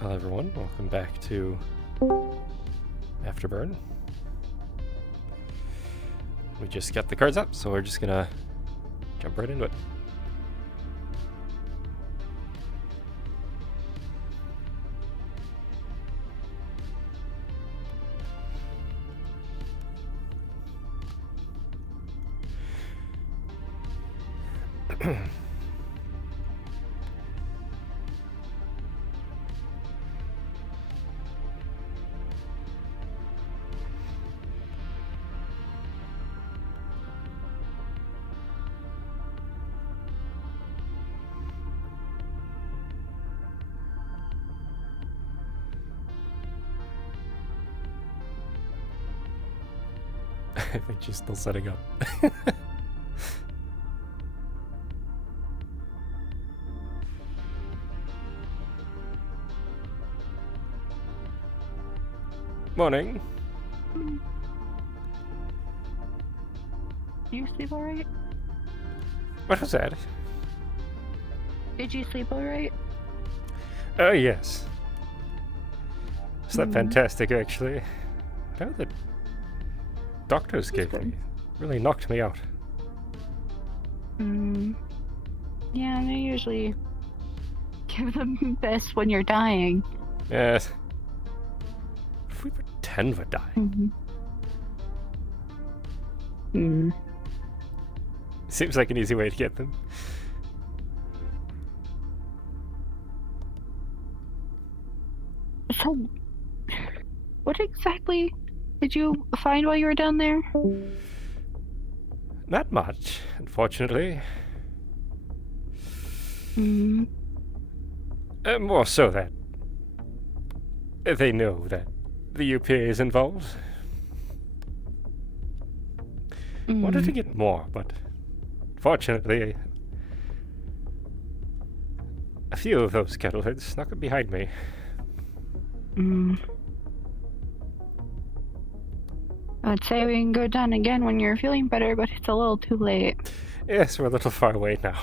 Hello everyone, welcome back to Afterburn. We just got the cards up, so we're just gonna jump right into it. I think she's still setting up. Morning. You sleep alright? What was that? Did you sleep alright? Oh, yes. Slept fantastic, actually. Now the doctors gave me really knocked me out. Yeah, they usually give the best when you're dying. Yes. If we pretend we're dying. Seems like an easy way to get them. So, what exactly did you find while you were down there? Not much, unfortunately. More so that they know that the UPA is involved. Wanted to get more, but fortunately, a few of those kettleheads snuck up behind me. I'd say we can go down again when you're feeling better, but it's a little too late. Yes, we're a little far away now.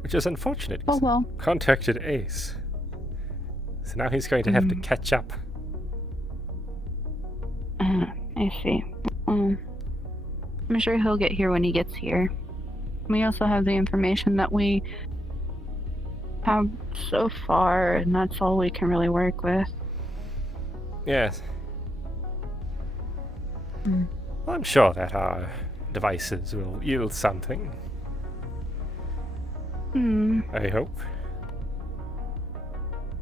Which is unfortunate. Oh well. Contacted Ace. So now he's going to have to catch up. I see. I'm sure he'll get here when he gets here. We also have the information that we have so far, and that's all we can really work with. Yes. Well, I'm sure that our devices will yield something. I hope.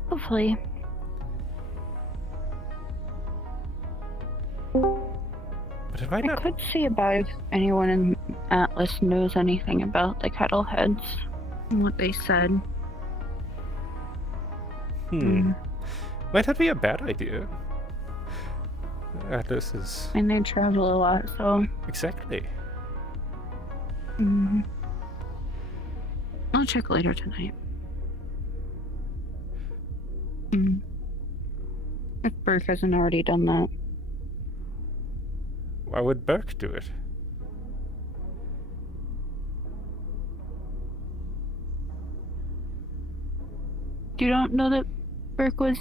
Hopefully. But it might I not. could see about if anyone in Atlas knows anything about the kettleheads and what they said. Might not be a bad idea. Atlas is. And they travel a lot, so. Exactly. I'll check later tonight. If Burke hasn't already done that. Why would Burke do it? You don't know that Burke was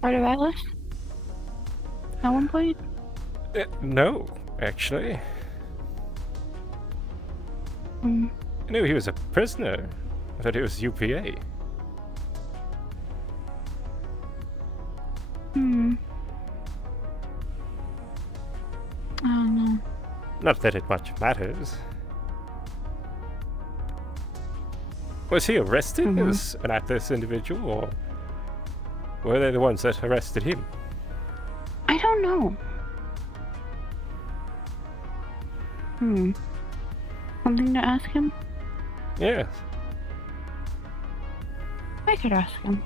part of Atlas? At one point? No, actually. I knew he was a prisoner. I thought he was UPA. I don't know. Not that it much matters. Was he arrested as an Atlas individual, or were they the ones that arrested him? I don't know. Something to ask him? Yes. I could ask him.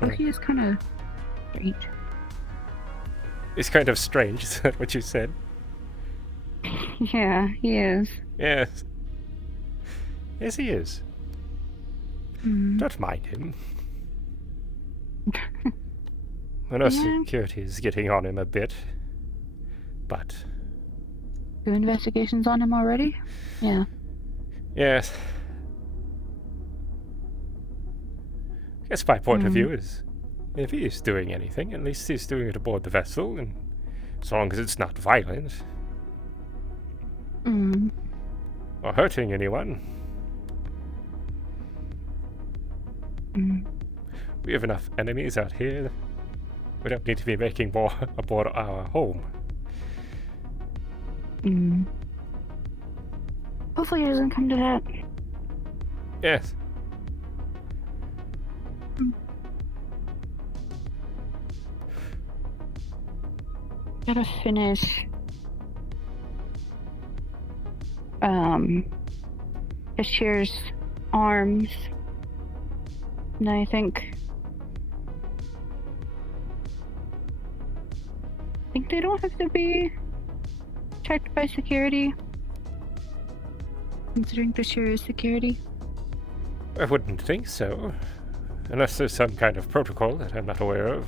But he is kind of strange. He's kind of strange, is that what you said? Yeah, he is. Yes. Yes, he is. Don't mind him. I know security is getting on him a bit, but... Do investigations on him already? Yeah. Yes. I guess my point of view is, if he is doing anything, at least he's doing it aboard the vessel, and as long as it's not violent. Or hurting anyone. We have enough enemies out here. We don't need to be making war aboard our home. Hopefully it doesn't come to that. Yes. Gotta finish Bashir's arms. And I think they don't have to be checked by security. Considering Bashir's security. I wouldn't think so. Unless there's some kind of protocol that I'm not aware of.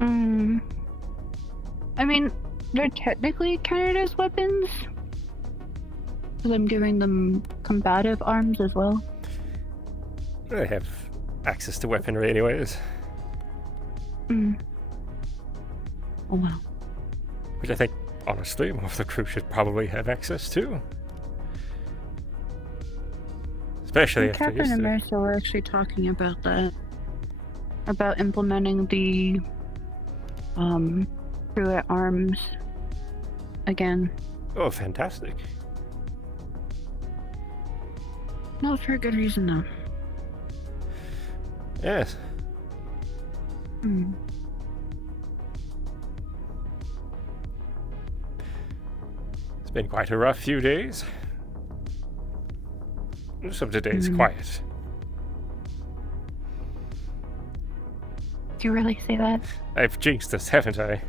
I mean, they're technically counted as weapons. Because I'm giving them combative arms as well. They have access to weaponry anyways. Oh wow. Which I think, honestly, more of the crew should probably have access to. Especially after Captain and Mercer were actually talking about that. About implementing the crew at arms again. Oh, fantastic. Not for a good reason though. Yes. It's been quite a rough few days. Some today's quiet. Do you really say that? I've jinxed us, haven't I?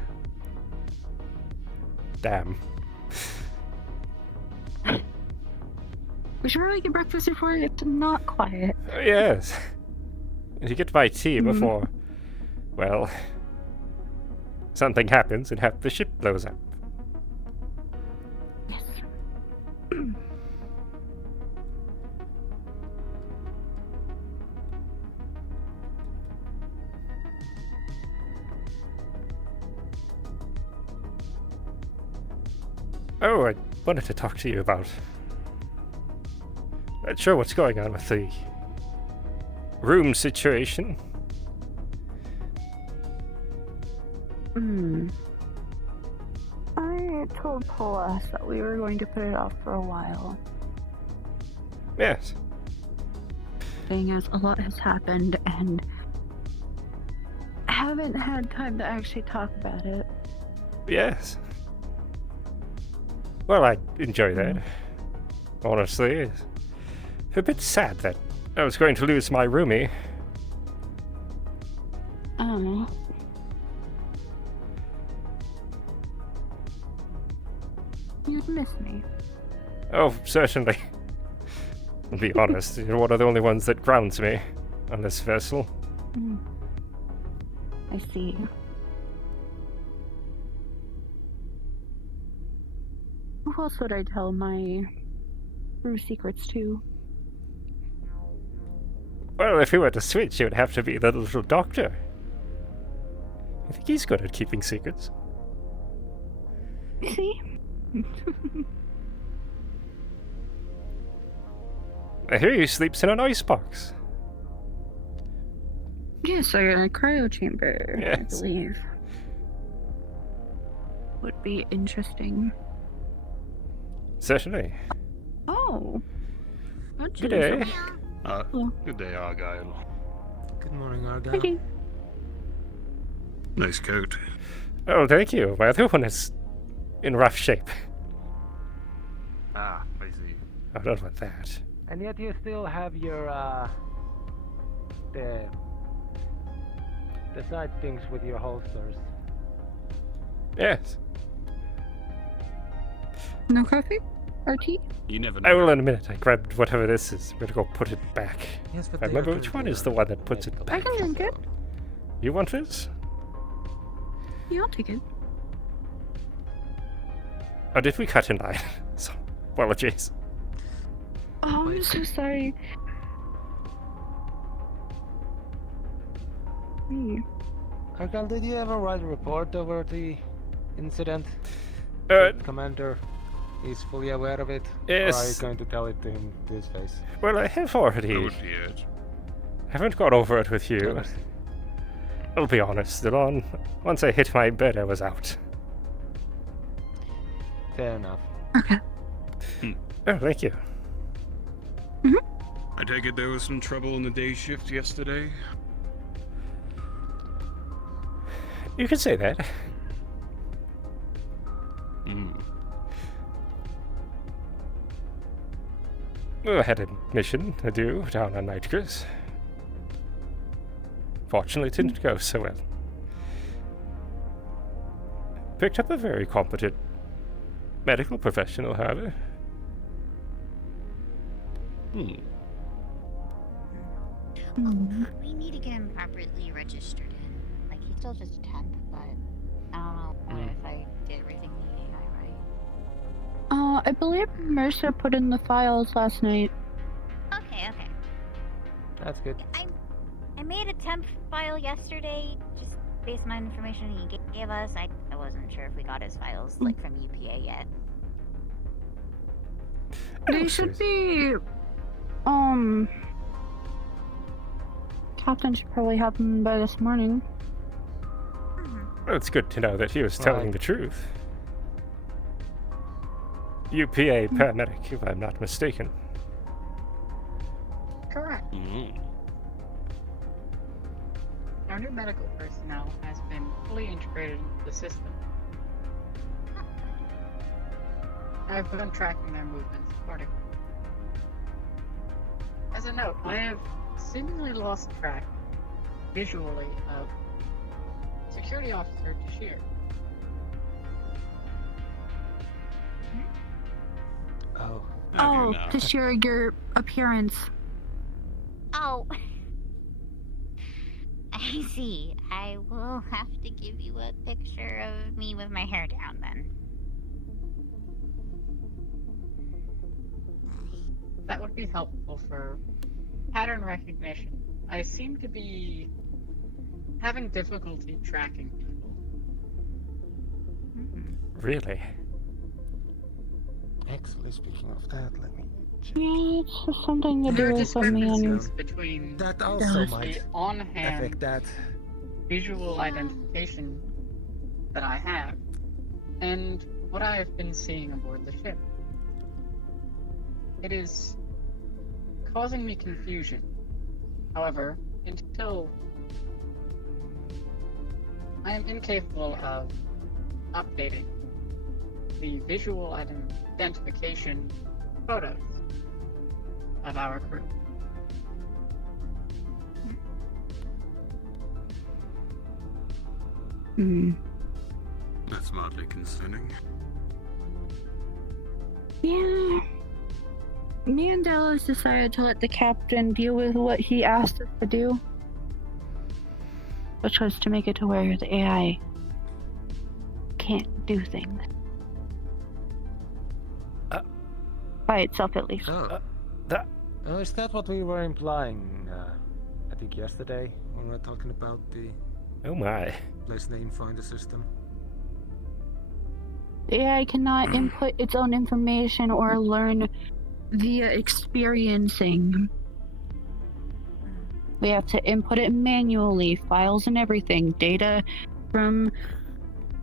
Damn. We should really get breakfast before it's not quiet. Yes. And you get my tea before, well, something happens and half the ship blows up. Yes. Oh, I wanted to talk to you about... Not sure what's going on with the room situation. I told Polas that we were going to put it off for a while. Yes. Seeing as a lot has happened and I haven't had time to actually talk about it. Yes. Well, I enjoy that. Honestly, it's a bit sad that I was going to lose my roomie. Oh. You'd miss me. Oh, certainly. To be honest, you're one of the only ones that grounds me on this vessel. I see. Who else would I tell my crew secrets to? Well, if he were to switch, it would have to be the little doctor. I think he's good at keeping secrets. See? I hear he sleeps in an icebox. Yes, a cryo chamber, Yes. I believe. Would be interesting. Certainly. Oh. Good day. Good day, Argyll. Good morning, Argyll. Okay. Nice coat. Oh, thank you. My other one is in rough shape. Ah, I see. I don't want that. And yet you still have your, the side things with your holsters. Yes. No coffee? Or tea? You never I know. will in a minute. I grabbed whatever this is. I'm gonna go put it back. Yes, but I remember which one is the one that puts it I back. can drink it. You want this? Yeah, I'll take it. Oh, did we cut in line? So, apologies. Oh, I'm so sorry. Argyll, did you ever write a report over the incident? Uh, The commander is fully aware of it? Or are you yes. going to tell it to him to his face? Well, I have That already. would be it. Haven't got over it with you. Understood. I'll be honest, Delon. Once I hit my bed, I was out. Fair enough. Oh, thank you. I take it there was some trouble in the day shift yesterday? You could say that. Hmm. Well, I had a mission to do down on Nitrous. Fortunately, it didn't go so well. Picked up a very competent medical professional, however. We need to get him properly registered in. Like, he's still just a temp, but I don't know if I did everything the AI right. I believe Mercer put in the files last night. Okay. That's good. I made a temp file yesterday, just based on information he gave us. I wasn't sure if we got his files, like, from UPA yet. They should be. Captain should probably have them by this morning. Well, it's good to know that he was telling Right. the truth. UPA paramedic, if I'm not mistaken. Correct. Mm-hmm. Our new medical personnel has been fully integrated into the system. I've been tracking their movements accordingly. As a note, I have seemingly lost track, visually, of Security Officer Tashir. Oh. Oh, to share your appearance. Oh. I see. I will have to give you a picture of me with my hair down then. That would be helpful for pattern recognition. I seem to be having difficulty tracking people. Really? Actually, speaking of that, let me check. Yeah, it's just something to There do are with something on discrepancies between That also the might on-hand affect that. visual identification that I have and what I have been seeing aboard the ship. It is causing me confusion. However, until I am incapable of updating the visual identification photos of our crew. That's mildly concerning. Yeah. Me and Dallas decided to let the captain deal with what he asked us to do, which was to make it to where the AI can't do things. By itself, at least. Oh. That. Oh, is that what we were implying, I think yesterday, when we were talking about the Oh my. place name finder system? The AI cannot input its own information or learn via experiencing. We have to input it manually, files and everything, data from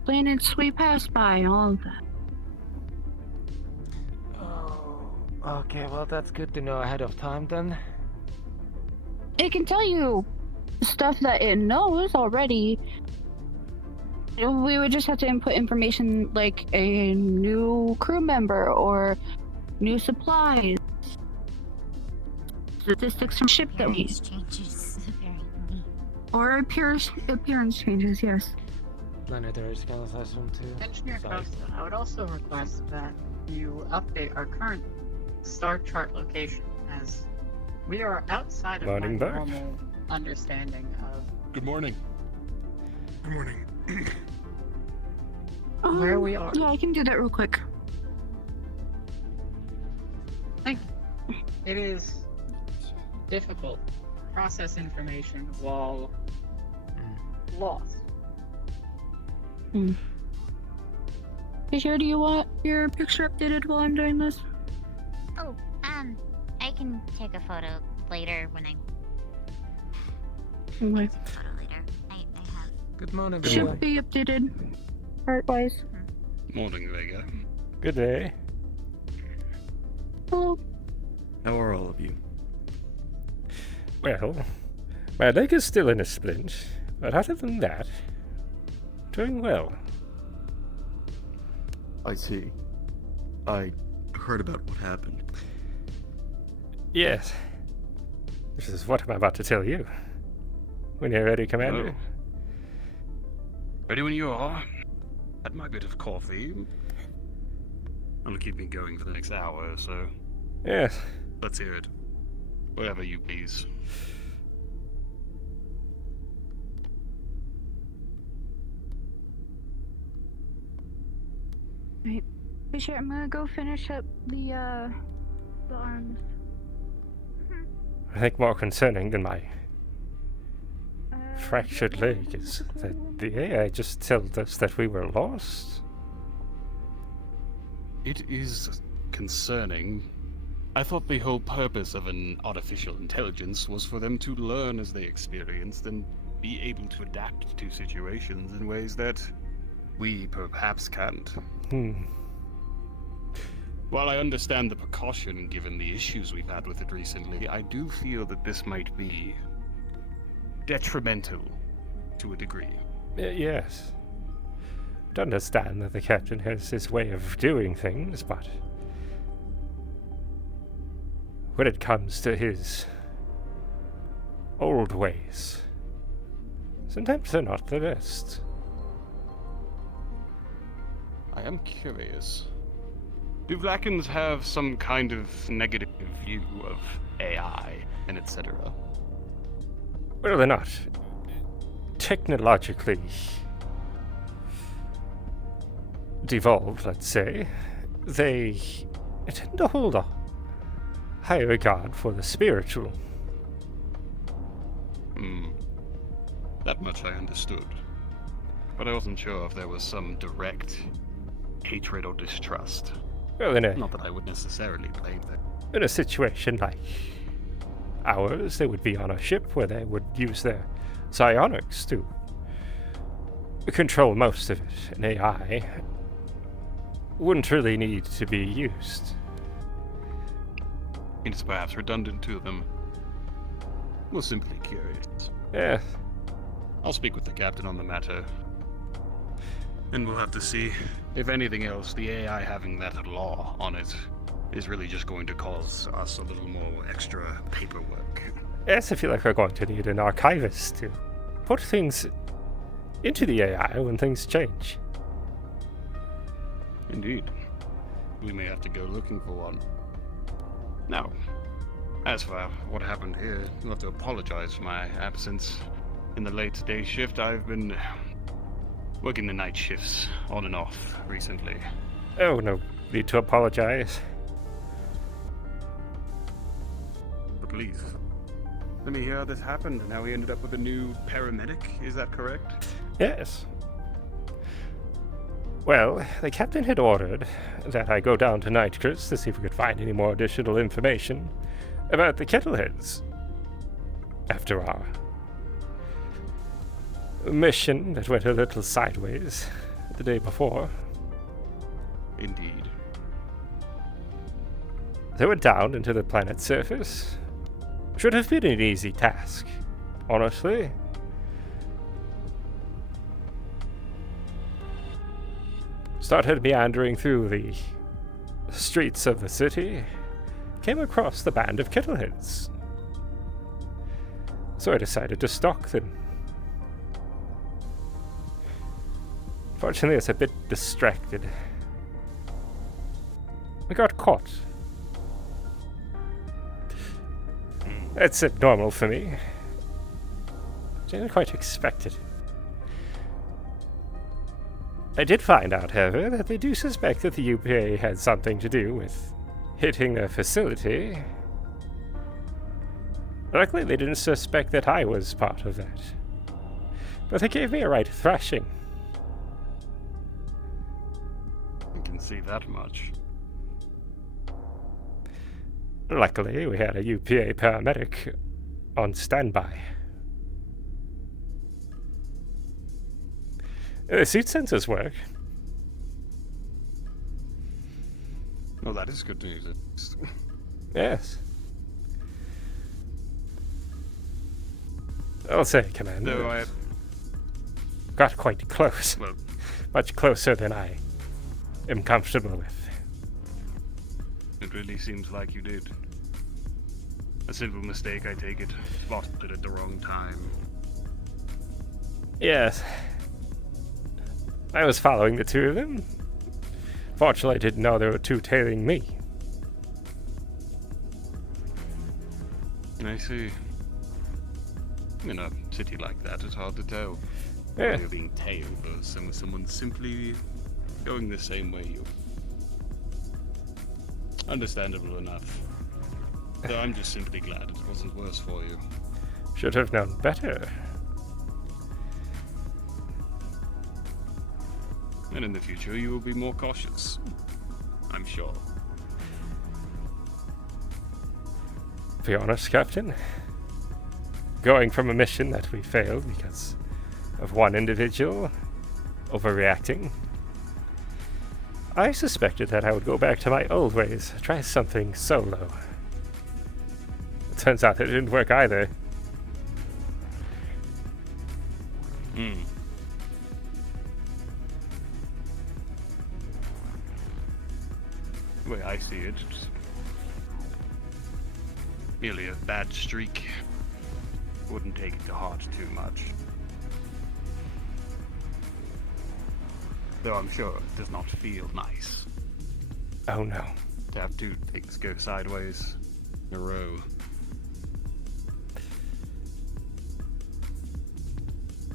planets we pass by, all of that. Oh, okay, well that's good to know ahead of time then. It can tell you stuff that it knows already. We would just have to input information like a new crew member or new supplies, statistics from ship that we, Appearance changes apparently. or appearance changes. Yes. Planetary scans, I assume too. Engineer Sorry. Costa, I would also request that you update our current star chart location, as we are outside of Morning, my Bert. normal understanding of Good morning. Good morning. where we are. Yeah, I can do that real quick. Thank you. it is difficult to process information while lost. Fisher, do you want your picture updated while I'm doing this? Oh, I can take a photo later when I Okay. photo later. I have. Good morning, Good Should Vega. be updated, art-wise. Morning, Vega. Good day. Hello. How are all of you? Well, my leg is still in a splint, but other than that, doing well. I see. I heard about what happened. Yes. This is what I'm about to tell you. When you're ready, Commander. Ready when you are. Had my bit of coffee. That'll keep me going for the next hour or so. Yes. Let's hear it. Whatever you please. Fisher, I'm gonna go finish up the arms. I think more concerning than my fractured leg is that the AI just told us that we were lost. It is concerning. I thought the whole purpose of an artificial intelligence was for them to learn as they experienced and be able to adapt to situations in ways that we perhaps can't. While I understand the precaution given the issues we've had with it recently, I do feel that this might be detrimental to a degree. Yes. I understand that the captain has his way of doing things, but when it comes to his old ways, sometimes they're not the best. I am curious. Do Vlackens have some kind of negative view of AI and etc.? Well, they're not technologically devolved, let's say. They tend to hold a high regard for the spiritual. That much I understood. But I wasn't sure if there was some direct hatred or distrust. Well, Not that I would necessarily blame them. in a situation like ours, they would be on a ship where they would use their psionics to control most of it. An AI wouldn't really need to be used. It's perhaps redundant to them. We're simply curious. Yeah, I'll speak with the captain on the matter. And we'll have to see. If anything else, the AI having that law on it is really just going to cause us a little more extra paperwork. yes, I feel like we're going to need an archivist to put things into the AI when things change. Indeed. We may have to go looking for one. Now, as for what happened here, you'll have to apologize for my absence. In the late day shift, I've been working the night shifts on and off recently. Oh, no need to apologize. But please, let me hear how this happened and how we ended up with a new paramedic. Is that correct? Yes. Well, the captain had ordered that I go down to Nightcrest to see if we could find any more additional information about the Kettleheads. After our mission that went a little sideways the day before, Indeed. they went down into the planet's surface. Should have been an easy task, honestly. Started meandering through the streets of the city, came across the band of Kettleheads. So I decided to stalk them. Fortunately, I was a bit distracted. I got caught. That's abnormal for me. I didn't quite expect it. I did find out, however, that they do suspect that the UPA had something to do with hitting their facility. Luckily, they didn't suspect that I was part of that. But they gave me a right thrashing. I can see that much. Luckily, we had a UPA paramedic on standby. The seat sensors work. Well, that is good news. Yes. I'll say, Commander. No, I... Got quite close. Well, Much closer than I am comfortable with. it really seems like you did. A simple mistake, I take it. Spotted at the wrong time. Yes. I was following the two of them. Fortunately, I didn't know there were two tailing me. I see. In a city like that, it's hard to tell. Yeah. Whether you're being tailed or someone simply going the same way you. Understandable enough. Though I'm just simply glad it wasn't worse for you. Should have known better. And in the future, you will be more cautious. I'm sure. To be honest, Captain, going from a mission that we failed because of one individual overreacting, I suspected that I would go back to my old ways, try something solo. It turns out that it didn't work either. The way I see it, it's merely a bad streak. Wouldn't take it to heart too much. Though I'm sure it does not feel nice Oh no. to have two things go sideways in a row.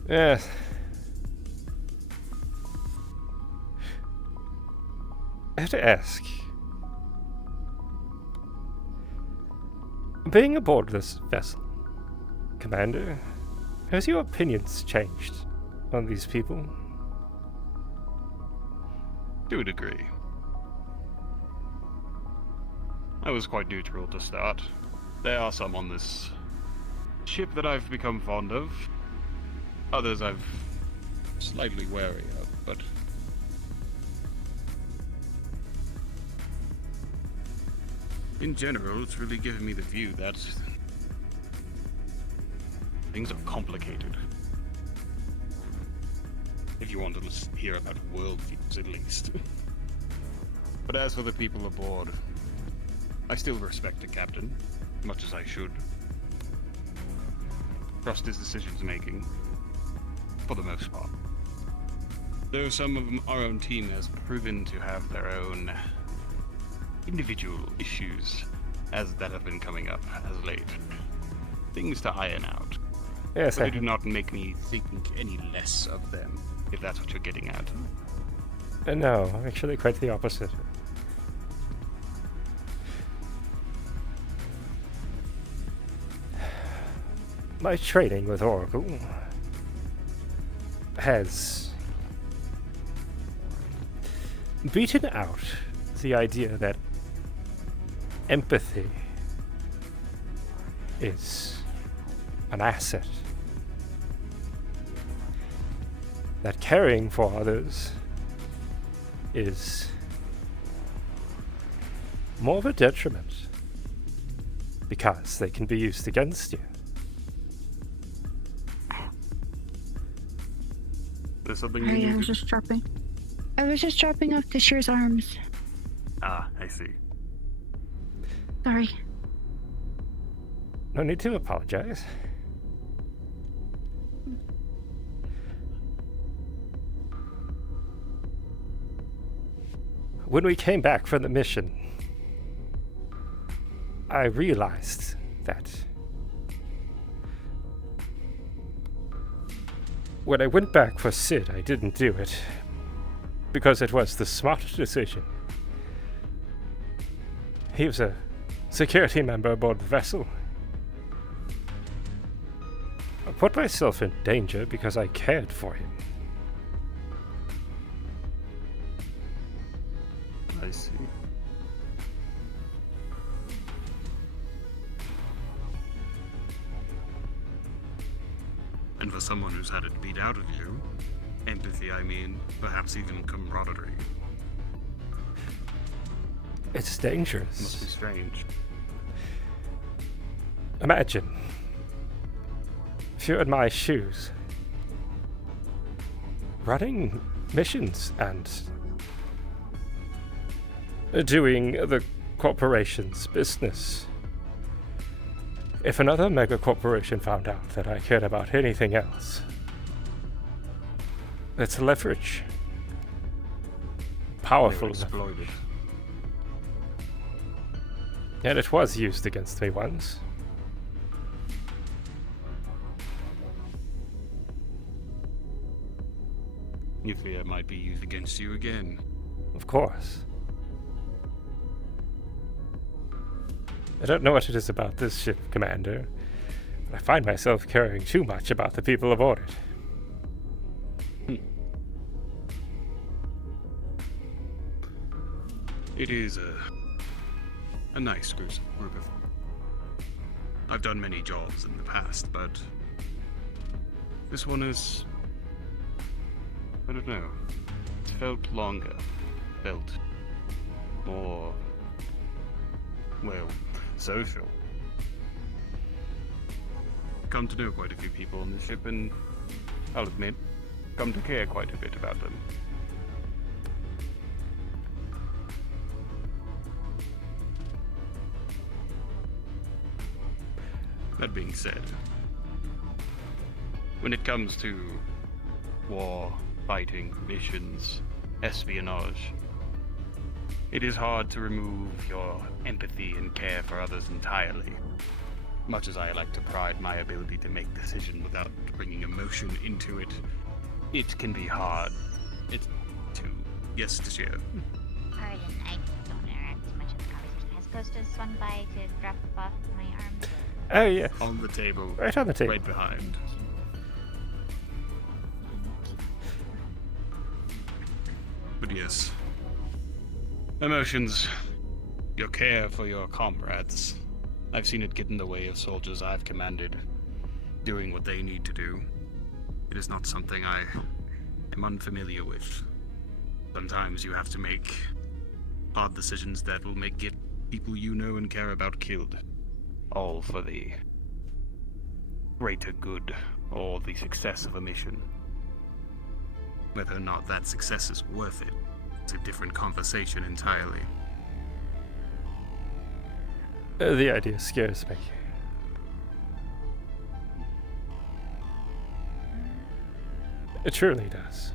Yes. I have to ask. Being aboard this vessel, Commander, has your opinions changed on these people? To a degree. I was quite neutral to start. There are some on this ship that I've become fond of. Others I've slightly wary of, but in general, it's really given me the view that things are complicated. If you want to hear about worldviews, at least. But as for the people aboard, I still respect the captain, much as I should. Trust his decisions making, for the most part. Though some of our own team has proven to have their own individual issues as that have been coming up as late. Things to iron out. Yes, But they do not make me think any less of them, if that's what you're getting at. No, actually quite the opposite. My training with Argyll has beaten out the idea that empathy is an asset. That caring for others is more of a detriment because they can be used against you. There's something you Sorry, I need was to... just dropping. I was just dropping off Fisher's arms. Ah, I see. Sorry. No need to apologize. When we came back from the mission, I realized that when I went back for Sid, I didn't do it because it was the smart decision. He was a security member aboard the vessel. put myself in danger because I cared for him. I see. And for someone who's had it beat out of you, empathy, I mean, perhaps even camaraderie, It's must be dangerous. strange. Imagine if you're in my shoes, running missions and doing the corporation's business. If another mega corporation found out that I cared about anything else, it's leverage. They Powerful were leverage. exploited. And it was used against me once. You fear it might be used against you again. Of course. I don't know what it is about this ship, Commander, but I find myself caring too much about the people aboard it. It is a nice group of... I've done many jobs in the past, but this one is... I don't know. It felt longer. Felt more... well, social. Come to know quite a few people on the ship, and I'll admit, come to care quite a bit about them. That being said, when it comes to war, fighting, missions, espionage, it is hard to remove your empathy and care for others entirely. Much as I like to pride my ability to make decisions without bringing emotion into it, it can be hard. It's to... Yes, to share. Pardon, I don't interact too much in the conversation. Has Costa swung by to drop off my arms? Oh, yes. On the table. Right on the table. Right behind. But yes. Emotions. Your care for your comrades. I've seen it get in the way of soldiers I've commanded doing what they need to do. It is not something I am unfamiliar with. Sometimes you have to make hard decisions that will get people you know and care about killed. All for the greater good or the success of a mission. Whether or not that success is worth it, it's a different conversation entirely. The idea scares me. It truly does.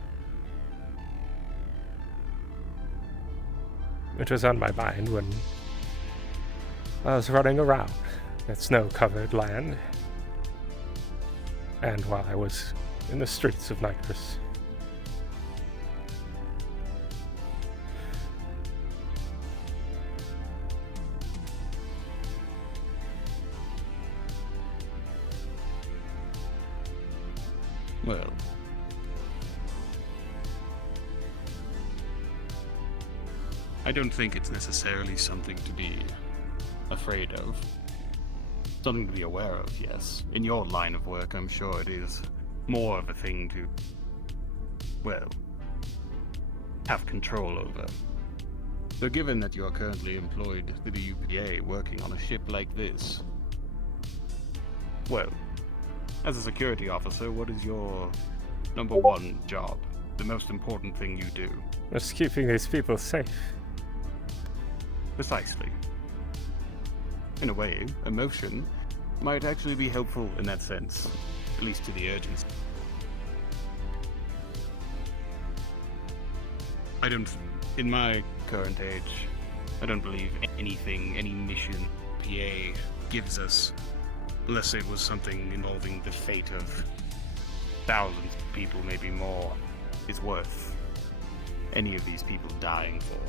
It was on my mind when I was running around that snow-covered land, and while I was in the streets of Nitrous. Well, I don't think it's necessarily something to be afraid of. Something to be aware of, yes. In your line of work, I'm sure it is more of a thing to, well, have control over. So given that you are currently employed to the UPA working on a ship like this, well, as a security officer, what is your number one job? The most important thing you do? It's keeping these people safe. Precisely. In a way, emotion might actually be helpful in that sense, at least to the urgency. In my current age, I don't believe any mission PA gives us, unless it was something involving the fate of thousands of people, maybe more, is worth any of these people dying for.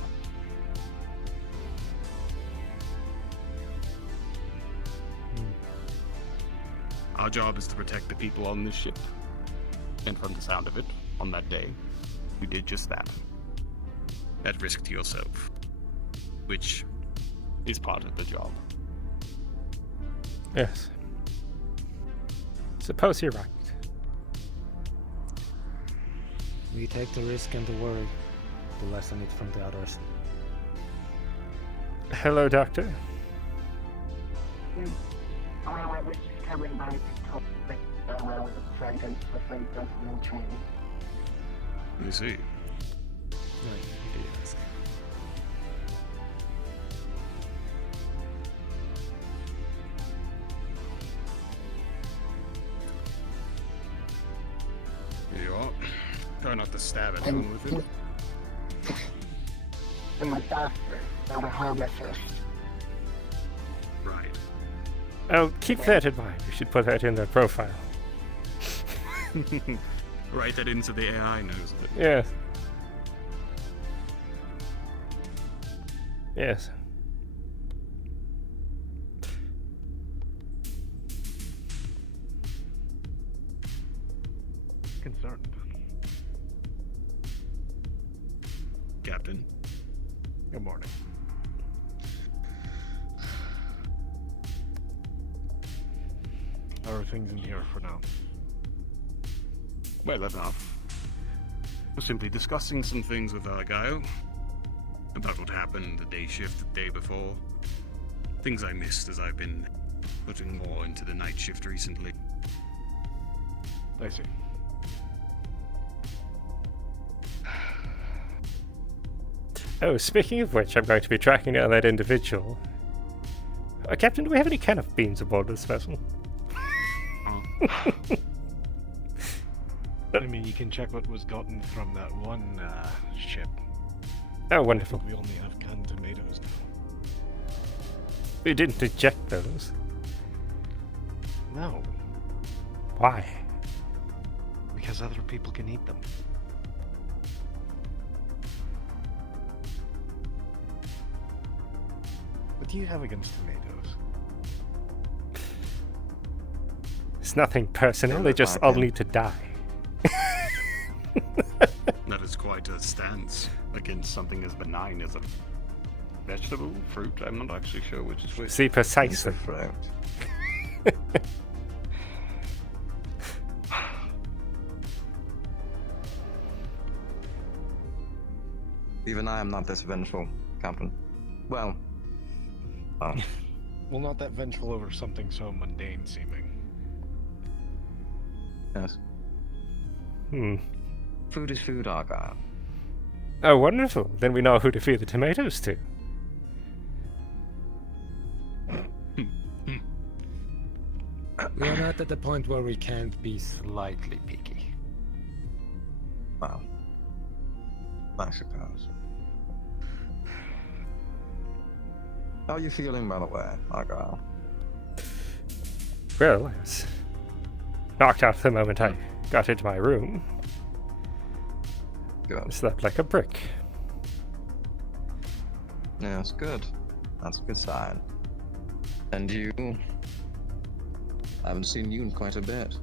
Our job is to protect the people on this ship. And from the sound of it, on that day, you did just that. At risk to yourself. Which is part of the job. Yes. Suppose you're right. We take the risk and the worry to lessen it from the others. Hello, Doctor. You see. Yes. Here you are. Try not to stab anyone with it. I'm a doctor. I'm a pharmacist. Right. Oh, keep that in mind. You should put that in their profile. Write that in so the AI knows it. Yes. Yes. Concerned. Captain. Good morning. How are things in here for now? Well enough. We're simply discussing some things with Argyll. About what happened the day shift the day before. Things I missed as I've been putting more into the night shift recently. I see. Oh, speaking of which, I'm going to be tracking down that individual. Captain, do we have any can of beans aboard this vessel? I mean, you can check what was gotten from that one ship. Oh, I wonderful. think we only have canned tomatoes now. We didn't eject those. No, Why? because other people can eat them. What do you have against tomatoes? It's nothing personal, they just all need to die. That is quite a stance against something as benign as a vegetable, fruit. I'm not actually sure which is which. See, precisely. Even I am not this vengeful, Captain. Well, Well, not that vengeful over something so mundane seeming. yes. Hmm. Food is food, Argyll. Oh, wonderful. Then we know who to feed the tomatoes to. We are not at the point where we can't be slightly picky. Well, I suppose. How are you feeling, by the way, Argyll? Well, I was knocked out the moment I got into my room. Good. Slept like a brick. Yeah, that's good. That's a good sign. And you? I haven't seen you in quite a bit.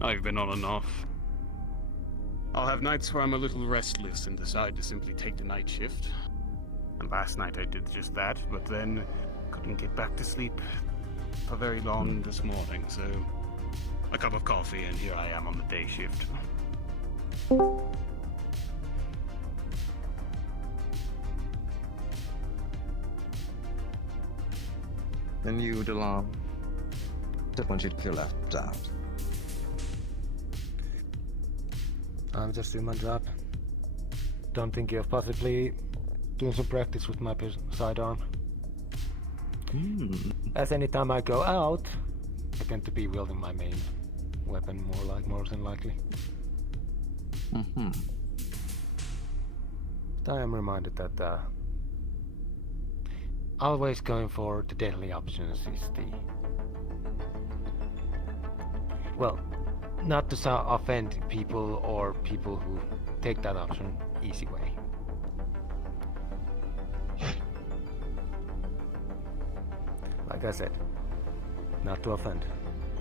I've been on and off. I'll have nights where I'm a little restless and decide to simply take the night shift. And last night I did just that, but then couldn't get back to sleep for very long this morning, so a cup of coffee and here I am on the day shift. And you, Delon, don't want you to feel left out. I'm just doing my job. Don't think of possibly doing some practice with my sidearm. As any time I go out, I tend to be wielding my main weapon more than likely. But I am reminded that always going for the deadly options is the... Well, not to offend people or people who take that option easy way. Like I said, not to offend.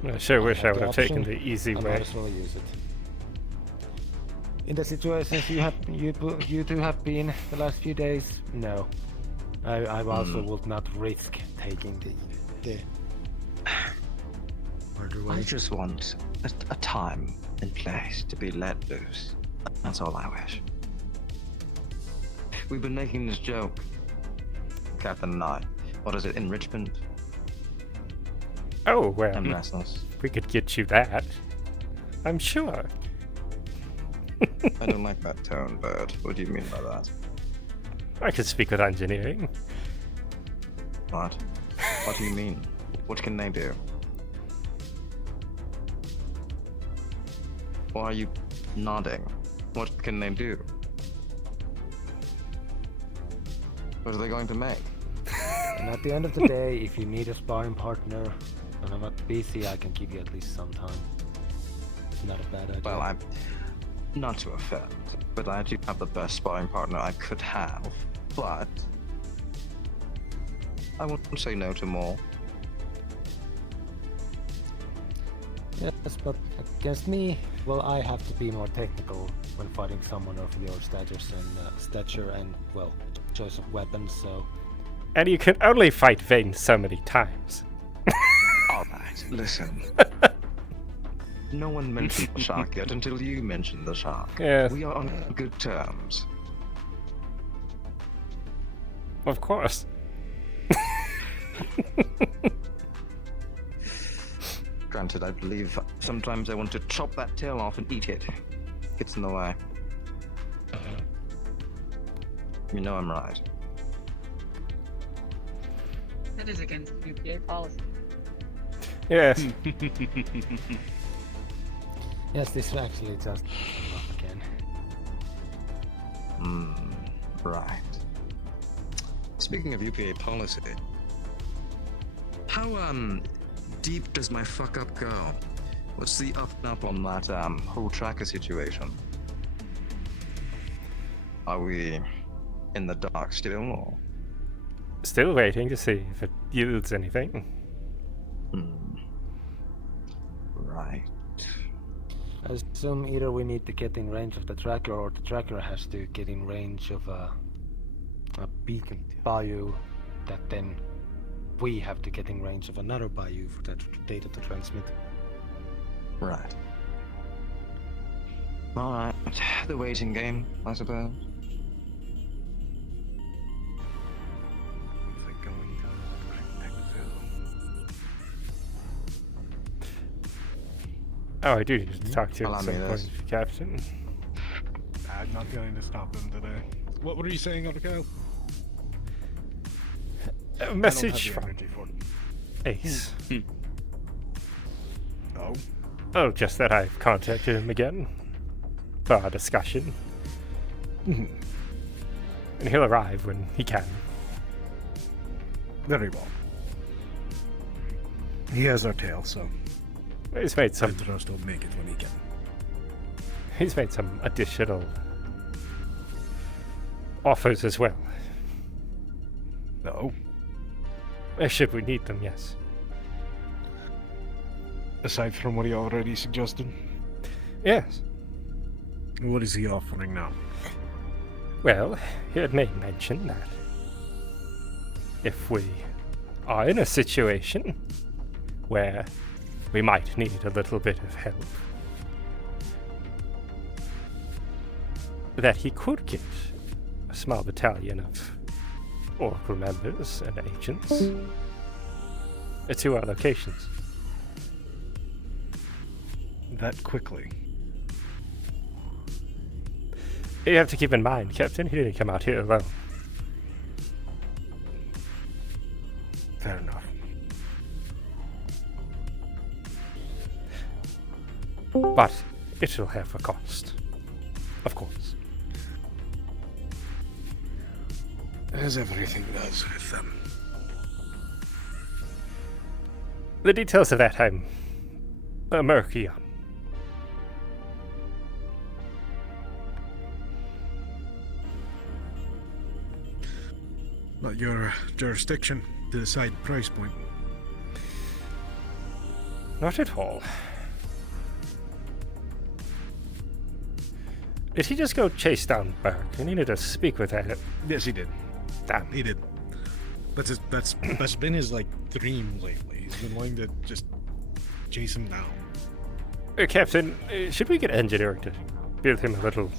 I sure wish I have would the have taken option, the easy I way. might as well use it. In the situations you two have been the last few days, no. I also would not risk taking the harder way. I just want a time and place to be let loose. That's all I wish. We've been making this joke, Captain and I. What is it, enrichment? Oh, well, I'm restless. we could get you that. I'm sure. I don't like that tone, Bird. What do you mean by that? I could speak with engineering. What? What do you mean? What can they do? Why are you nodding? What can they do? What are they going to make? And at the end of the day, if you need a sparring partner and I'm not busy, I can give you at least some time. It's not a bad idea. Well, I'm not to offend, but I do have the best sparring partner I could have. But I won't say no to more. Yes, but against me, well, I have to be more technical when fighting someone of your stature and, well, choice of weapons, so... And you can only fight Vane so many times. Alright, listen. No one mentioned the shark yet until you mentioned the shark. Yes. We are on good terms. Of course. Granted, I believe sometimes I want to chop that tail off and eat it. Gets in the way. You know I'm right. That is against UPA policy. Yes. Yes, this actually just came up again. Right. Speaking of UPA policy, how deep does my fuck up go? What's the up and up on that whole tracker situation? Are we in the dark still, or? Still waiting to see if it yields anything. Right. I assume either we need to get in range of the tracker or the tracker has to get in range of a beacon bayou that then we have to get in range of another bayou for that data to transmit. Right. Alright. The waiting game, I suppose. Oh, I do need to talk to you Allow at me some this. point, Captain. I'm not going to stop him today. What were you saying, Argyll? A message I from don't have the energy for it. Ace. Oh? Oh, just that I've contacted him again for our discussion. And he'll arrive when he can. Very well. He has our tail, so He's made I some. trust he'll make it when he can. He's made some additional offers as well. No. Should we need them, yes. Aside from what he already suggested, Yes. what is he offering now? Well, he had made mention that if we are in a situation where we might need a little bit of help, that he could get a small battalion of Oracle members and agents to our locations. That quickly. You have to keep in mind, Captain, he didn't come out here alone. Fair enough. But it will have a cost. Of course. As everything does with them. The details of that I'm murky on. Not your jurisdiction to decide price point. Not at all. Did he just go chase down Burke? I needed to speak with her. Yes, he did. Damn. He did. That's been his like dream lately. He's been wanting to just chase him down. Captain, should we get engineering to build him a little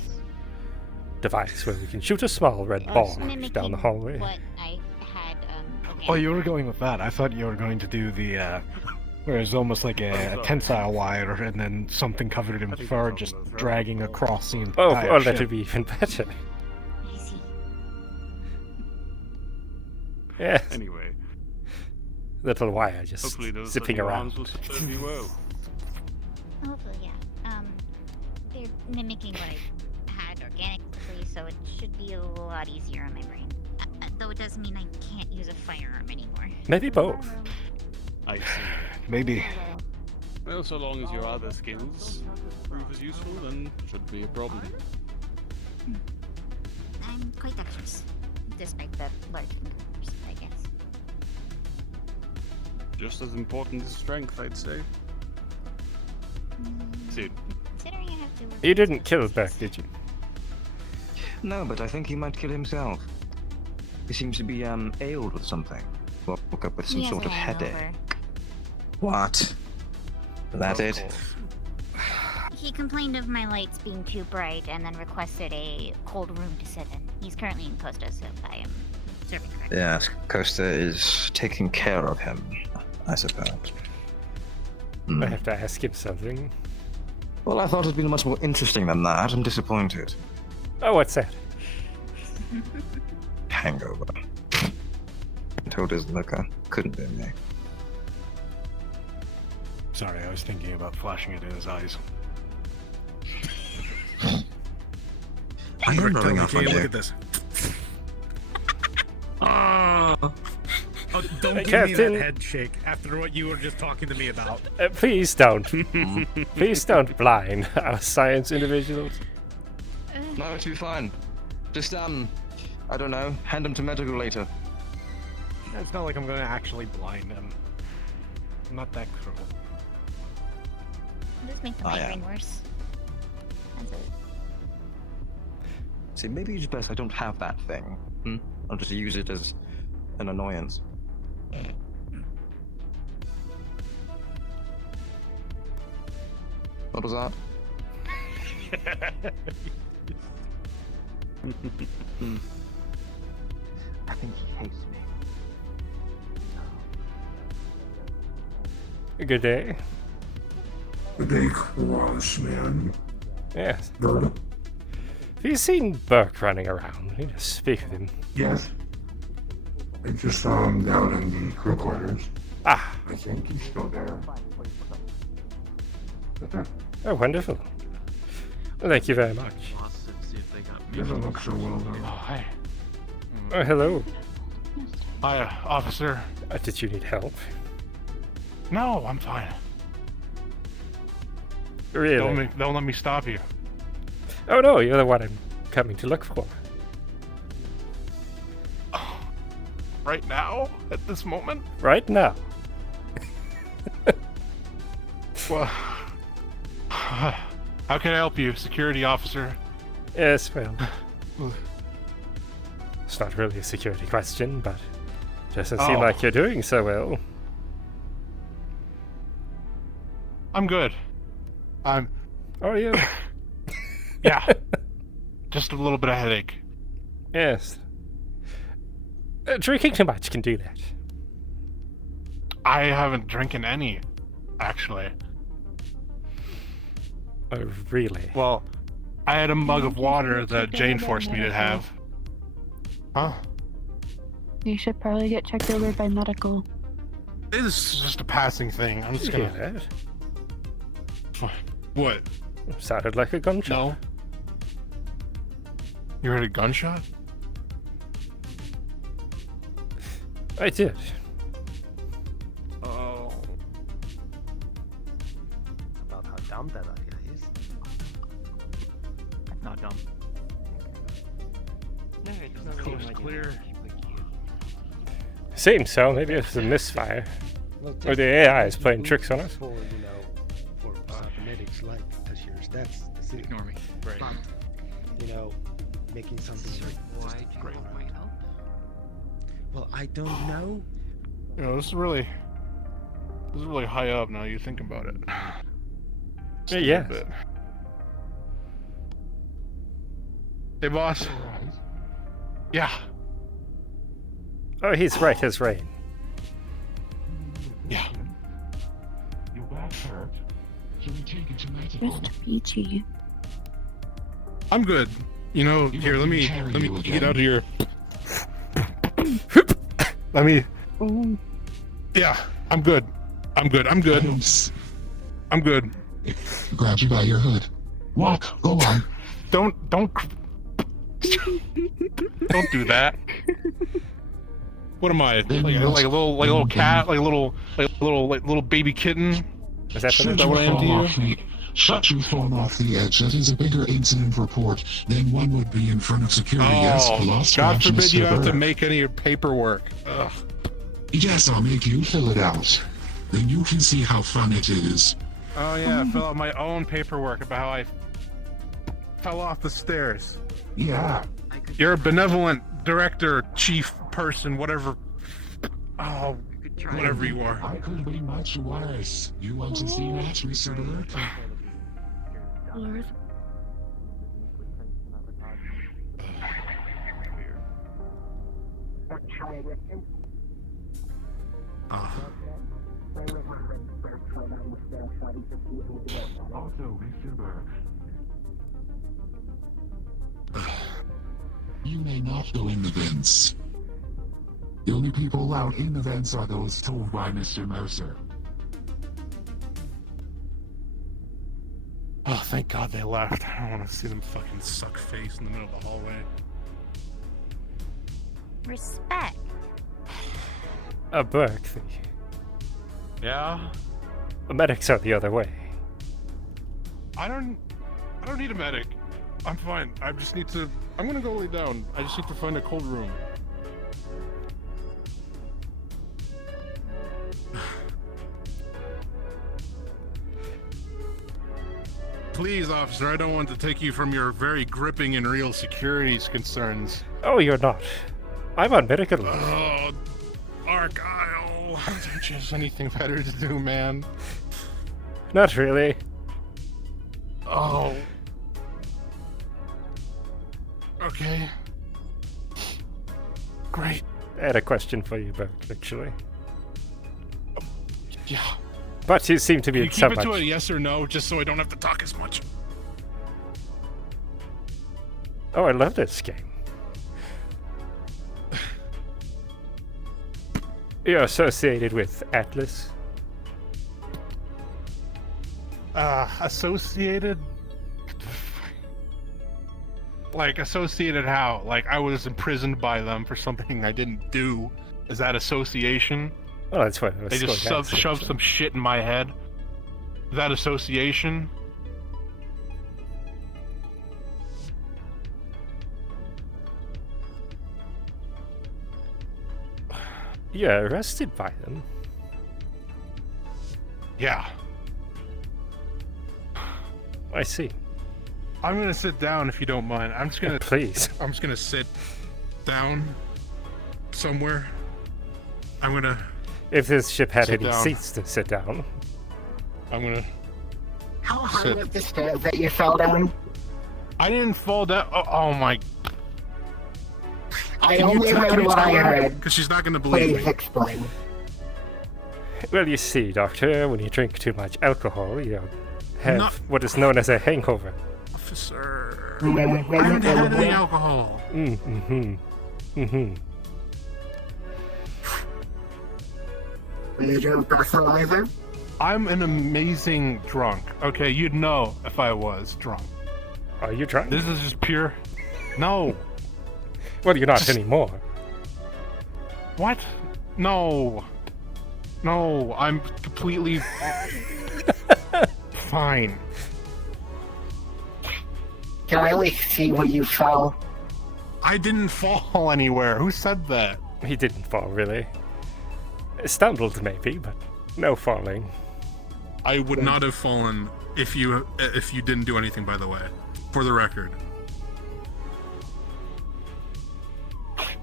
device where we can shoot a small red ball down the hallway? What I had, Oh, you were going with that. I thought you were going to do the, where it's almost like a tensile wire and then something covered in fur just dragging across the entire Oh, ship. that'd be even better. I see. Yes. Anyway, Little wire just hopefully those zipping little around. arms will serve you well. Hopefully, yeah. They're mimicking what I had organically, so it should be a lot easier on my brain. Though it does mean I can't use a firearm anymore. Maybe both. I see. Maybe. Well, so long as your other skills prove as useful, then shouldn't be a problem. I'm quite dexterous, despite the large fingers, I guess. Just as important as strength, I'd say. Dude, Considering I have to work You didn't kill Burke, did you? No, but I think he might kill himself. He seems to be ailed with something. Woke up with some He has sort of a headache. hangover. What? That's it? He complained of my lights being too bright and then requested a cold room to sit in. He's currently in Costa, so I am serving correctly. Yes, Costa is taking care of him, I suppose. I have to ask him something. Well, I thought it'd been much more interesting than that. I'm disappointed. Oh, what's that? Hangover. Told his liquor. Couldn't be me. Sorry, I was thinking about flashing it in his eyes. I'm rubbing off on Look you. at this. Oh, don't give me Captain. that head shake after what you were just talking to me about. Please don't. Please don't blind our science individuals. No, it'll be fine. Just, I don't know, hand him to medical later. It's not like I'm going to actually blind him. I'm not that cruel. This makes the Oh, yeah. migraine worse. That's it. See, maybe it's best I don't have that thing. I'll just use it as an annoyance. What was that? I think he hates me. Good day. Good day, Kross, man. Yes. Good. Have you seen Burke running around? I need to speak with him. Yes. I just saw him down in the crew quarters. Ah, I think he's still there. oh, wonderful. Well, thank you very much. Doesn't look so well, Oh, though. hi. Oh, hello. Hi, officer. Did you need help? No, I'm fine. Really? Don't let me stop you. Oh no, you're the one I'm coming to look for. Right now? At this moment? Right now. Well, how can I help you, security officer? Yes, well. It's not really a security question, but it doesn't seem Oh. like you're doing so well. I'm good. I'm, Are you? yeah. Just a little bit of headache. Yes. Drinking too much can do that. I haven't drinking any, actually. Oh, really? Well, I had a mug of water that Jane forced me to have. Huh? You should probably get checked over by medical. This is just a passing thing. I'm just Did you gonna. hear that? What? Sounded like a gunshot. No. You heard a gunshot? I did. Oh. About how dumb that idea is. Not dumb. No, it doesn't Coast clear. Seems so. Maybe it was a misfire. Well, Or the AI is playing just tricks on us. For, for cybernetics like Tashir's, that's the Ignore me. Right. But, making something like Why just do you great. want my help? Well, I don't know. This is really high up now. You think about it. Just a Yeah. little bit. Hey, boss. Yeah. Oh, he's right as rain. Yeah. Your back hurt. Should we take it to medical? Just peachy. I'm good. Here, let me get out of here. Let me. Yeah, I'm good. I'm good. I'm good. I'm good. Grab you by your hood. Walk. Go on. Don't don't do that. What am I? Like a little cat, like a little baby kitten? Is that Shut the your what I am to phone you? off the- Shut your phone off the edge. That is a bigger incident report than one would be in front of security. Yes, plus, God perhaps forbid you Mr. have to Burke. make any paperwork. Ugh. Yes, I'll make you fill it out. Then you can see how fun it is. Oh yeah, fill out my own paperwork about how I fell off the stairs. Yeah. You're a benevolent director, chief person, whatever. Oh, whatever you are. I could be much worse. You want to see that, Mr. Burke? Also, Mr. Burke. You may not go in the vents. The only people allowed in the vents are those told by Mr. Mercer. Oh, thank God they left. I don't want to see them fucking suck face in the middle of the hallway. Respect. A Burke. Yeah? The medics are the other way. I don't need a medic. I'm fine. I'm gonna go lay down. I just need to find a cold room. Please, officer, I don't want to take you from your very gripping and real security concerns. Oh, you're not. I'm on medical leave. Oh, Argyll. Don't you have anything better to do, man? Not really. Oh. Okay. Great. I had a question for you, Burke, actually. Yeah. But you seem to be Can you in keep so it much. to a yes or no, just so I don't have to talk as much? Oh, I love this game. You're associated with Atlas. Associated? Like, associated how? Like, I was imprisoned by them for something I didn't do. Is that association? Well, that's what I was They just going to shoved say. some shit in my head. Is that association? You're arrested by them. Yeah. I see. I'm gonna sit down if you don't mind. I'm just gonna Please. I'm just gonna sit down somewhere. I'm gonna If this ship had Sit any down. seats to sit down. I'm gonna How high Sit. was the stairs that you fell down? I didn't fall down. Oh my. I only heard what I heard. Because she's not gonna believe Please me. explain. Well, you see, Doctor, when you drink too much alcohol, you have Not- what is known as a hangover. Officer. Mm, I'm the head of the alcohol. Mm-hmm. Mm-hmm. Did you breathalyzer? I'm an amazing drunk. Okay, you'd know if I was drunk. Are you drunk? This is just pure. No. Well, you're not Just- anymore. What? No. No, I'm completely fine. Can I at least see where you fell? I didn't fall anywhere. Who said that? He didn't fall, really. Stumbled, maybe, but No falling. I would not have fallen if you didn't do anything, by the way. For the record.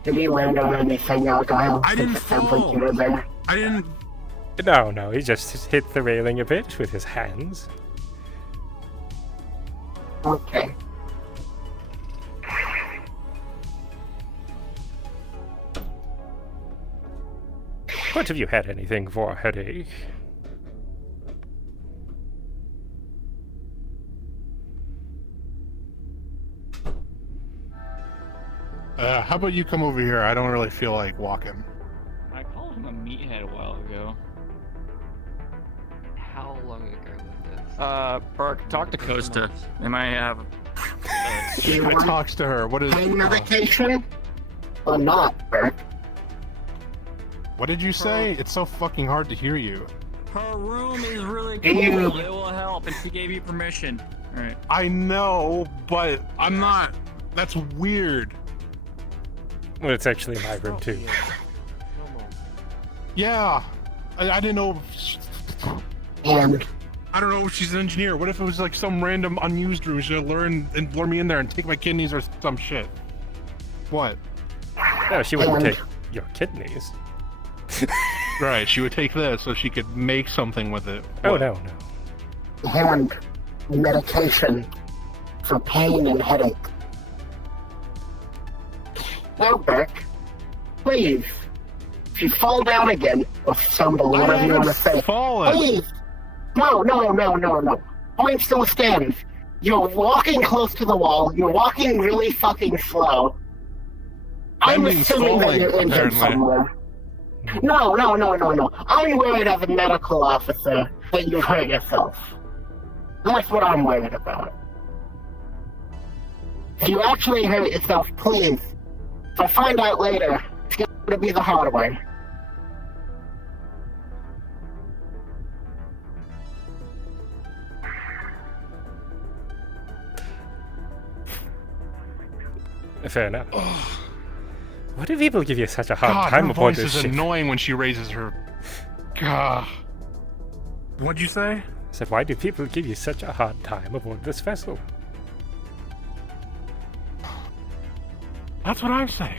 Did you land on anything, Argyll? I didn't fall. You were there? I didn't... No, he just hit the railing a bit with his hands. Okay. But have you had anything for a headache? How about you come over here? I don't really feel like walking. I called him a meathead a while ago. How long ago was this? Burke, talk to Costa. They might have... You I want talks to her. What is... pain medication? Or not, Bert? What did you say? It's so fucking hard to hear you. Her room is really Do you- cool. It will help, and she gave you permission. Alright. I know, but I'm not... That's weird. Well, it's actually my room too. Yeah. I didn't know... And I don't know if she's an engineer. What if it was like some random unused room? She'd lure me in there and take my kidneys or some shit. What? No, she wouldn't take your kidneys. Right, she would take this so she could make something with it. Oh, What? no. hand medication for pain and headache. Now, Beck, please, if you fall down again or stumble, whatever you want to say, please. No. Point still stands. You're walking close to the wall. You're walking really fucking slow. I'm means assuming that falling, you're injured apparently. somewhere. No. I'm worried as a medical officer that you hurt yourself. That's what I'm worried about. If you actually hurt yourself, please. If I find out later, it's gonna be the hard way. Fair enough. Why do people give you such a hard God, time her about voice this is shit? annoying when she raises her... God. What'd you say? I said, why do people give you such a hard time aboard this vessel? That's what I'm saying.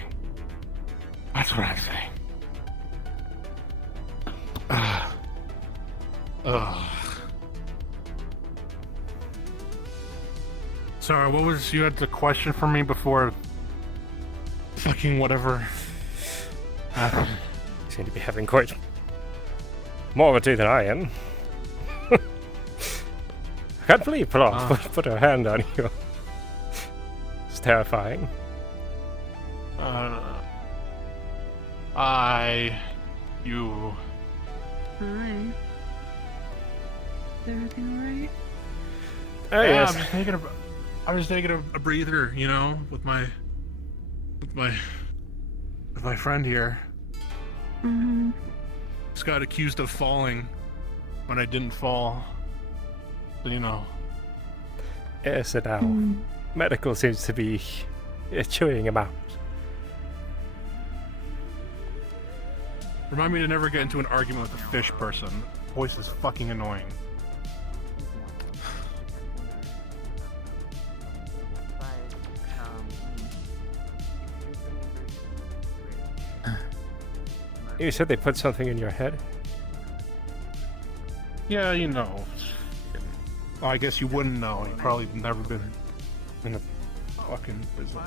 Sorry, what was... You had the question for me before... Fucking whatever. You seem to be having quite more of a day than I am. I can't believe Plot put her hand on you. It's terrifying. You... Hi. Is everything alright? Oh, yeah, yes. I was taking a breather, you know, with my friend here. Mm-hmm. Just got accused of falling when I didn't fall. So, you know. Yes, and now medical seems to be chewing him out. Remind me to never get into an argument with a fish person. Voice is fucking annoying. You said they put something in your head? Yeah, you know. Well, I guess you wouldn't know. You've probably never been in a fucking prison.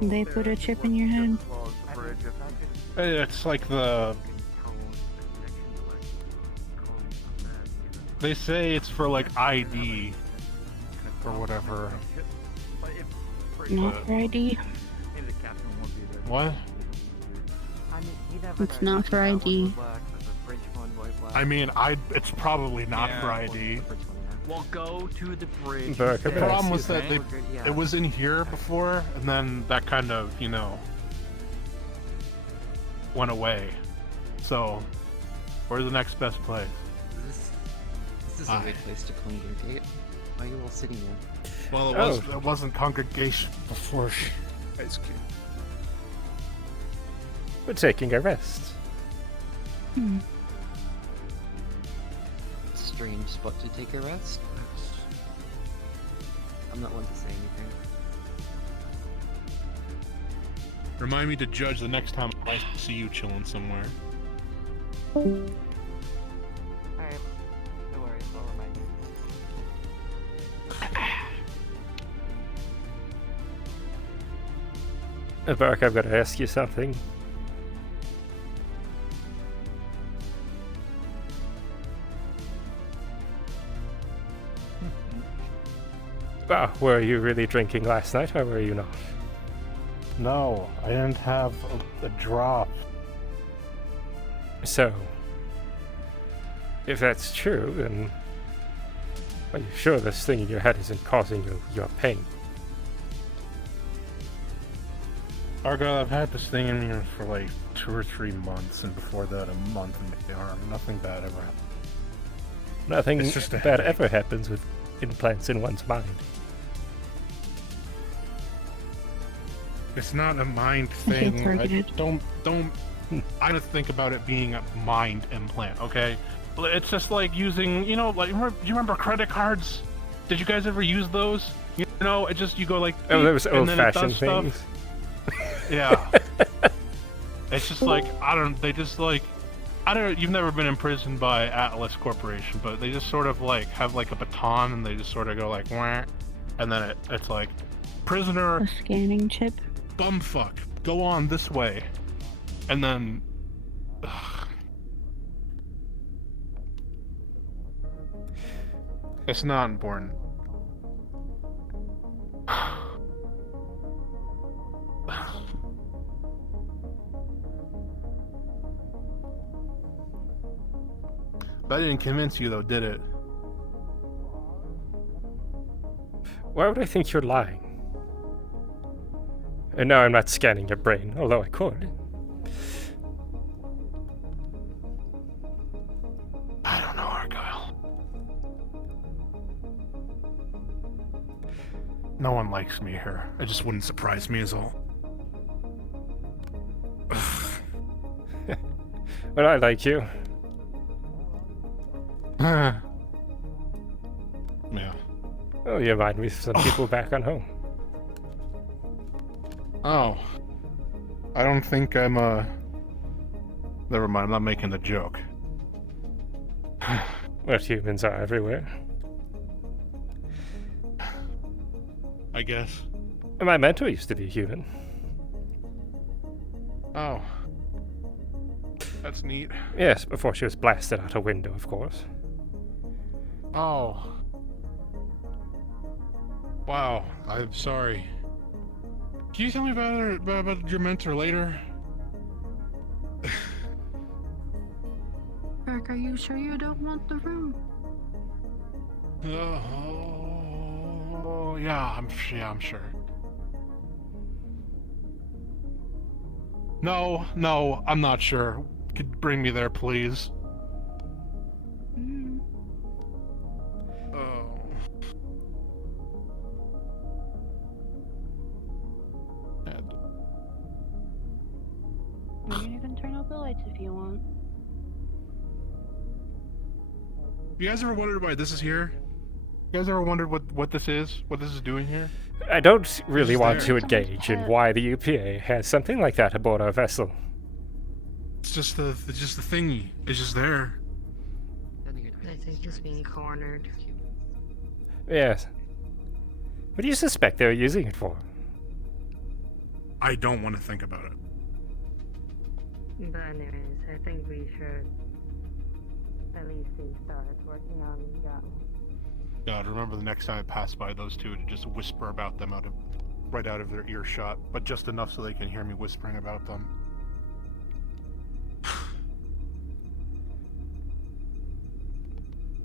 They put a chip in your head? It's like the... They say it's for like ID or whatever. Not for ID. What? It's not for ID. I mean, it's probably not for ID. Well, go to the bridge. Burke, The problem was that okay? it was in here before, and then that kind of, you know, went away. So, where's the next best place? This is a good place to congregate. Why are you all sitting there? Well, it wasn't congregation before Ice Cube. We're taking a rest. Strange spot to take a rest. I'm not one to say anything. Remind me to judge the next time I see you chilling somewhere. Alright. No worries, I'll remind you. Barak, I've got to ask you something. Were you really drinking last night, or were you not? No, I didn't have a drop. So, if that's true, then are you sure this thing in your head isn't causing you your pain? Argyll, I've had this thing in me for like 2 or 3 months, and before that, a month in the arm. Nothing bad ever happened. Nothing It's just a bad headache. ever happens with implants in one's mind. It's not a mind thing. Don't. I don't think about it being a mind implant. Okay, it's just like using. You know, like do you remember credit cards? Did you guys ever use those? You know, it just you go like. Oh, those beep, and then it old-fashioned does stuff. things. Yeah. It's just like they just like you've never been imprisoned by Atlas Corporation, but they just sort of like have like a baton and they just sort of go like wah, and then it's like prisoner A scanning chip. bumfuck, go on this way. And then it's not important. That didn't convince you though, did it? Why would I think you're lying? And no, I'm not scanning your brain, although I could. I don't know, Argyll. No one likes me here. It just wouldn't surprise me is all. But I like you. Yeah. Oh, you remind me of some people back on home. Oh. I don't think I'm, Never mind, I'm not making the joke. Well, humans are everywhere. I guess. My mentor used to be human. Oh. That's neat. Yes, before she was blasted out a window, of course. Oh. Wow, I'm sorry. Can you tell me about your mentor later? Eric, are you sure you don't want the room? Oh, yeah, I'm sure. No, I'm not sure. Could bring me there, please. Oh. We can even turn out the lights if you want. You guys ever wondered why this is here? You guys ever wondered what this is? What this is doing here? I don't really want to there. engage in why the UPA has something like that aboard our vessel. It's just the thingy. It's just there. I think he's being cornered. Yes. What do you suspect they're using it for? I don't want to think about it. But anyways, I think we should at least start working on that. God, remember the next time I pass by those two to just whisper about them right out of their earshot, but just enough so they can hear me whispering about them.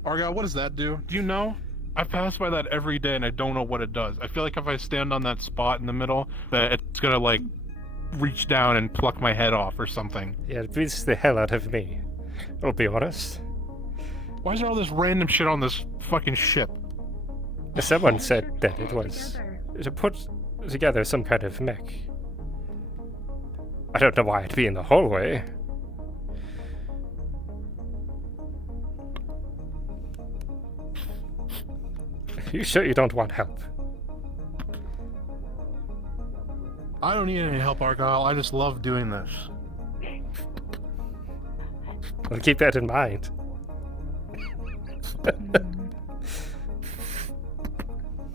Argyll, what does that do? Do you know? I pass by that every day and I don't know what it does. I feel like if I stand on that spot in the middle, that it's gonna like reach down and pluck my head off or something. Yeah, it beats the hell out of me. I'll be honest. Why is there all this random shit on this fucking ship? Someone said that it was to put together some kind of mech. I don't know why it'd be in the hallway. You sure you don't want help? I don't need any help, Argyll. I just love doing this. Well, keep that in mind. The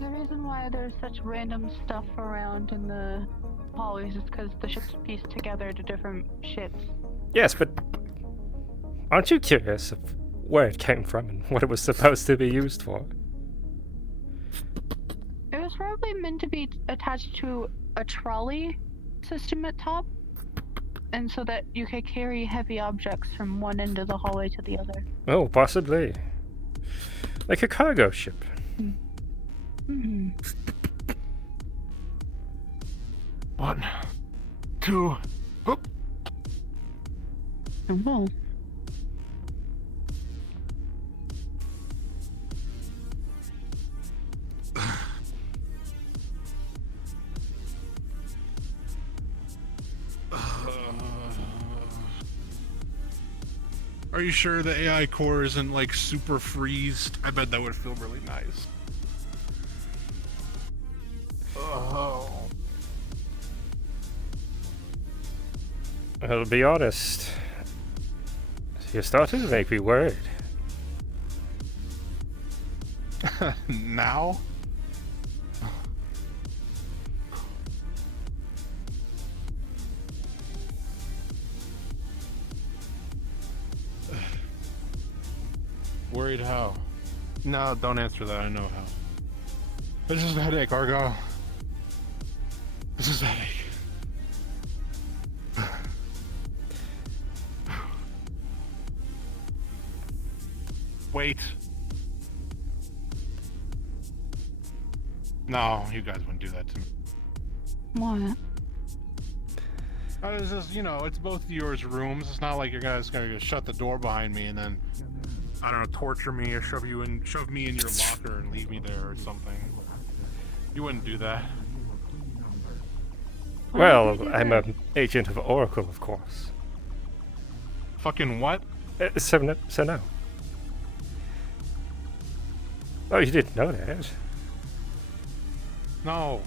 reason why there's such random stuff around in the hallways is because the ships pieced together to different ships. Yes, but aren't you curious of where it came from and what it was supposed to be used for? It was probably meant to be attached to a trolley system at top, and so that you could carry heavy objects from one end of the hallway to the other. Oh, possibly. Like a cargo ship. Mm-hmm. 1, 2, whoop. Oh. Are you sure the AI core isn't like super freezed? I bet that would feel really nice. Oh. I'll be honest. You're starting to make me worried. Now? Worried how? No, don't answer that. I know how. This is a headache, Argyll. This is a headache. Wait. No, you guys wouldn't do that to me. What? It's just, you know, it's both of yours rooms. It's not like you guys gonna shut the door behind me and then, I don't know, torture me or shove me in your locker and leave me there or something. You wouldn't do that. Well, I'm an agent of Oracle, of course. Fucking what? So no. Oh, you didn't know that? No.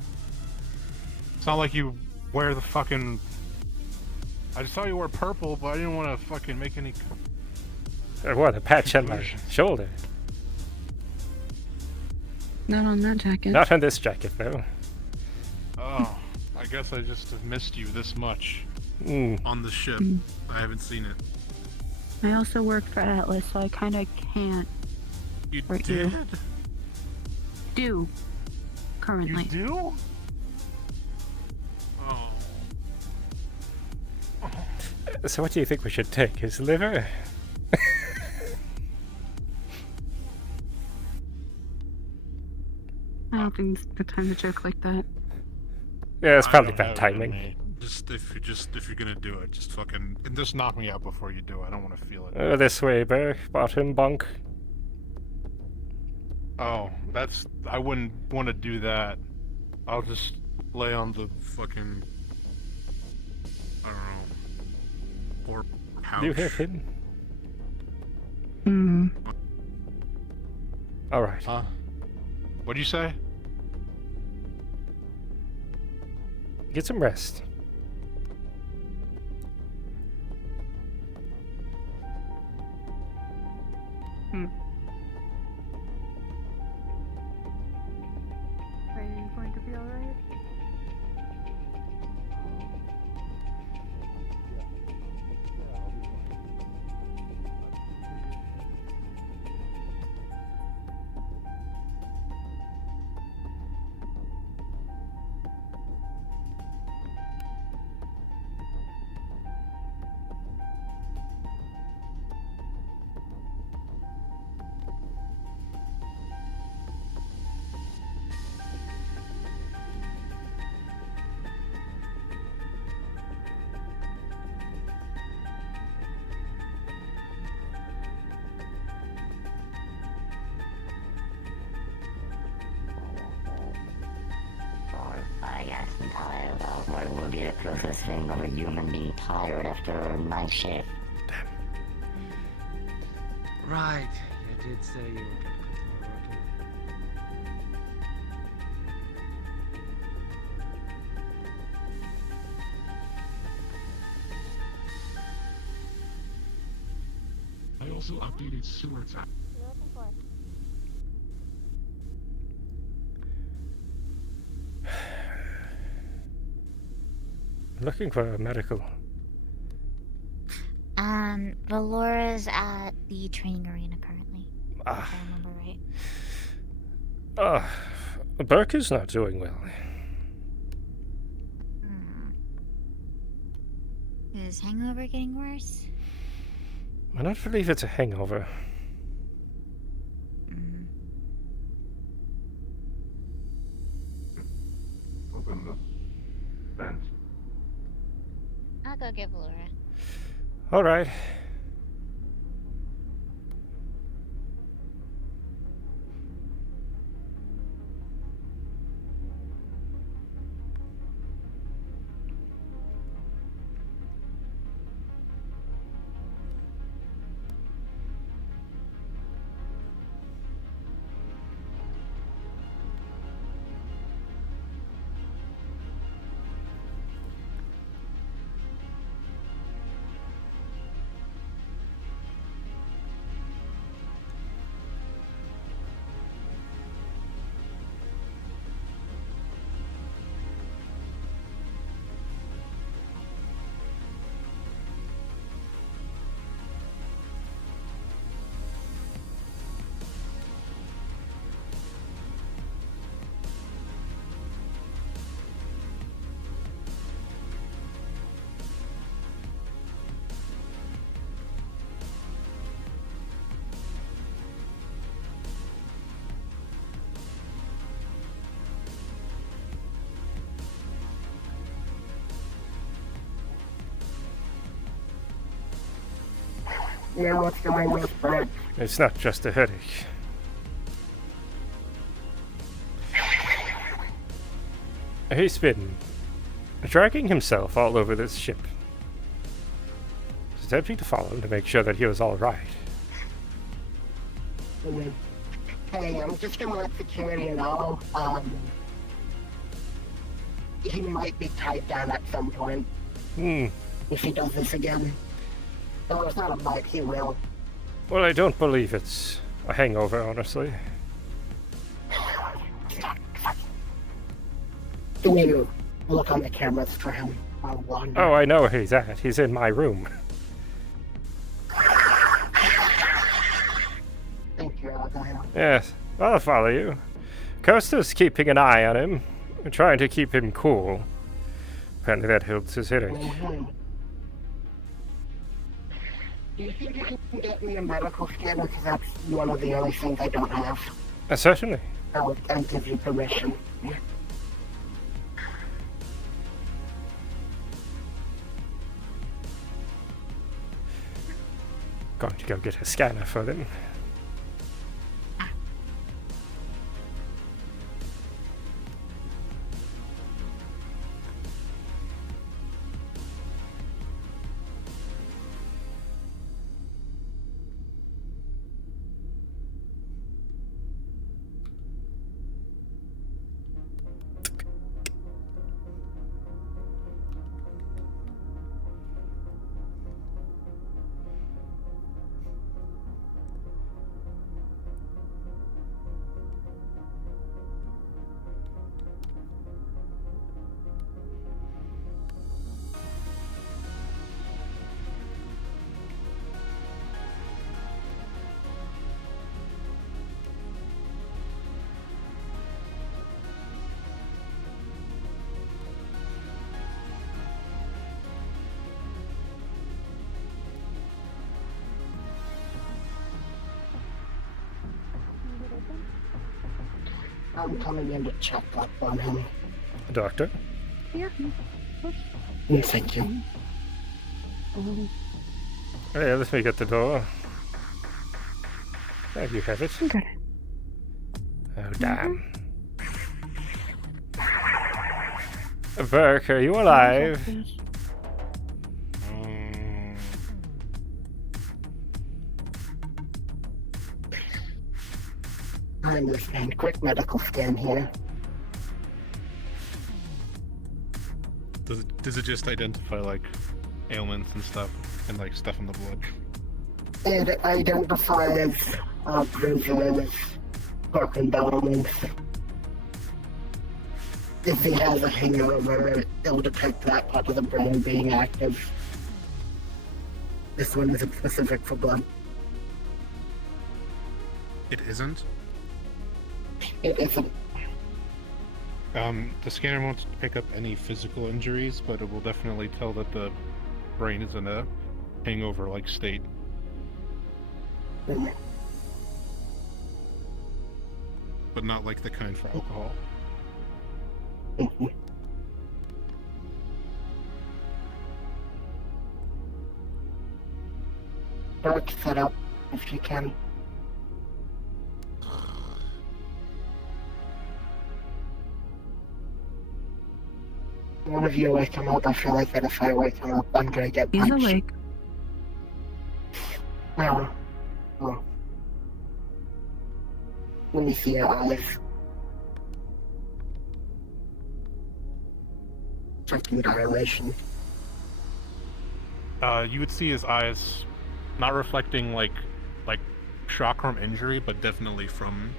It's not like you wear the fucking... I just saw you wear purple, but I didn't want to fucking make any... What, a patch on my shoulder? Not on that jacket. Not on this jacket, though. Oh, I guess I just have missed you this much on the ship. I haven't seen it. I also work for Atlas, so I kind of can't. You hurt did? You. Do. Currently. You do? So what do you think we should take? His liver? I don't think it's the time to joke like that. Yeah, it's probably bad timing. Just if you're gonna do it, just fucking just knock me out before you do it. I don't want to feel it. This way, bear. Bottom bunk. Oh, I wouldn't want to do that. I'll just lay on the fucking, I don't know, or couch. You hear him? Alright. Huh? What'd you say? Get some rest. Are you going to be alright? I guess I'm tired of what will be the closest thing of a human being tired after a night shift. Right, you did say you were going to continue working. also updated sewer time. Looking for a medical. Valora's at the training arena currently. If I remember right. Burke is not doing well. Is hangover getting worse? I don't believe it's a hangover. Open the vent. I'll go get Valora. All right. Yeah, what's going on with Brett? It's not just a headache. He's been dragging himself all over this ship. It's tempting to follow him to make sure that he was all right. Hey, I'm just gonna let security know. He might be tied down at some point. If he does this again. No, it's not a might, he will. Well, I don't believe it's a hangover, honestly. Do you look on the cameras for him? Oh, I know where he's at. He's in my room. Thank you, Argyll. Yes, I'll follow you. Costa's keeping an eye on him, trying to keep him cool. Apparently that helps his headache. Do you think you can get me a medical scan? Because that's one of the only things I don't have. Certainly. I'll give you permission. Yeah. Going to go get a scanner for them. I'm coming in to check up on him. Doctor? Yeah. Yes, thank you. Hey, let me get the door. There you have it. Okay. Oh, damn. Burke, are you alive? I understand. Quick medical scan here. Does it just identify like ailments and stuff like stuff in the blood? It identifies prisoners, broken bones. If he has a hangover, it'll depict that part of the brain being active. This one isn't specific for blood. It isn't? It isn't. The scanner won't pick up any physical injuries, but it will definitely tell that the brain is in a hangover-like state. But not like the kind for alcohol. Dark setup, if you can. One of you wake him up. I feel like that if I wake him up, I'm gonna get punched. He's awake. No. Oh. Let me see your eyes. Checking dilation. You would see his eyes not reflecting like shock from injury, but definitely from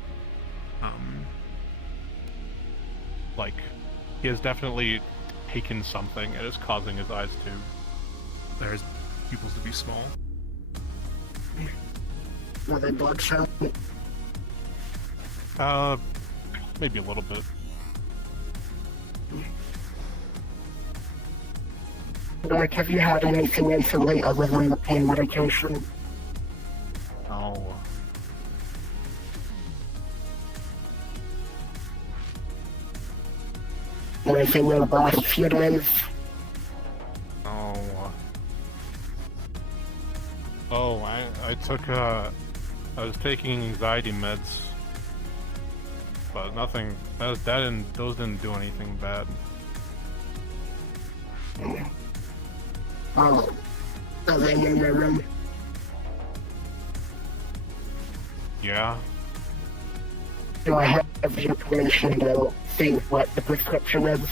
like he has definitely taken something and is causing his eyes to his pupils to be small. Were they bloodshot? Maybe a little bit. Like, have you had anything recently other than the pain medication? Oh. Anything in the last few days? Oh, I took, I was taking anxiety meds, but nothing, those didn't do anything bad. Oh, are they in your room? Yeah. Do I have the information to see what the prescription is?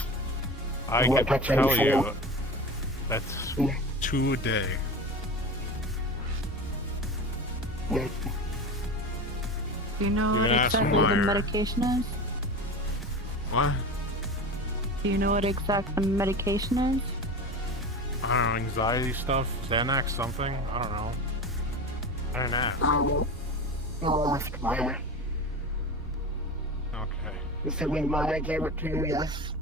I can tell you, that's 2 a day. Do you know what exactly the medication is? What? Do you know what exact the medication is? I don't know, anxiety stuff? Xanax something? I don't know. I didn't ask. I'll ask Maya. Okay. You said when Maya gave it to me, yes?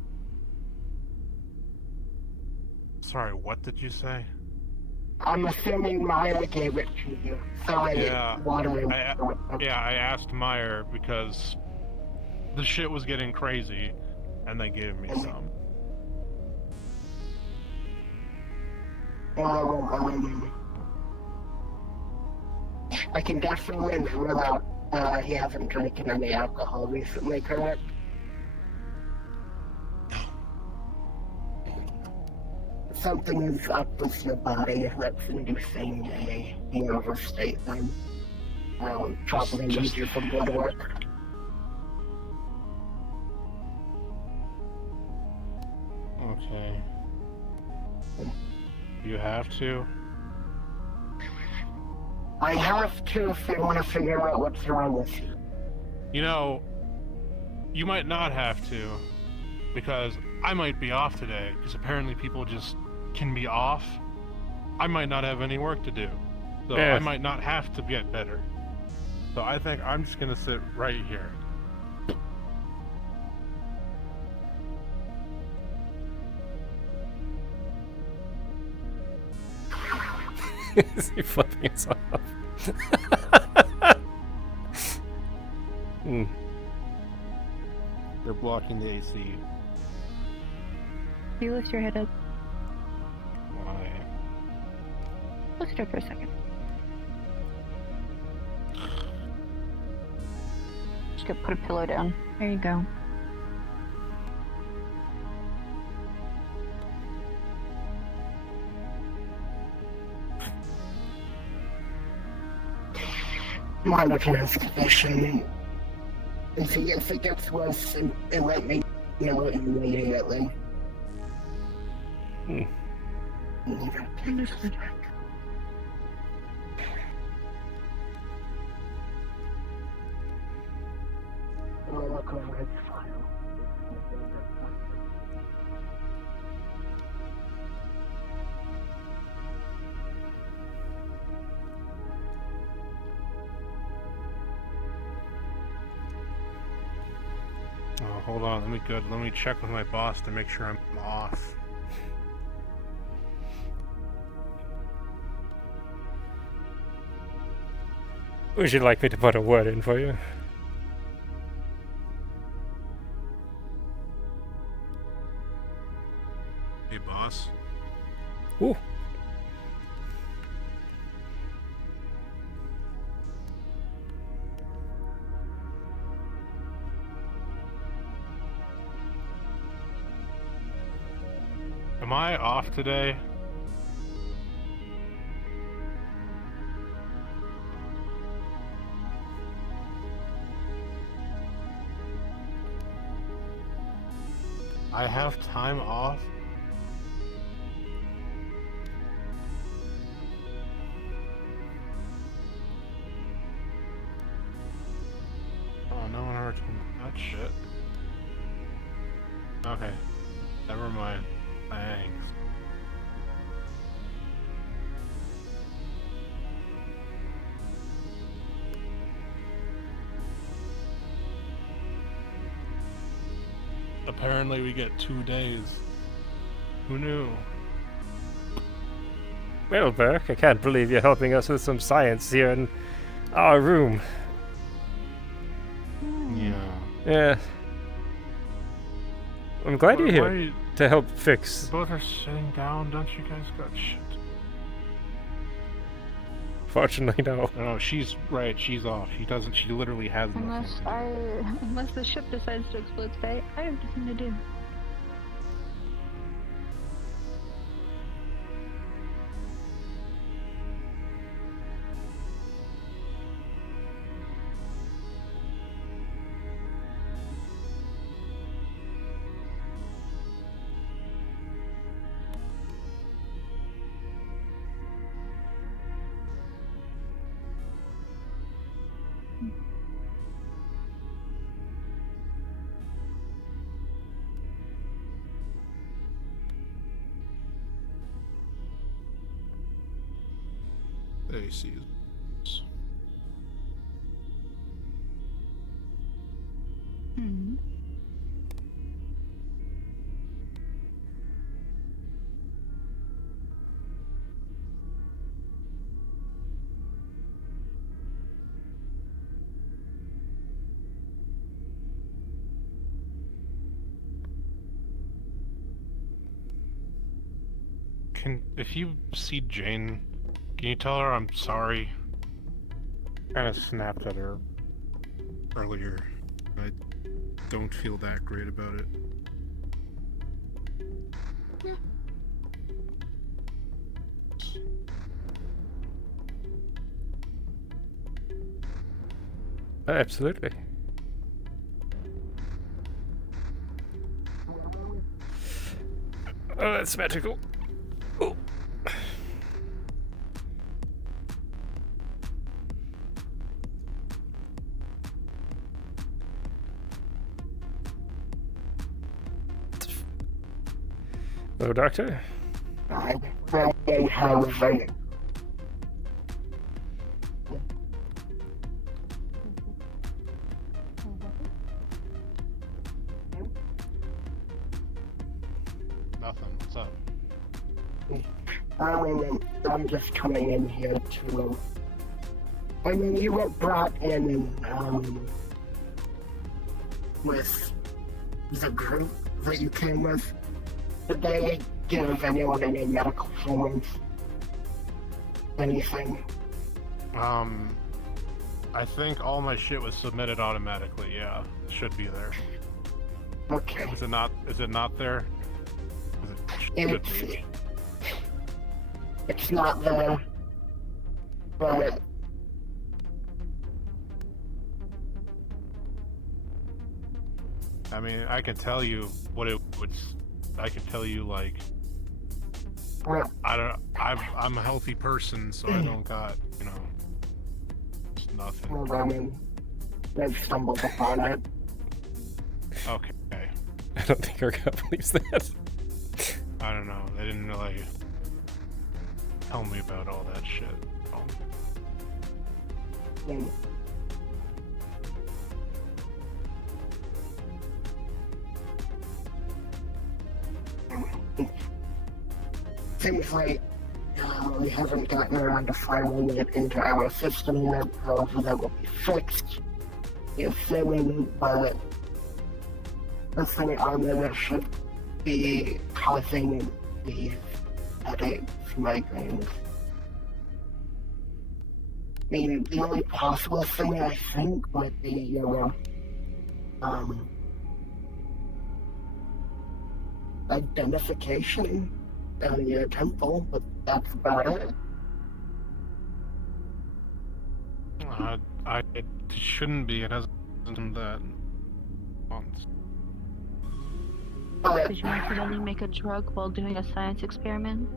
Sorry, what did you say? I'm assuming Maya gave it to you. Sorry, Yeah, I asked Meyer because the shit was getting crazy, and they gave me some. I can definitely rule out he hasn't drinking any alcohol recently, correct? Something's up with your body that's inducing a nervous state then. Probably need you for blood work. Okay. You have to? I have to if you want to figure out what's wrong with you. You know, you might not have to, because I might be off today, because apparently people just can be off. I might not have any work to do, so I might not have to get better. So I think I'm just gonna sit right here. Is he flipping us off? They're blocking the AC. You lift your head up. Why? Look at her for a second. Just gonna put a pillow down. There you go. Minor investigation. If it gets worse, it let me know immediately. look over his file. Oh, hold on. Let me check with my boss to make sure I'm off. Would you like me to put a word in for you? Hey, boss. Ooh. Am I off today? I have time off? Oh, no one ever told me that shit. Okay. Never mind. Thanks. Apparently we get 2 days. Who knew? Well, Burke, I can't believe you're helping us with some science here in our room. Yeah. Yeah. I'm glad you're Why- here to help fix. You both are sitting down, don't you guys got shit? Fortunately, no. No, she's right, she's off. She literally has nothing. Unless the ship decides to explode today, I have nothing to do. They see. Hmm. If you see Jane, can you tell her I'm sorry? Kind of snapped at her earlier. I don't feel that great about it. Yeah. Absolutely. Oh, that's magical. Oh. Hello, Doctor. I really have a... Nothing. What's up? I'm just coming in here to... I mean, you were brought in, with the group that you came with. Did they give anyone any medical forms? Anything? I think all my shit was submitted automatically, yeah. It should be there. Okay. Is it not there? It should be. It's not there, but I mean, I can tell you what it would. I can tell you like. I'm a healthy person, so I don't got nothing. I mean, they've stumbled upon it. Okay. I don't think Argyll believes that. I don't know. They didn't really tell me about all that shit. Oh. Seems like we haven't gotten around to filing it into our system yet. However, that will be fixed if they win, but the thing on there should be causing these headaches, migraines. I mean, the only possible thing I think might be your identification down your temple, but that's about it. It shouldn't be. It hasn't done that once. Did you accidentally make a drug while doing a science experiment?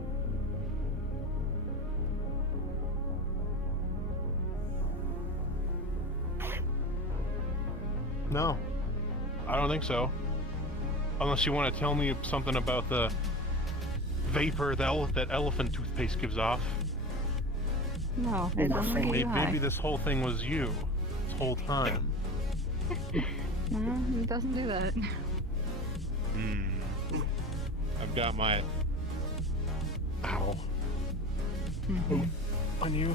No, I don't think so. Unless you want to tell me something about the vapor that elephant toothpaste gives off. No, it doesn't give you high. Maybe this whole thing was you, this whole time. No, it doesn't do that. I've got my... Ow. On you.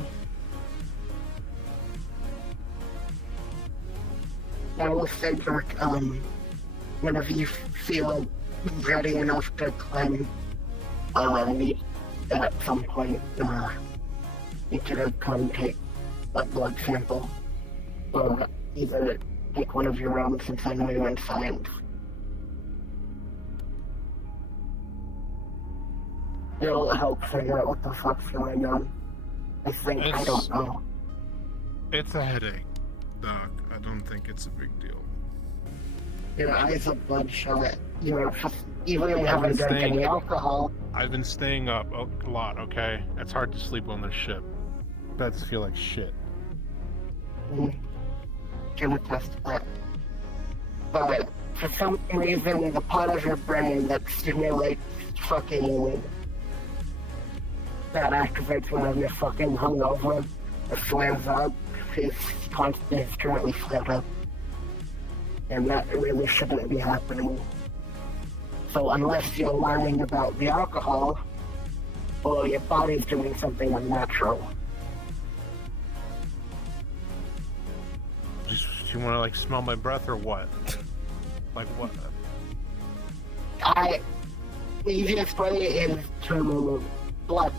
I will say, Dirk, whenever you feel ready enough to climb meet at some point, you could come take a blood sample, or either take one of your own since I know you're in science. It'll help figure out what the fuck's going on. I don't know. It's a headache, Doc. I don't think it's a big deal. Your eyes are bloodshot. You're just, even if you haven't drank any alcohol. I've been staying up a lot, okay? It's hard to sleep on this ship. Beds feel like shit. Can attest to that. But for some reason, the part of your brain that stimulates fucking that activates whenever you're fucking hungover or flares up is currently flared up. And that really shouldn't be happening. So unless you're learning about the alcohol, or your body's doing something unnatural. Do you want to like smell my breath or what? Like what? The easiest way is to blood.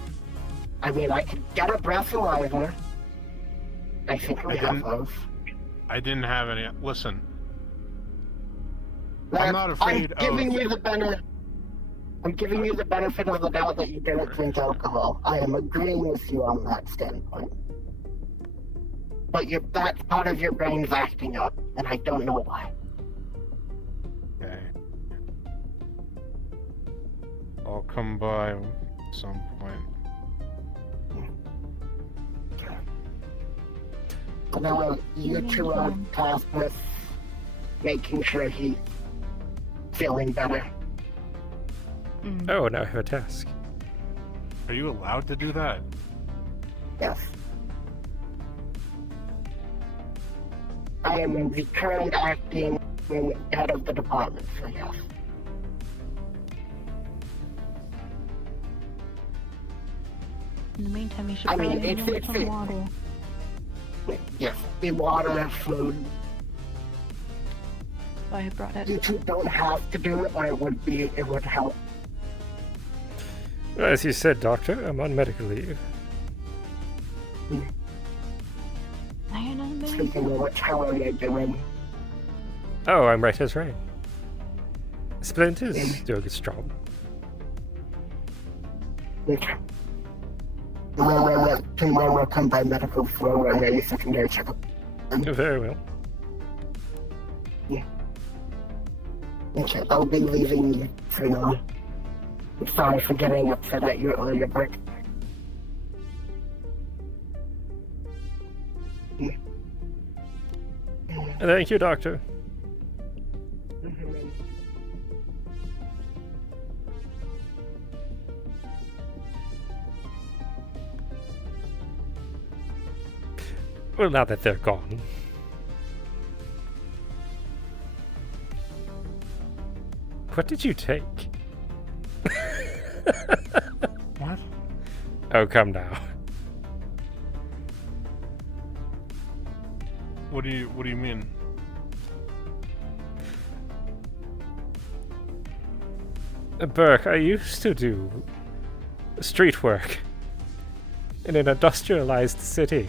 I mean, I could get a breathalyzer. I think we have those. I didn't have any. Listen. I'm not afraid I'm giving you the benefit of the doubt that you didn't drink alcohol. I am agreeing with you on that standpoint. But that part of your brain's acting up, and I don't know why. Okay. I'll come by at some point. Now, you two are tasked with making sure he's feeling better. Oh, now I have a task. Are you allowed to do that? Yes. I am the current acting head of the department, so yes. In the meantime, you should probably drink some water. Yes, the water and food. I brought it. You two don't have to do it, but it would help. Well, as you said, Doctor, I'm on medical leave. Now you're not on medical leave. Speaking of which, how are you doing? Oh, I'm right as rain. Splint is doing strong. Okay. We'll come by medical for a secondary checkup. Very well. Yeah. Okay, I'll be leaving you for now. I'm sorry for getting upset at your earlier break. Thank you, Doctor. Mm-hmm. Well, now that they're gone. What did you take? What? Oh, come now. What do you mean? Burke, I used to do street work in an industrialized city.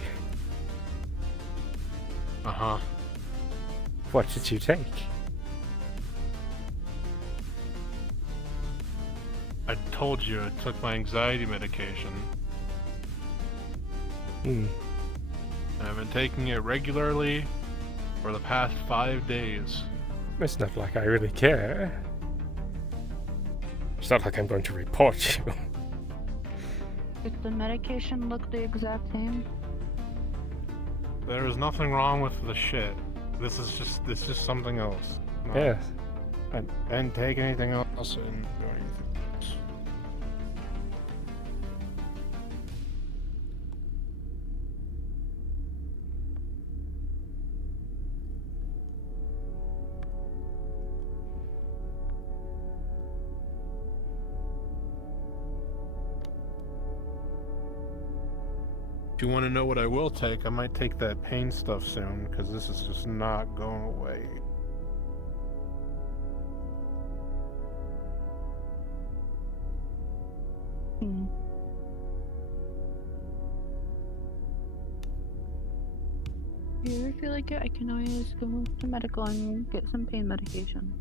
Uh-huh. What did you take? I told you I took my anxiety medication. I've been taking it regularly for the past 5 days. It's not like I really care. It's not like I'm going to report you. Did the medication look the exact same? There is nothing wrong with the shit. This is just something else. No. Yes. I didn't take anything else and do anything else. If you want to know what I will take, I might take that pain stuff soon, because this is just not going away. If you ever feel like it, I can always go to medical and get some pain medication.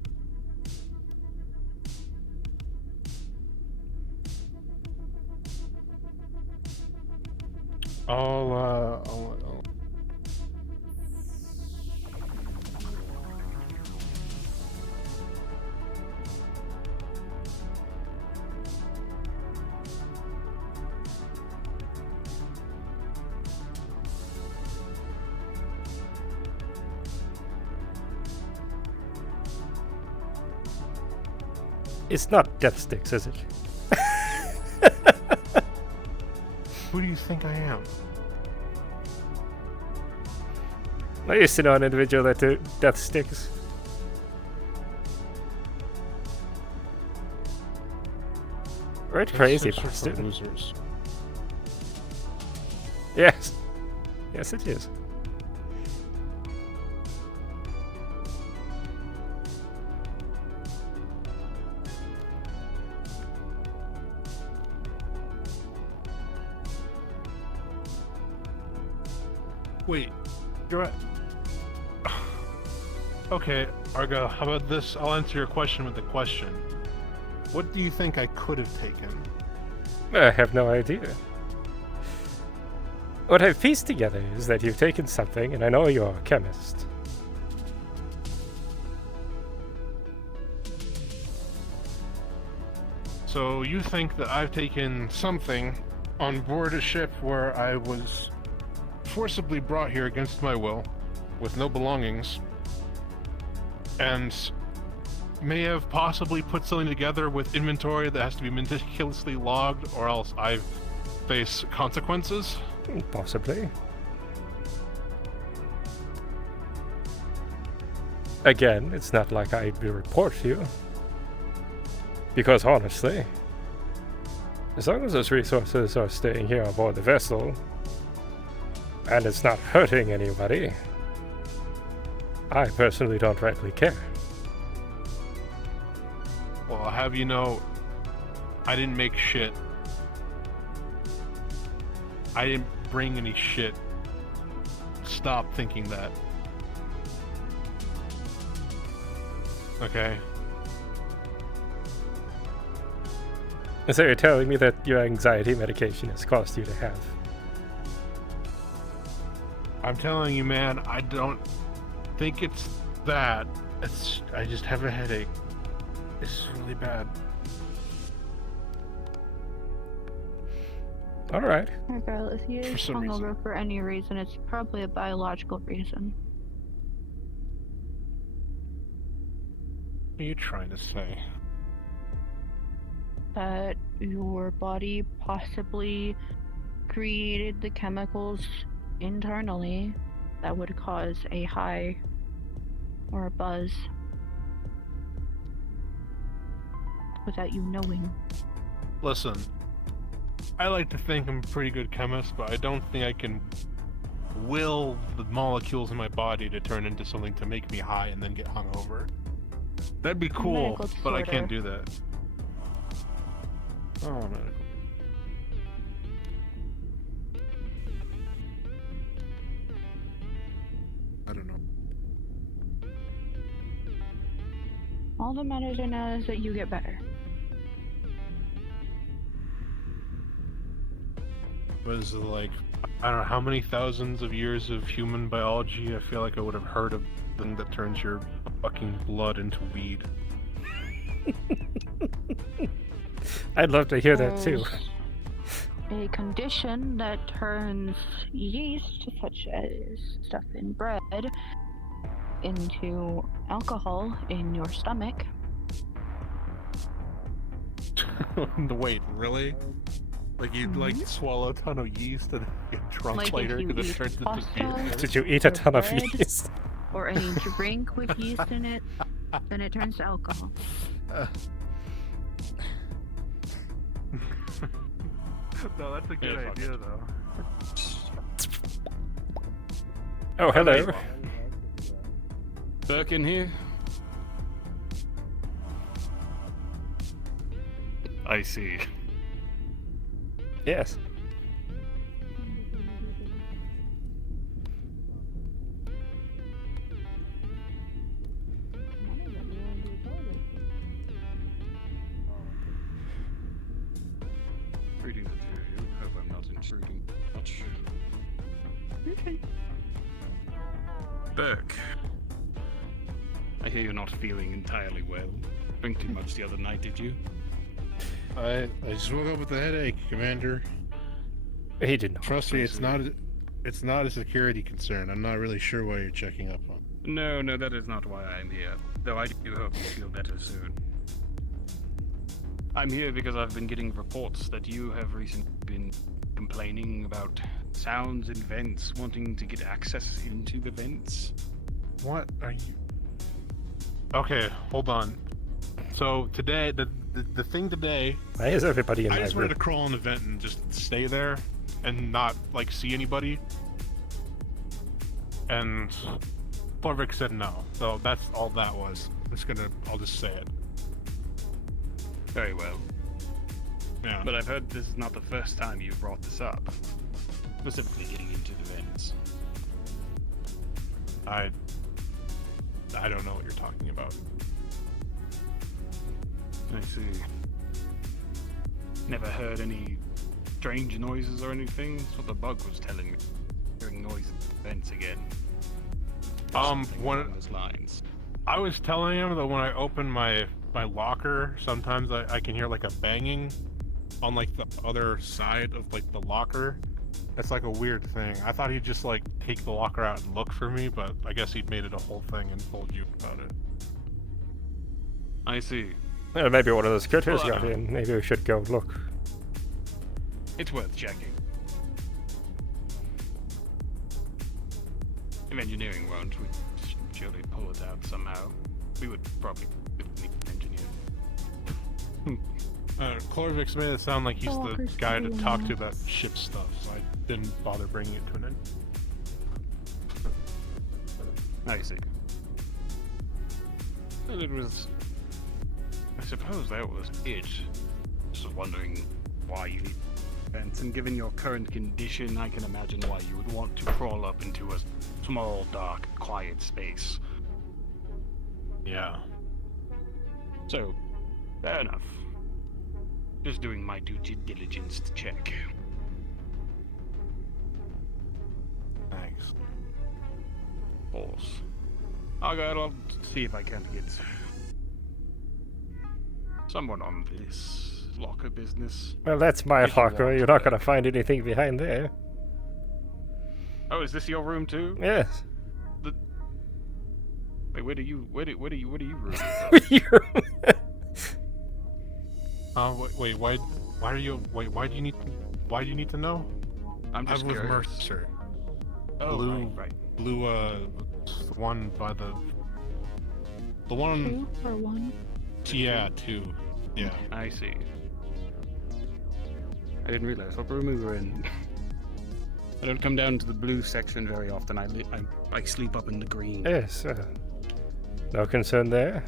I'll It's not death sticks, is it? Who do you think I am? I used to know an individual that do death sticks. Right, crazy bastard. Losers. Yes. Yes, it is. Wait, you're right. Okay, Argyll, how about this? I'll answer your question with a question. What do you think I could have taken? I have no idea. What I've pieced together is that you've taken something, and I know you're a chemist. So you think that I've taken something on board a ship where I was forcibly brought here against my will, with no belongings, and may have possibly put something together with inventory that has to be meticulously logged, or else I face consequences? Possibly. Again, it's not like I'd report you. Because honestly, as long as those resources are staying here aboard the vessel, and it's not hurting anybody, I personally don't rightly care. Well, I'll have you know, I didn't make shit. I didn't bring any shit. Stop thinking that. Okay? So you're telling me that your anxiety medication has caused you to have? I'm telling you, man, I don't think it's that. I just have a headache. It's really bad. Alright. Regardless, if he is hungover for any reason, it's probably a biological reason. What are you trying to say? That your body possibly created the chemicals internally that would cause a high or a buzz without you knowing. Listen, I like to think I'm a pretty good chemist, but I don't think I can will the molecules in my body to turn into something to make me high and then get hungover. That'd be cool, Medical but I can't disorder. do that. Oh, medical. I don't know. All that matters right now is that you get better. Was like, I don't know how many thousands of years of human biology I feel like I would have heard of the thing that turns your fucking blood into weed. I'd love to hear that too. There's a condition that turns yeast, such as stuff in bread, into alcohol in your stomach. Wait, really? Like you'd like swallow a ton of yeast and get drunk Like if later you because it eat turns into pasta beer? Did you eat a or ton of bread, yeast? or any drink with yeast in it, then it turns to alcohol. No, that's a good idea though. Oh, hello. Birkin here? I see. Yes. Greetings to you. Hope I'm not intruding much. Okay. Burke. I hear you're not feeling entirely well. Drank too much the other night, did you? I just woke up with a headache, Commander. He did not. Trust me, it's not a security concern. I'm not really sure why you're checking up on. No, that is not why I'm here. Though I do hope you feel better soon. I'm here because I've been getting reports that you have recently been complaining about sounds in vents, wanting to get access into the vents. What are you? Okay, hold on. So today, the thing today. Why is everybody in I my just wanted room? to crawl in the vent and just stay there, and not like see anybody. And Florvik said no, so that's all that was. I'll just say it. Very well. Yeah. But I've heard this is not the first time you've brought this up. Specifically getting into the vents. I don't know what you're talking about. I see. Never heard any strange noises or anything? That's what the bug was telling me. Hearing noises in the vents again. One Along those lines. I was telling him that when I open my locker, sometimes I can hear like a banging on like the other side of like the locker. It's like a weird thing. I thought he'd just like take the locker out and look for me, but I guess he'd made it a whole thing and told you about it. I see. Maybe one of those critters Well, got in. Maybe we should go look. It's worth checking. If engineering won't, we should surely pull it out somehow. We would probably need an engineer. Klorvik's made it sound like he's the Walker's guy to doing talk that. to about ship stuff, so I didn't bother bringing it to an end. I see. Well, it was... I suppose that was it. Just wondering why you need vents, and given your current condition, I can imagine why you would want to crawl up into a small, dark, quiet space. Yeah. So, fair enough. Just doing my due diligence to check. Thanks. Balls. I'll see if I can get someone on this locker business. Well, that's my If you locker. want. You're not going to find anything behind there. Oh, is this your room too? Yes. Wait, where do you room? Wait, why do you need to know? I'm just with curious. Mercer. right. Blue, the one by the one. 2 or 1? Yeah, 2. Yeah. I see. I didn't realize what room we were in. I don't come down to the blue section very often. I sleep up in the green. Yes, no concern there.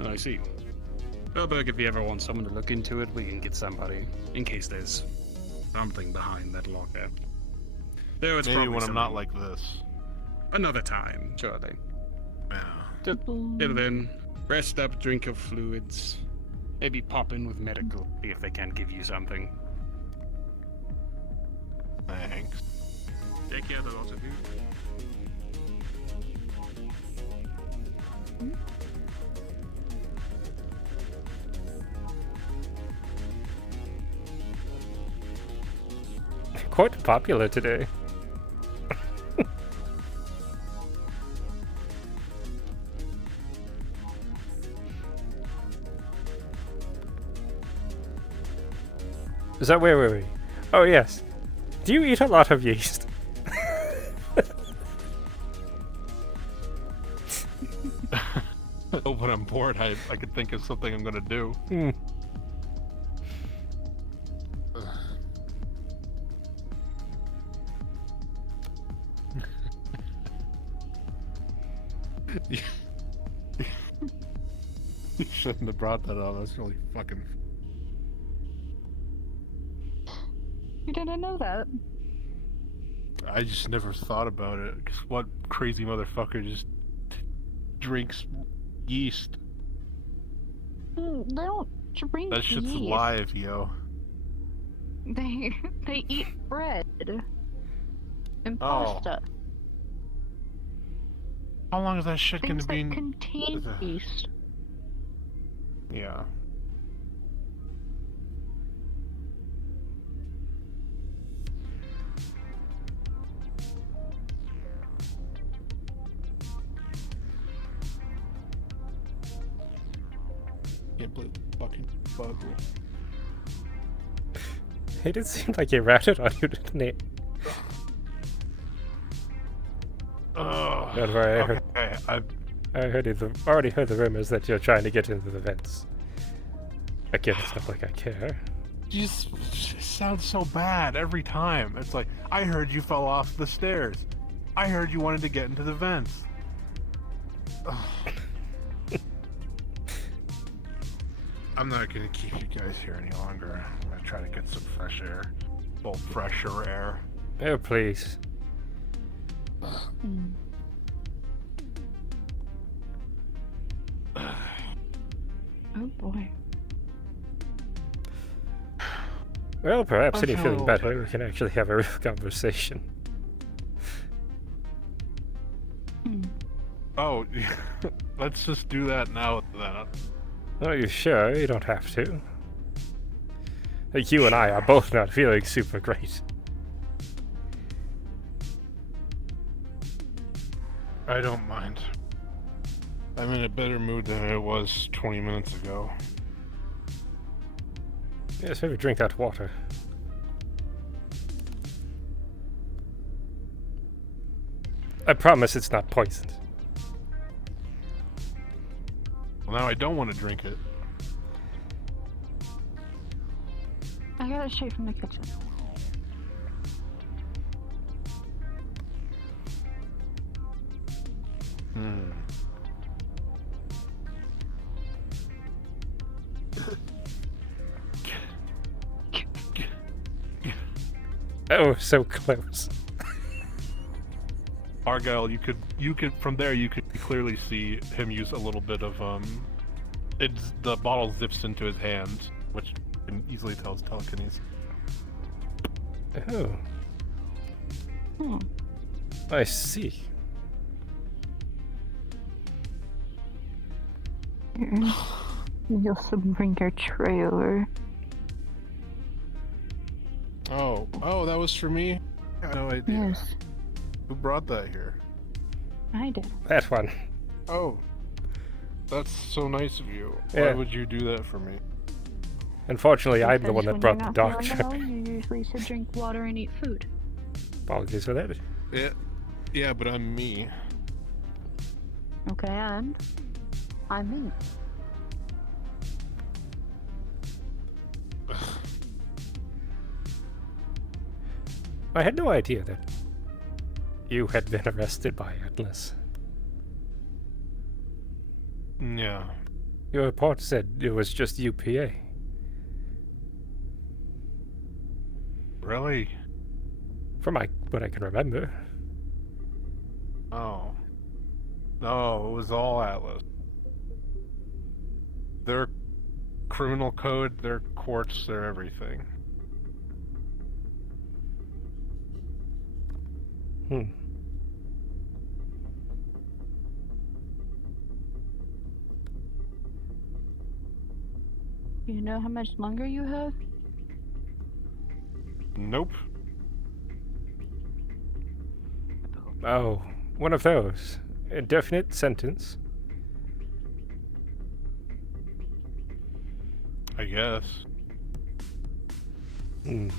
Oh, I see. Well, Berg, if you ever want someone to look into it, we can get somebody, in case there's something behind that lock there. Though it's maybe probably when I'm not something- like this. Another time, surely. Yeah. Till then, rest up, drink your fluids. Maybe pop in with medical, see if they can give you something. Thanks. Take care, the lot of you. Quite popular today. Is that where were we? Oh yes. Do you eat a lot of yeast? Oh, when I'm bored, I could think of something I'm gonna do. You shouldn't have brought that up. That's really fucking. You didn't know that. I just never thought about it. 'Cause what crazy motherfucker just drinks yeast? They don't drink That shit's yeast. alive, yo. They eat bread and Oh. pasta. How long is that shit Things gonna be? that contain yeast. Yeah. Can't believe fucking bug. It did seem like he ratted on you, didn't he? Oh, Don't worry, okay, already heard the rumors that you're trying to get into the vents. Again, it's not like I care. You just it sounds so bad every time. It's like, I heard you fell off the stairs. I heard you wanted to get into the vents. I'm not gonna keep you guys here any longer. I'm gonna try to get some fresh air. Well, fresher air. Oh, please. Oh boy. Well, perhaps I when you're feel a feeling little better, we can actually have a real conversation. Oh, let's just do that now then. Are you sure? You don't have to. Like, you and I are both not feeling super great. I don't mind. I'm in a better mood than I was 20 minutes ago. Yes, maybe drink that water. I promise it's not poisoned. Well, now I don't want to drink it. I got it straight from the kitchen. Oh, so close. Argyll, you could from there you could clearly see him use a little bit of the bottle zips into his hand, which can easily tell is telekinesis. Oh. I see. You'll bring your tray over. Oh, that was for me? I had no idea. Yes, Who brought that here? I did. That one. Oh. That's so nice of you. Why Yeah. would you do that for me? Unfortunately, I'm the one that When brought you're the not dog feeling trip. well, you usually should drink water and eat food. Apologies for that. Yeah, but I'm me. Okay, and I'm me. I had no idea that you had been arrested by Atlas. Yeah. Your report said it was just UPA. Really? From what I can remember. Oh. No, it was all Atlas. Their criminal code, their courts, their everything. Do you know how much longer you have? Nope. Oh, one of those. Indefinite sentence. I guess. I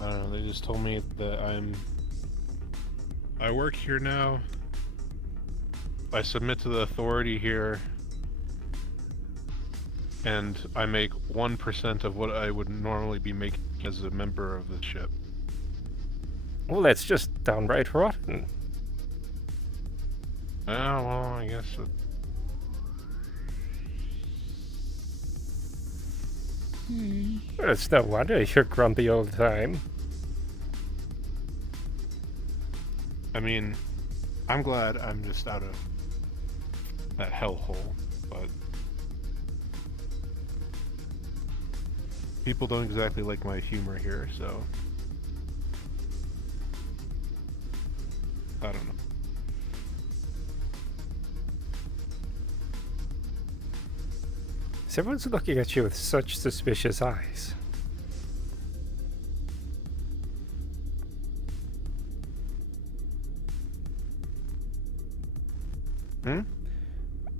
don't know, they just told me that I work here now. I submit to the authority here, and I make 1% of what I would normally be making as a member of the ship. Well, that's just downright rotten. Oh, well, I guess Well, it's no wonder you're grumpy all the time. I mean, I'm glad I'm just out of that hellhole, but people don't exactly like my humor here, so I don't know. So everyone's looking at you with such suspicious eyes.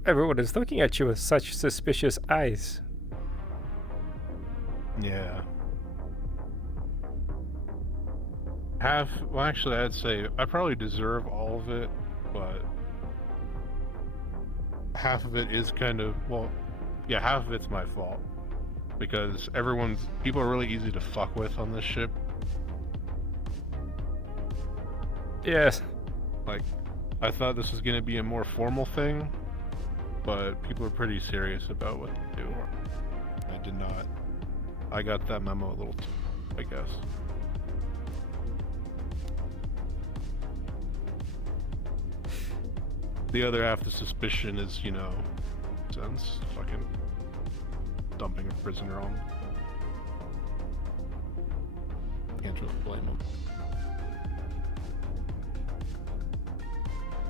Everyone is looking at you with such suspicious eyes. Yeah. Well, actually, I'd say I probably deserve all of it, but half of it is kind of, well, yeah, half of it's my fault. Because people are really easy to fuck with on this ship. Yes. Like, I thought this was gonna be a more formal thing, but people are pretty serious about what they do. I did not. I got that memo a little too, I guess. The other half of the suspicion is, sense fucking dumping a prisoner on. Can't really blame them.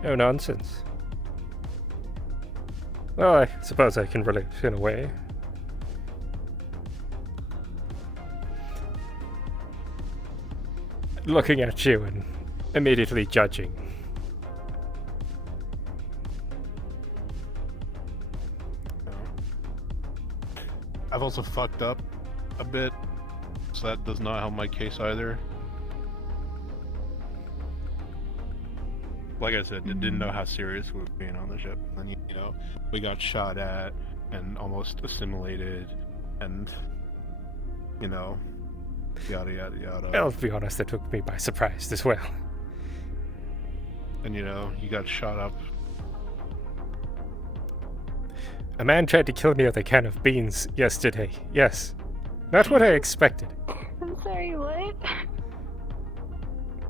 No nonsense. Well, I suppose I can relate in a way. Looking at you and immediately judging. I've also fucked up a bit, so that does not help my case either. Like I said, didn't know how serious we were being on the ship. And then, we got shot at and almost assimilated and, yada, yada, yada. I'll be honest, that took me by surprise as well. And, you got shot up. A man tried to kill me with a can of beans yesterday. Yes. Not what I expected. I'm sorry, what?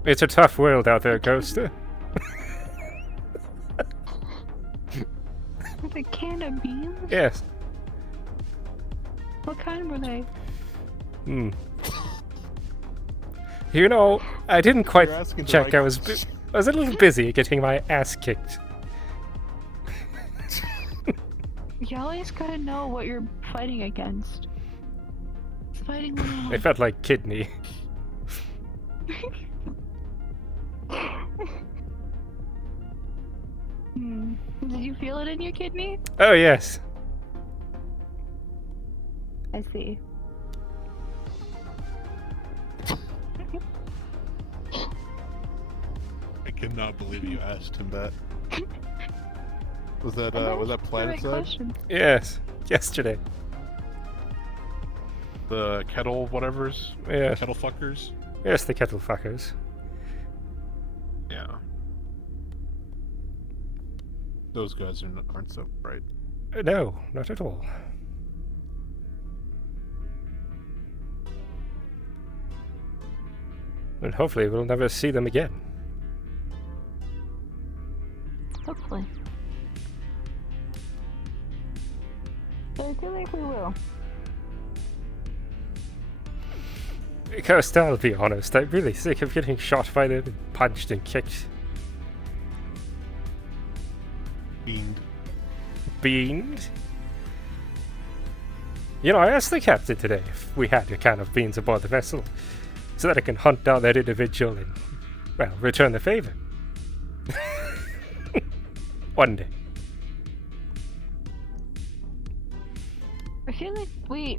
It's a tough world out there, Coaster. With a can of beans? Yes. What kind were they? I didn't quite You're asking the check. right I was a little busy getting my ass kicked. You always gotta know what you're fighting against. It's fighting 101. It felt like kidney. Did you feel it in your kidney? Oh, yes. I see. I cannot believe you asked him that. Was that Planet Side? Yes, yesterday. The kettle whatevers? Yeah. Kettle fuckers? Yes, the kettle fuckers. Yeah. Those guys aren't so bright. No, not at all. And hopefully we'll never see them again. Hopefully. I feel like we will. Because I'll be honest, I'm really sick of getting shot by them and punched and kicked. Beaned? You know, I asked the captain today if we had a can of beans aboard the vessel, so that I can hunt down that individual and, well, return the favor. One day. I feel like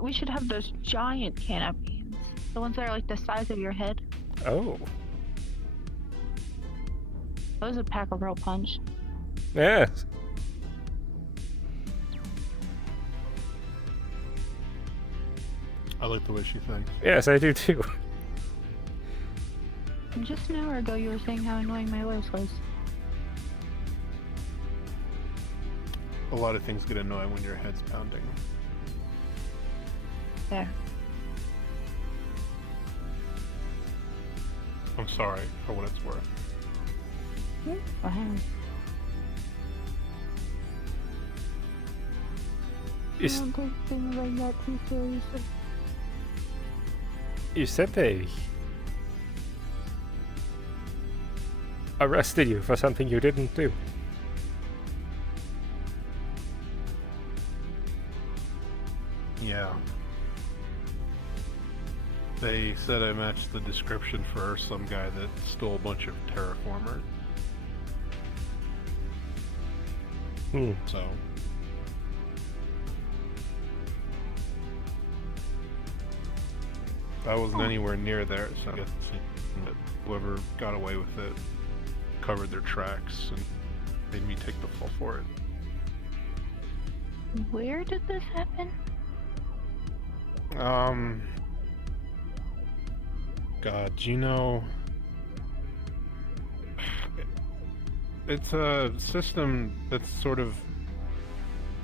we should have those giant can of beans. The ones that are like the size of your head. Oh. Those would pack a real punch. Yes. I like the way she thinks. Yes, I do too. Just an hour ago you were saying how annoying my voice was. A lot of things get annoying when your head's pounding. There. I'm sorry for what it's worth. Fine. I don't take things like that too seriously. You said they arrested you for something you didn't do. Yeah. They said I matched the description for some guy that stole a bunch of terraformers. So. I wasn't anywhere near there, so I guess that whoever got away with it covered their tracks and made me take the fall for it. Where did this happen? God, do you know... It's a system that's sort of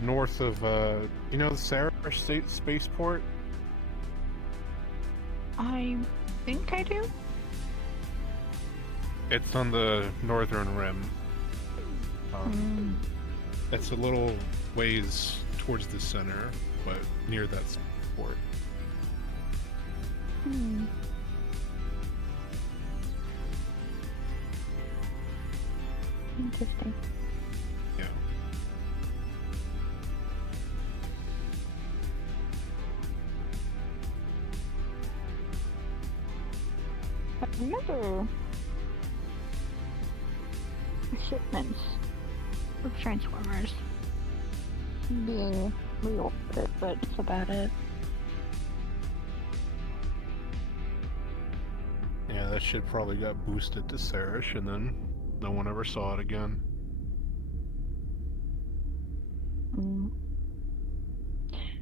north of, you know the Sarah State Spaceport? I think I do. It's on the northern rim. It's a little ways towards the center, but near that port. Interesting. Yeah. I remember shipments of Transformers being reordered, but that's about it. Yeah, that shit probably got boosted to Sarish, and then no one ever saw it again.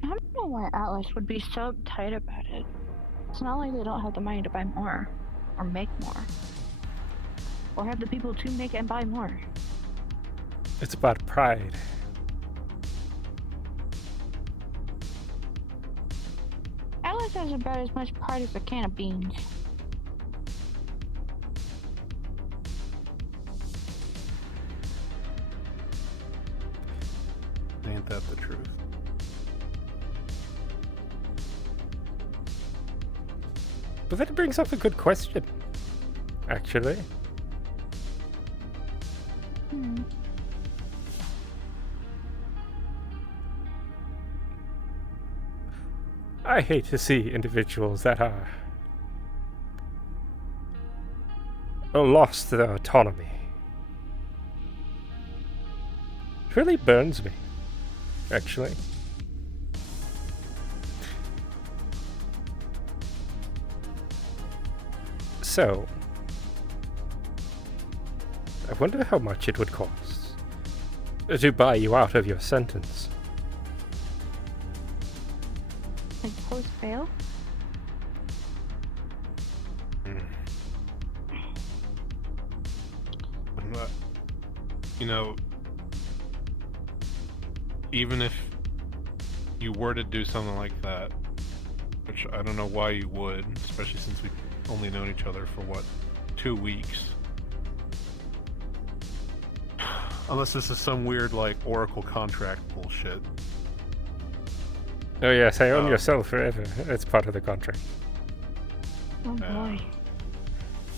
I don't know why Atlas would be so uptight about it. It's not like they don't have the money to buy more, or make more, or have the people to make and buy more. It's about pride. Atlas has about as much pride as a can of beans. Ain't that the truth? But that brings up a good question, actually. I hate to see individuals that are lost their autonomy. really burns me, actually. So, I wonder how much it would cost to buy you out of your sentence. Like post bail? You know, even if you were to do something like that, which I don't know why you would, especially since we've only known each other for, what, 2 weeks? Unless this is some weird, like, Oracle contract bullshit. Oh yes, I own your soul forever. It's part of the contract. Oh boy. I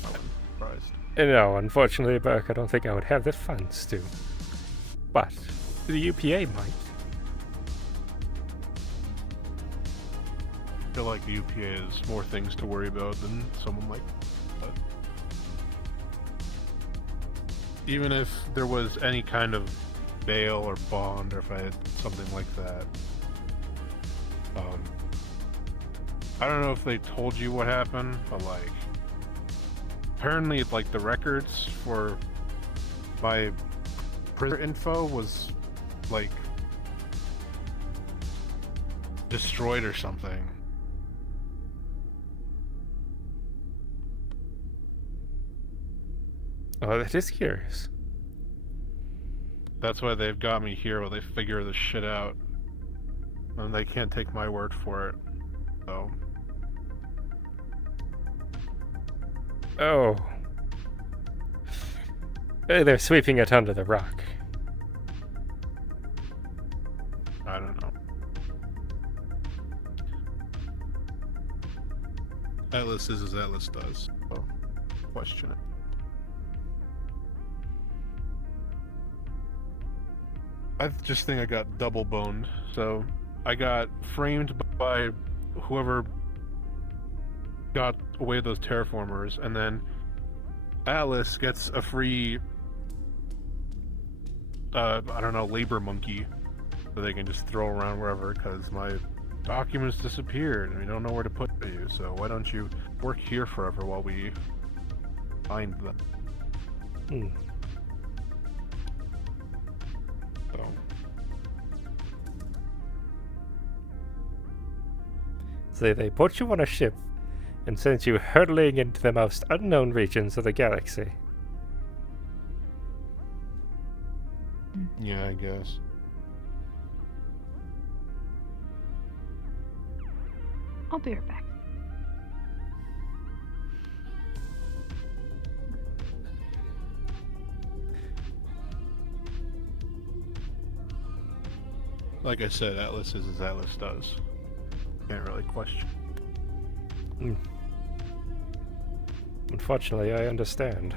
wasn't surprised. No, unfortunately, Burke, I don't think I would have the funds to. But the UPA might. I feel like the UPA has more things to worry about than someone like that. Even if there was any kind of bail or bond, or if I had something like that. I don't know if they told you what happened, but like, apparently, like, the records for my prisoner info was, like, destroyed or something. Oh, that is curious. That's why they've got me here while they figure this shit out. And they can't take my word for it. So. Oh. They're sweeping it under the rug. I don't know. Atlas is as Atlas does. So, question it. I just think I got double boned. So I got framed by whoever got away those terraformers, and then Atlas gets a free, I don't know, labor monkey that they can just throw around wherever, because my documents disappeared and we don't know where to put you, so why don't you work here forever while we find them? So they put you on a ship and sent you hurtling into the most unknown regions of the galaxy. Yeah, I guess. I'll be right back. Like I said, Atlas is as Atlas does. Can't really question. Unfortunately, I understand.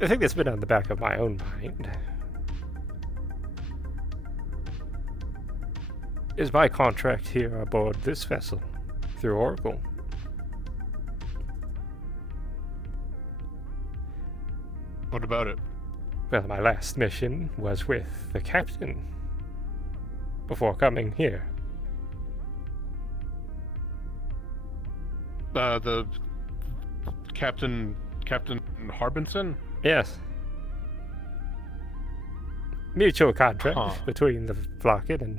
I think that's been on the back of my own mind. Is my contract here aboard this vessel through Oracle? What about it? Well, my last mission was with the captain before coming here. The Captain Harbinson? Yes. Mutual contract between the Flocket and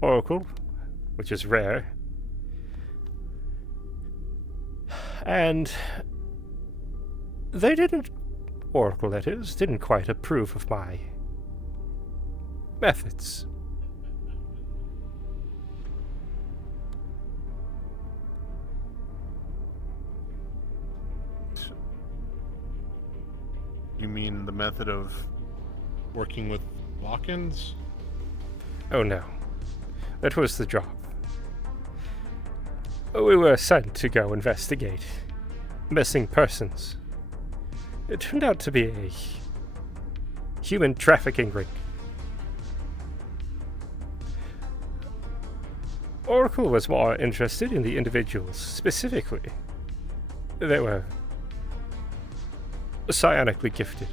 Oracle, which is rare. And they didn't, Oracle that is, didn't quite approve of my methods. You mean the method of working with lock-ins? Oh no. That was the job. We were sent to go investigate missing persons. It turned out to be a human trafficking ring. Oracle was more interested in the individuals specifically, They were psionically gifted.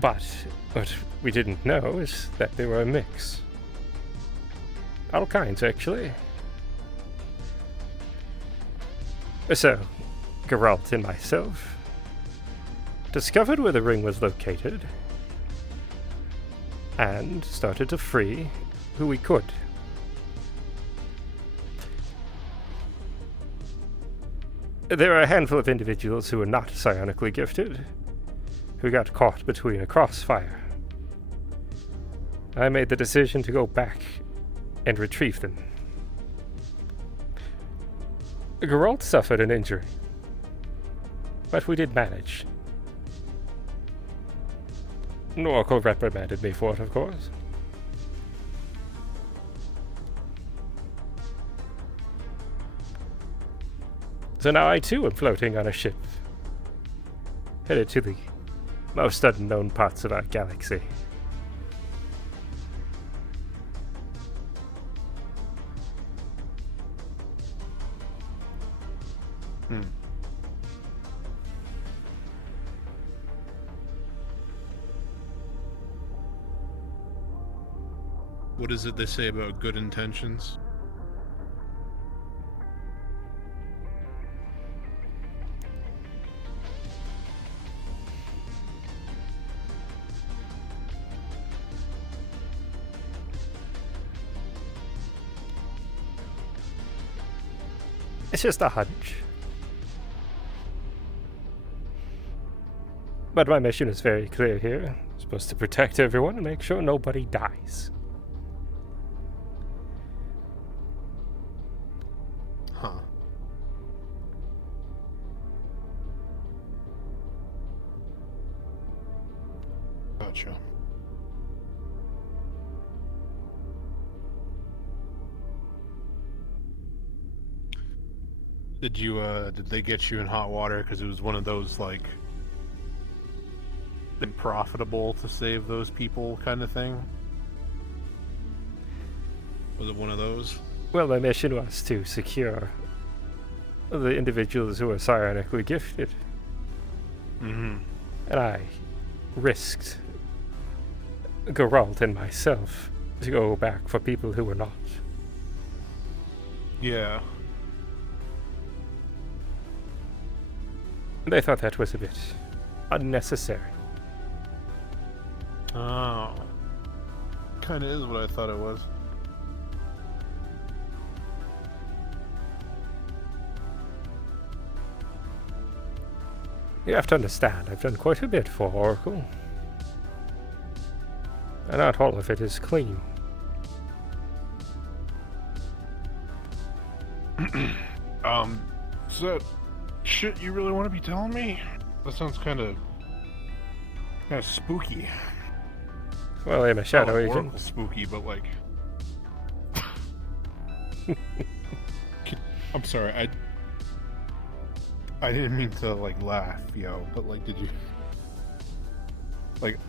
But what we didn't know is that they were a mix. All kinds, actually. So, Geralt and myself discovered where the ring was located and started to free who we could. There are a handful of individuals who are not psionically gifted, who got caught between a crossfire. I made the decision to go back and retrieve them. Geralt suffered an injury, but we did manage. Oracle reprimanded me for it, of course. So now I too am floating on a ship, headed to the most unknown parts of our galaxy. What is it they say about good intentions? It's just a hunch. But my mission is very clear here. I'm supposed to protect everyone and make sure nobody dies. Huh. Gotcha. Did they get you in hot water because it was one of those, like, unprofitable to save those people kind of thing? Was it one of those? Well, my mission was to secure the individuals who are psionically gifted. Mm-hmm. And I risked Geralt and myself to go back for people who were not. Yeah. They thought that was a bit unnecessary. Oh. Kind of is what I thought it was. You have to understand, I've done quite a bit for Oracle. And not all of it is clean. Is that shit you really want to be telling me? That sounds kind of spooky. Well, I'm a shadow agent. Oracle spooky, but like... I'm sorry, I didn't mean to, like, laugh, yo, but, like, did you... Like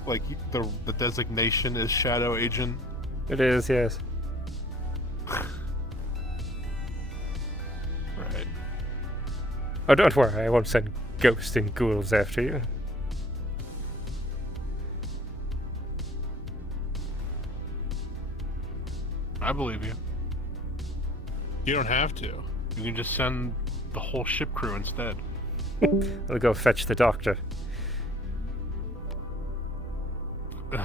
the designation is shadow agent? It is, yes. Right. Oh, don't worry, I won't send ghosts and ghouls after you. I believe you. You don't have to. You can just send the whole ship crew instead. I'll go fetch the doctor. Right.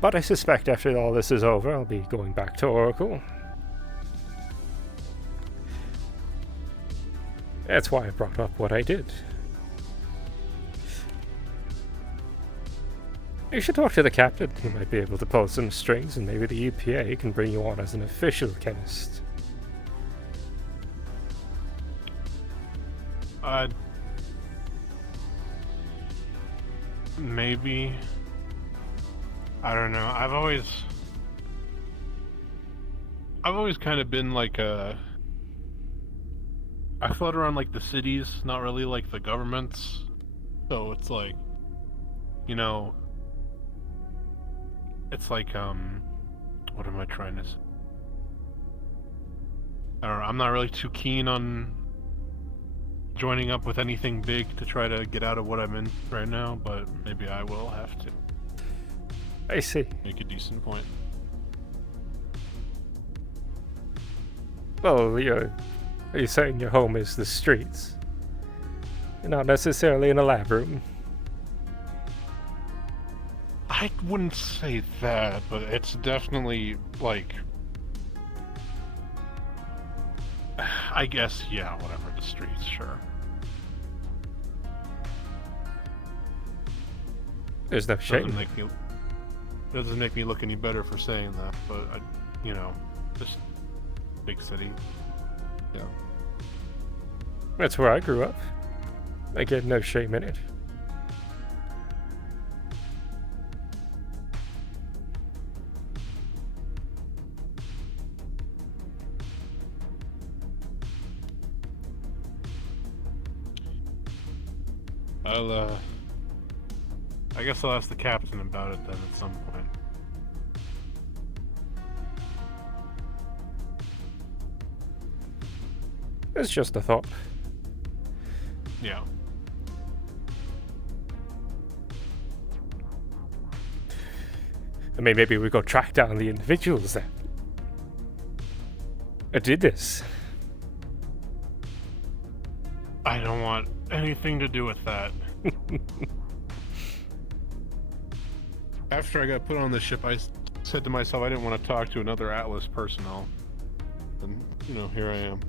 But I suspect after all this is over, I'll be going back to Oracle. That's why I brought up what I did. You should talk to the captain. He might be able to pull some strings, and maybe the EPA can bring you on as an official chemist. Maybe. I don't know. I've always kind of been like I float around like the cities, not really like the governments. So it's like, you know, it's like what am I trying to say? I don't know. I'm not really too keen on joining up with anything big to try to get out of what I'm in right now, but maybe I will have to. I see. Make a decent point. Well, are you saying your home is the streets? You're not necessarily in a lab room. I wouldn't say that, but it's definitely, like... I guess, yeah, whatever, the streets, sure. There's no shame. Doesn't make me look any better for saying that, but, you know, just big city. Yeah. That's where I grew up. Again, no shame in it. I guess I'll ask the captain about it then at some point. It's just a thought. Yeah. I mean, maybe we go track down the individuals that did this. I don't want anything to do with that. After I got put on the ship, I said to myself I didn't want to talk to another Atlas personnel. And, you know, here I am.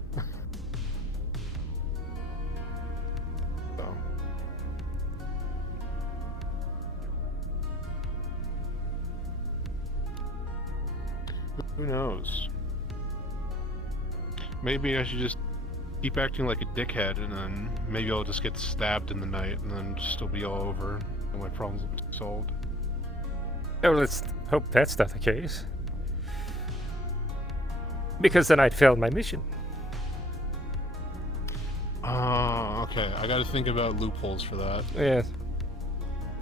So. Who knows? Maybe I should just keep acting like a dickhead, and then maybe I'll just get stabbed in the night, and then just it'll be all over, and my problems will be solved. Oh, let's hope that's not the case. Because then I'd failed my mission. Okay. I gotta think about loopholes for that. Yeah.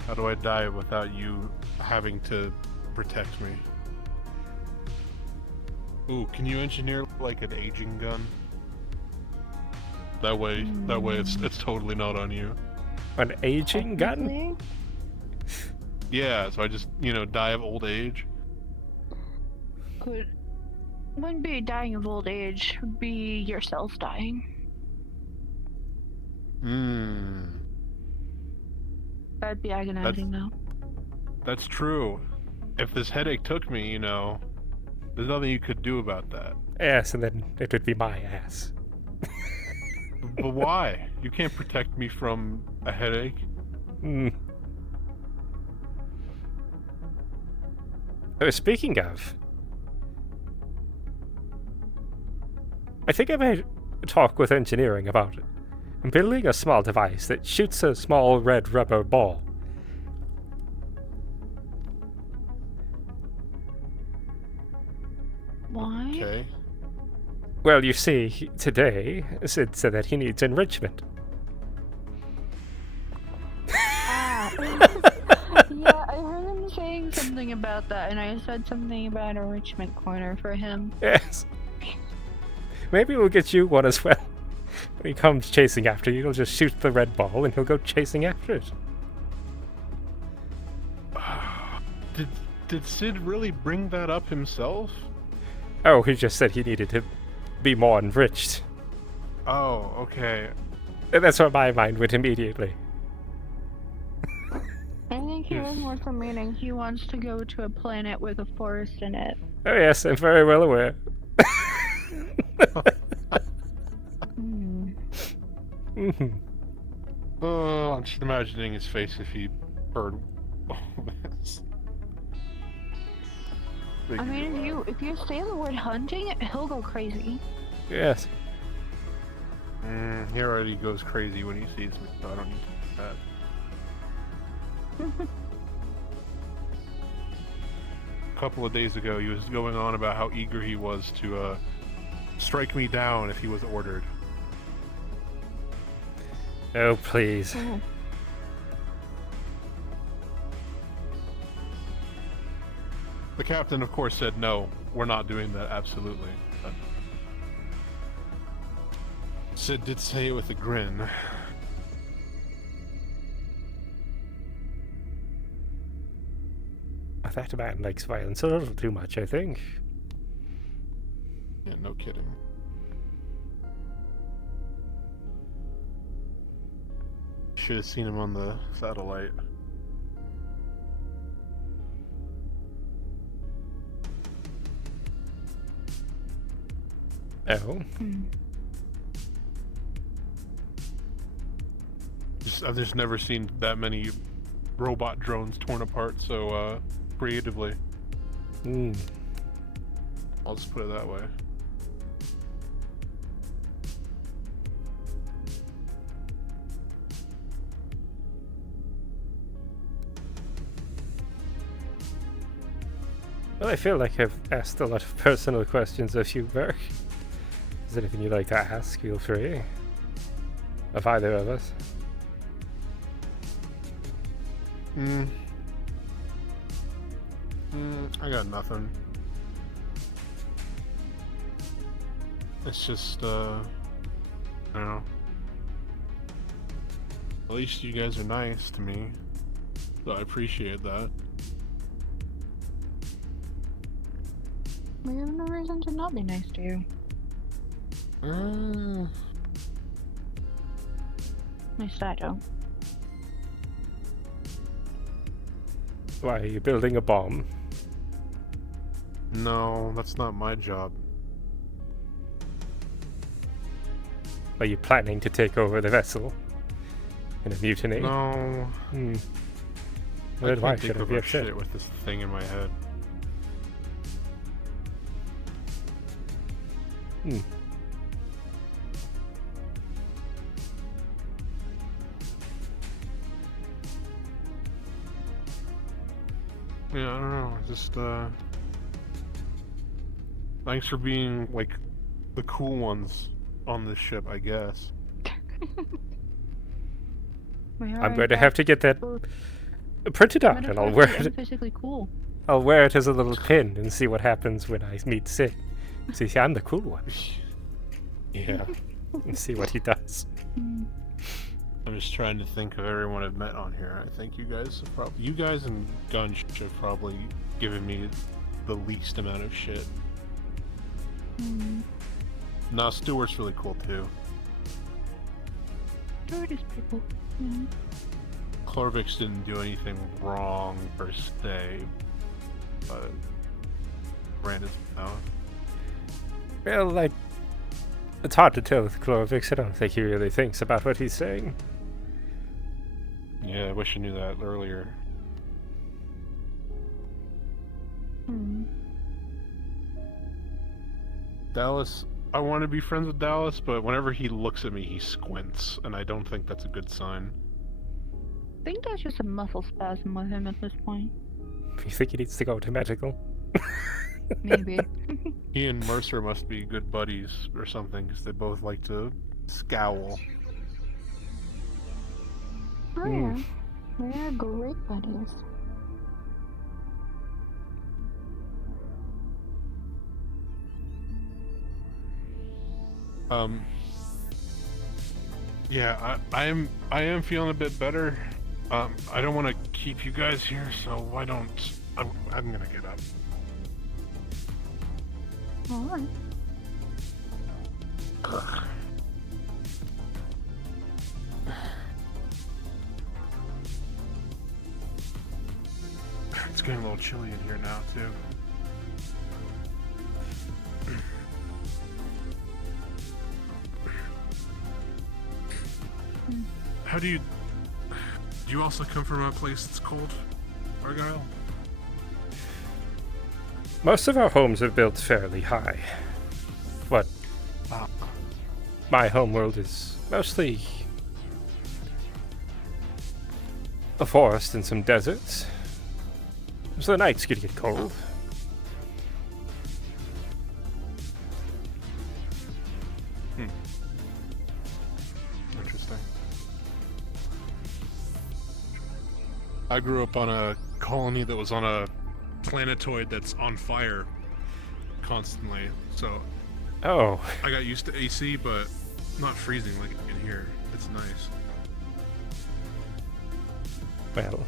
How do I die without you having to protect me? Ooh, can you engineer like an aging gun? That way it's totally not on you. An aging gun? Yeah, so I just, you know, die of old age. Wouldn't be dying of old age, would be yourself dying. That'd be agonizing though. That's true. If this headache took me, you know, there's nothing you could do about that. Yes, and then it would be my ass. But why? You can't protect me from a headache. Speaking of, I think I might talk with engineering about it. I'm building a small device that shoots a small red rubber ball. Why? Okay. Well, you see, today, Sid said that he needs enrichment. Yeah, I heard him saying something about that, and I said something about a enrichment corner for him. Yes. Maybe we'll get you one as well. When he comes chasing after you, you'll just shoot the red ball and he'll go chasing after it. Did Sid really bring that up himself? Oh, he just said he needed to be more enriched. Oh, okay. And that's where my mind went immediately. I think he was more for meaning he wants to go to a planet with a forest in it. Oh yes, I'm very well aware. Oh, I'm just imagining his face if he heard all this. I mean, if you say the word hunting, he'll go crazy. Yes. He already goes crazy when he sees me, so I don't need to do that. A couple of days ago, he was going on about how eager he was to strike me down if he was ordered. Oh, please. The captain, of course, said, no, we're not doing that, absolutely. But Sid did say it with a grin. That man likes violence a little too much, I think. Yeah, no kidding. Should have seen him on the satellite. Oh. I've just never seen that many robot drones torn apart so creatively. I'll just put it that way. Well, I feel like I've asked a lot of personal questions of you, Burke. Is there anything you'd like to ask? Feel free. Of either of us. I got nothing. It's just, I don't know. At least you guys are nice to me, so I appreciate that. We have no reason to not be nice to you. At least I don't. Why, are you building a bomb? No, that's not my job. Are you planning to take over the vessel? In a mutiny? No. Well, I why can't should think I of be a upset? shit with this thing in my head. Yeah, I don't know. Just, thanks for being, like, the cool ones on this ship, I guess. I'm going to have to get that printed out, and I'll wear it. Physically cool. I'll wear it as a little pin and see what happens when I meet Sid. See, I'm the cool one. Yeah. And see what he does. I'm just trying to think of everyone I've met on here. I think you guys have you guys and Gunch have probably given me the least amount of shit. Nah, Stuart's really cool too. Stuart is people. Clorvix didn't do anything wrong per se, but ran his mouth. Well, like, it's hard to tell with Clorvix. I don't think he really thinks about what he's saying. Yeah, I wish I knew that earlier. Dallas, I want to be friends with Dallas, but whenever he looks at me, he squints, and I don't think that's a good sign. I think that's just a muscle spasm with him at this point. You think he needs to go to medical? Maybe. He and Mercer must be good buddies or something, because they both like to scowl. Oh yeah, they are great buddies. Yeah, I am feeling a bit better. I don't want to keep you guys here, so why don't I'm gonna get up. Alright. It's getting a little chilly in here now too. How do you also come from a place that's cold, Argyll? Most of our homes are built fairly high. What? my homeworld is mostly a forest and some deserts, so the nights could get cold. Interesting. I grew up on a colony that was on a planetoid that's on fire constantly, so Oh. I got used to AC, but not freezing like in here. It's nice. Well,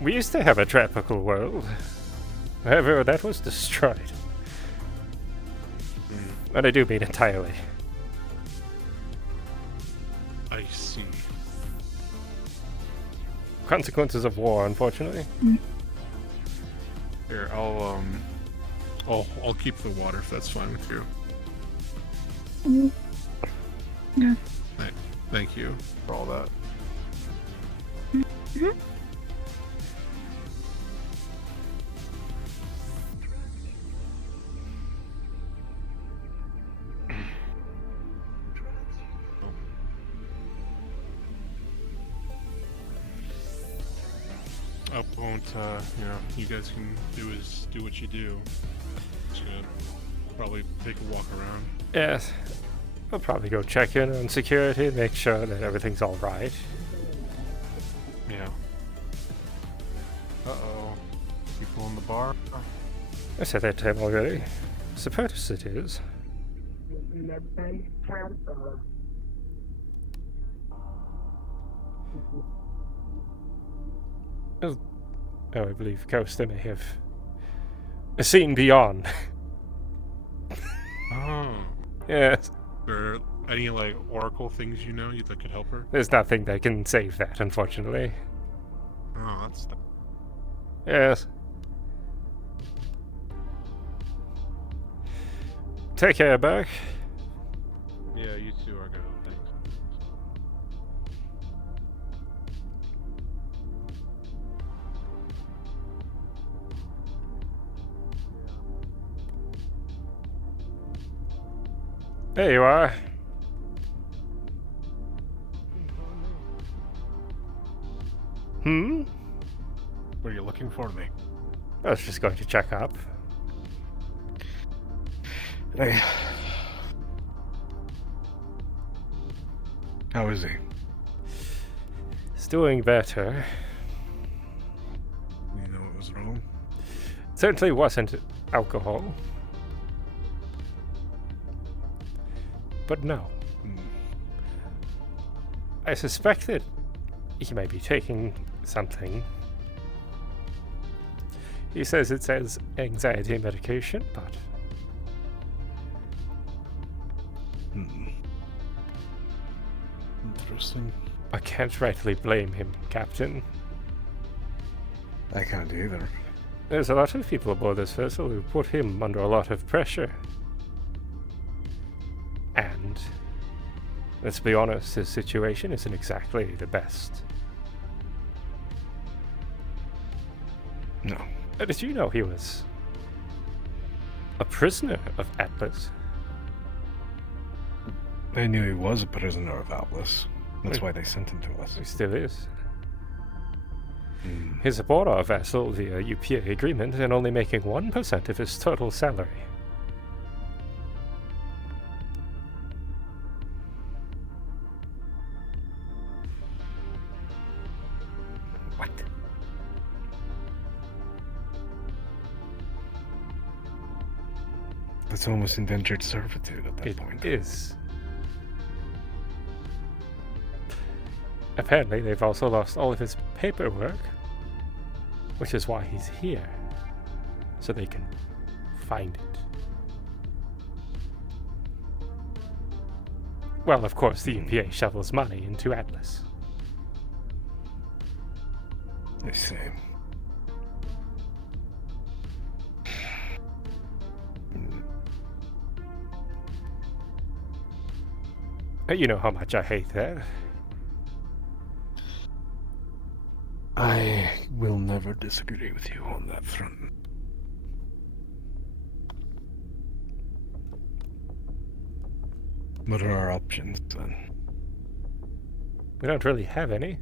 we used to have a tropical world. However, that was destroyed. And I do mean entirely. I see. Consequences of war, unfortunately. Here, I'll keep the water if that's fine with you. Yeah. Thank you for all that. I won't, you guys can do what you do. Just gonna probably take a walk around. Yes. I'll probably go check in on security and make sure that everything's alright. Yeah. Uh-oh. People in the bar? I said that to him already. Suppose it is. Oh, I believe Costa may have seen beyond. Oh. Yes. Are there any, like, oracle things you know that could help her? There's nothing that can save that, unfortunately. Oh, that's... Yes. Take care, Buck. Yeah, you too, Argyll. Thanks. There you are. Hmm? What are you looking for me? I was just going to check up. Hey. How is he? He's doing better. You know what was wrong? Certainly wasn't alcohol. But no. I suspect that he may be taking something. He says it says anxiety medication, but... Interesting. I can't rightly blame him, Captain. I can't either. There's a lot of people aboard this vessel who put him under a lot of pressure. And, let's be honest, his situation isn't exactly the best. No. Did you know he was a prisoner of Atlas? They knew he was a prisoner of Atlas. That's why they sent him to us. He still is. He's aboard our vessel via UPA agreement and only making 1% of his total salary. What? That's almost indentured servitude at that point. It is. Apparently, they've also lost all of his paperwork, which is why he's here, so they can find it. Well, of course, the UPA shovels money into Atlas. I see. You know how much I hate that. I will never disagree with you on that front. What are our options then? We don't really have any.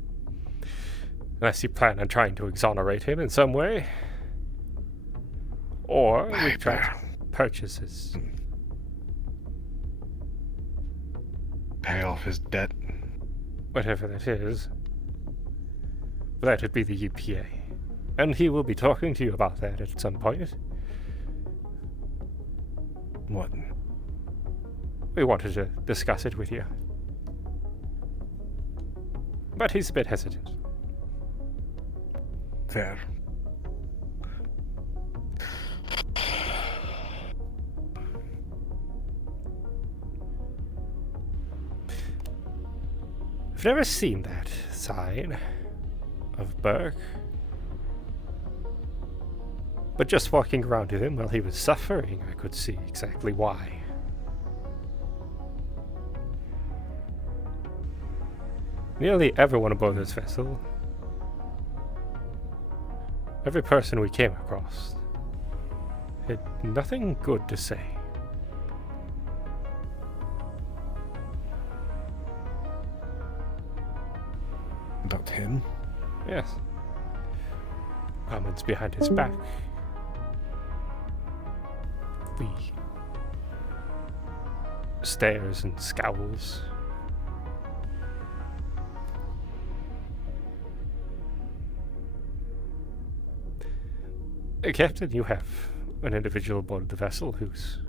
Unless you plan on trying to exonerate him in some way. Or we try to purchase his... Pay off his debt. Whatever that is. That would be the UPA. And he will be talking to you about that at some point. What? We wanted to discuss it with you. But he's a bit hesitant. Fair. I've never seen that sign of Burke. But just walking around with him while he was suffering, I could see exactly why. Nearly everyone aboard this vessel, every person we came across, had nothing good to say. About him? Yes. Comments behind his back. The stares and scowls. Captain, you have an individual aboard the vessel whose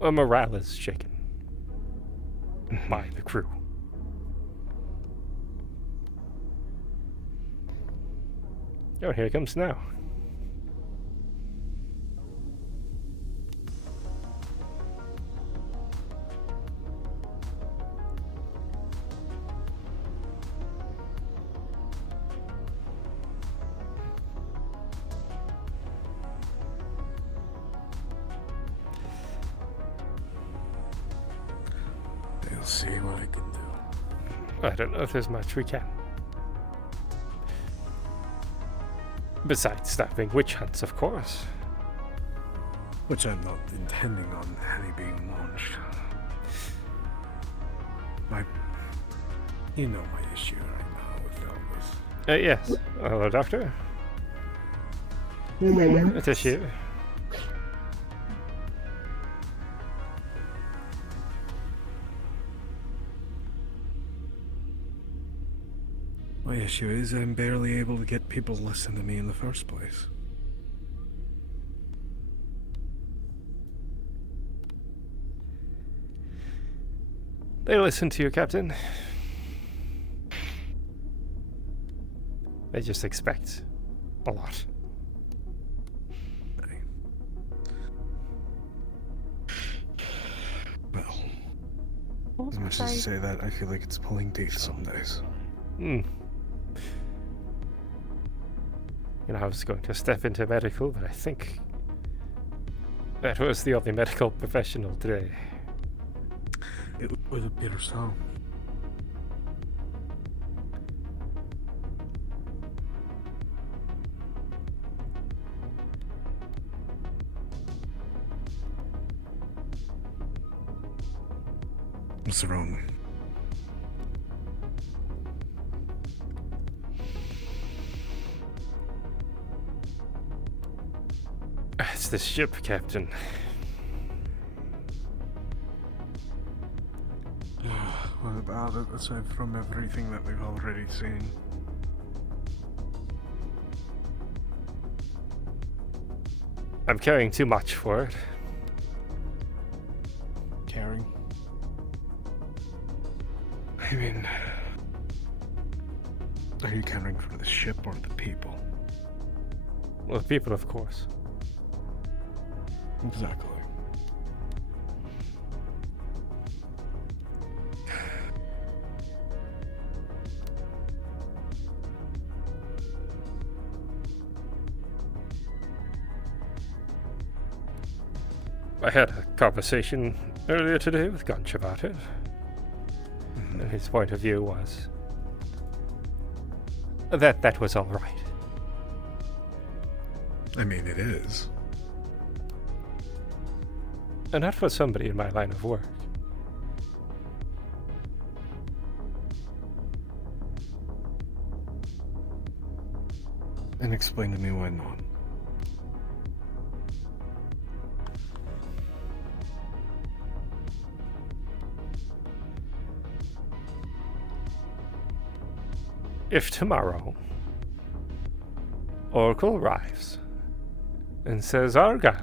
morale is shaken by the crew. Oh, here he comes now. I'll see what I can do. I don't know if there's much we can. Besides stopping witch hunts, of course. Which I'm not intending on any being launched. You know my issue right now with all this. Yes. Hello, Doctor. It is you. My issue is I'm barely able to get people to listen to me in the first place. They listen to you, Captain. They just expect a lot. Well, as much as you say that, I feel like it's pulling teeth some days. Hmm. You know, I was going to step into medical, but I think that was the only medical professional today. It would appear so. What's wrong? It's this ship, Captain. What about it, aside from everything that we've already seen? I'm caring too much for it. Caring? I mean, are you caring for the ship or the people? Well, the people, of course. Exactly. I had a conversation earlier today with Gunch about it. And his point of view was that was all right. I mean, it is. And not for somebody in my line of work. And explain to me why not. If tomorrow Oracle arrives and says, Argyll,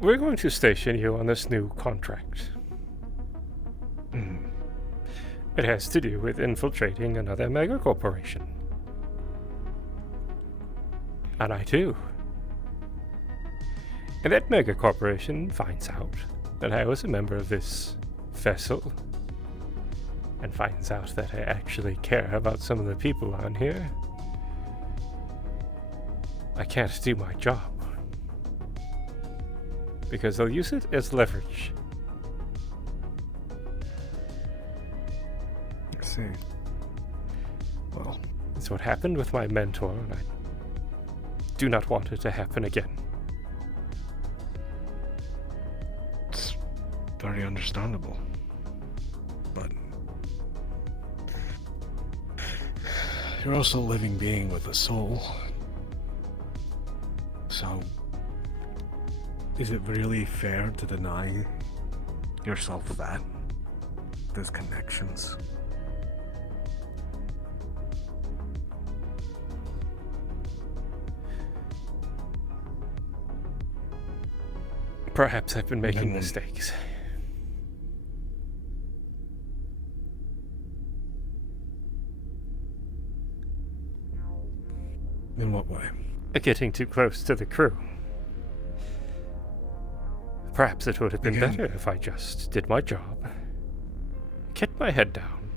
we're going to station you on this new contract. It has to do with infiltrating another mega corporation. And I do. And that mega corporation finds out that I was a member of this vessel, and finds out that I actually care about some of the people on here. I can't do my job. Because they'll use it as leverage. I see. Well, it's what happened with my mentor, and I do not want it to happen again. It's very understandable. But you're also a living being with a soul. So, is it really fair to deny yourself that? Those connections? Perhaps I've been making mistakes. In what way? Getting too close to the crew. Perhaps it would have been better if I just did my job, kept my head down,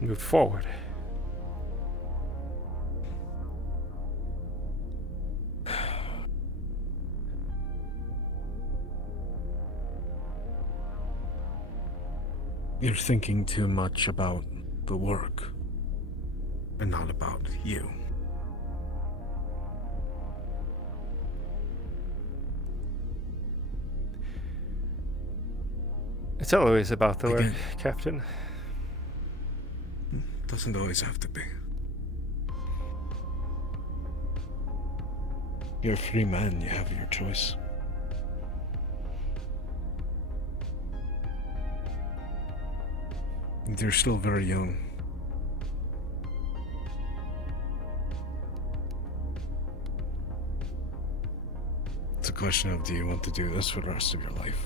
moved forward. You're thinking too much about the work, and not about you. It's always about the work, Captain. Doesn't always have to be. You're a free man, you have your choice. And you're still very young. It's a question of, do you want to do this for the rest of your life?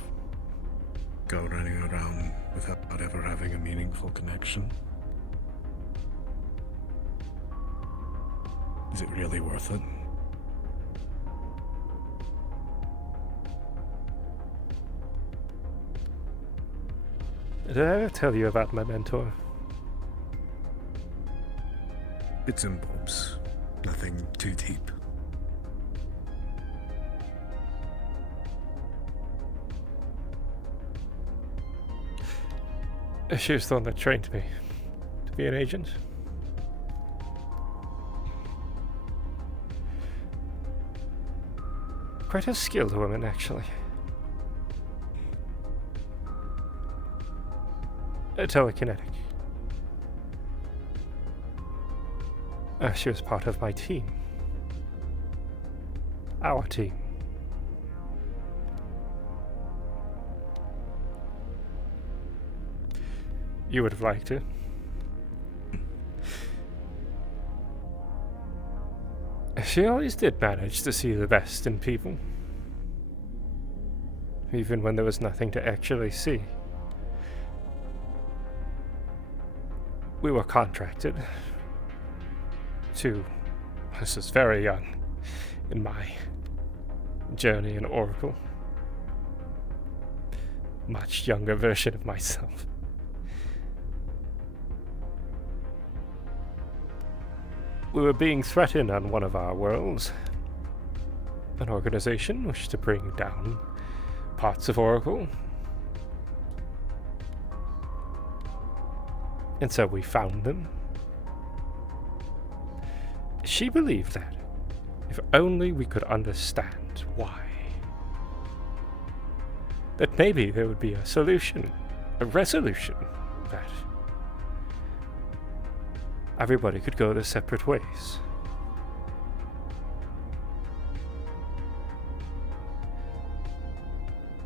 Go running around without ever having a meaningful connection? Is it really worth it? Did I ever tell you about my mentor? Bits and bobs. Nothing too deep. She was the one that trained me to be an agent. Quite a skilled woman, actually. Telekinetic. She was part of my team. Our team. You would have liked it. She always did manage to see the best in people. Even when there was nothing to actually see. We were contracted to... This is very young in my journey in Oracle. Much younger version of myself. We were being threatened on one of our worlds. An organization wished to bring down parts of Oracle. And so we found them. She believed that, if only we could understand why, that maybe there would be a solution, a resolution, that everybody could go their separate ways.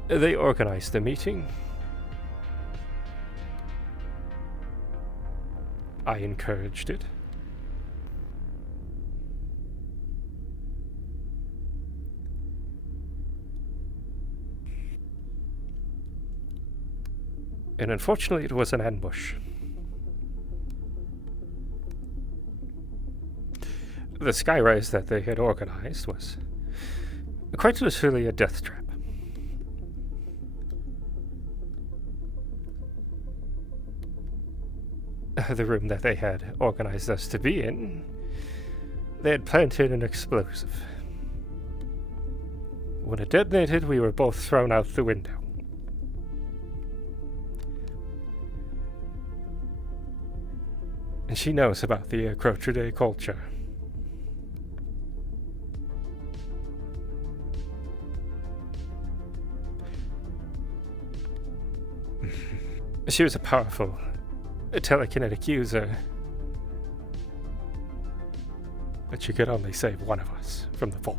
They organized the meeting. I encouraged it. And unfortunately, it was an ambush. The skyrise that they had organized was quite literally a death trap. The room that they had organized us to be in, they had planted an explosive. When it detonated, we were both thrown out the window. And she knows about the Crotre culture. She was a powerful telekinetic user, but she could only save one of us from the fall.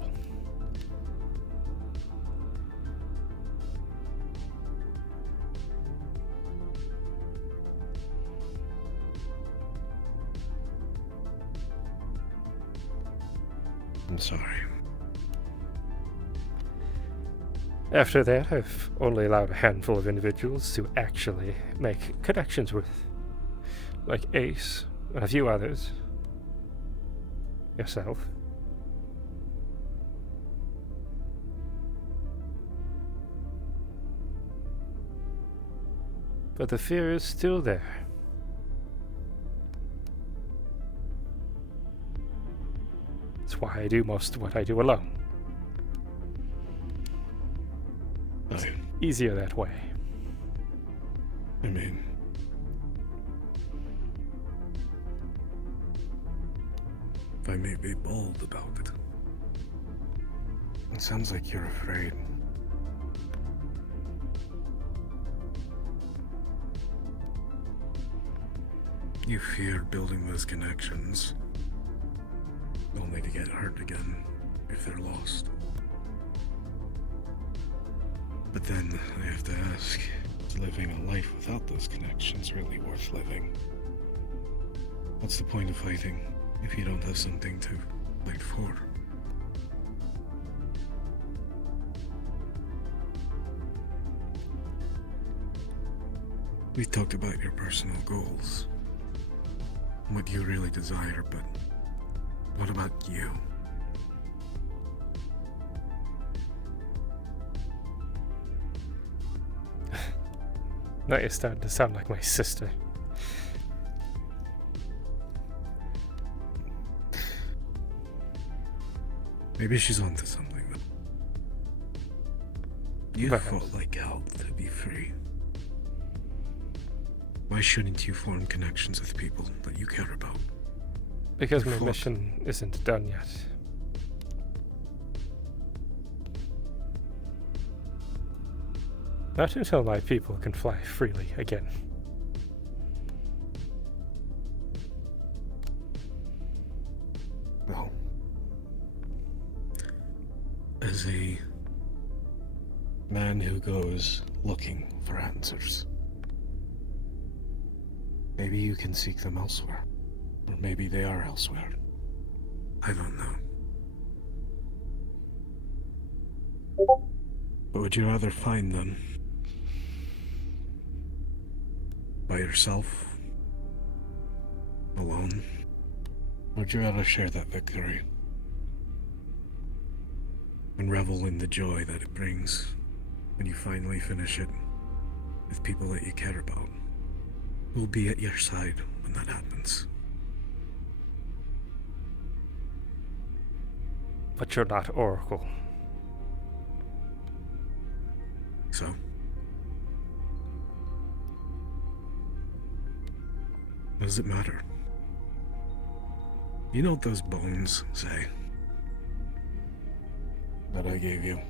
I'm sorry. After that, I've only allowed a handful of individuals to actually make connections with, like Ace and a few others. Yourself. But the fear is still there. That's why I do most of what I do alone. It's easier that way. I mean, if I may be bold about it, it sounds like you're afraid. You fear building those connections, only to get hurt again if they're lost. But then I have to ask, is living a life without those connections really worth living? What's the point of fighting if you don't have something to fight for? We've talked about your personal goals, what you really desire, but what about you? Now you're starting to sound like my sister. Maybe she's onto something. You Perhaps. fought like hell to be free. Why shouldn't you form connections with people that you care about? Because You my fought. mission isn't done yet. Not until my people can fly freely again. Well, as a man who goes looking for answers, maybe you can seek them elsewhere. Or maybe they are elsewhere. I don't know. But would you rather find them by yourself? Alone? Or would you rather share that victory? And revel in the joy that it brings when you finally finish it with people that you care about? Who will be at your side when that happens? But you're not Oracle. So? What does it matter? You know what those bones say? That I gave you?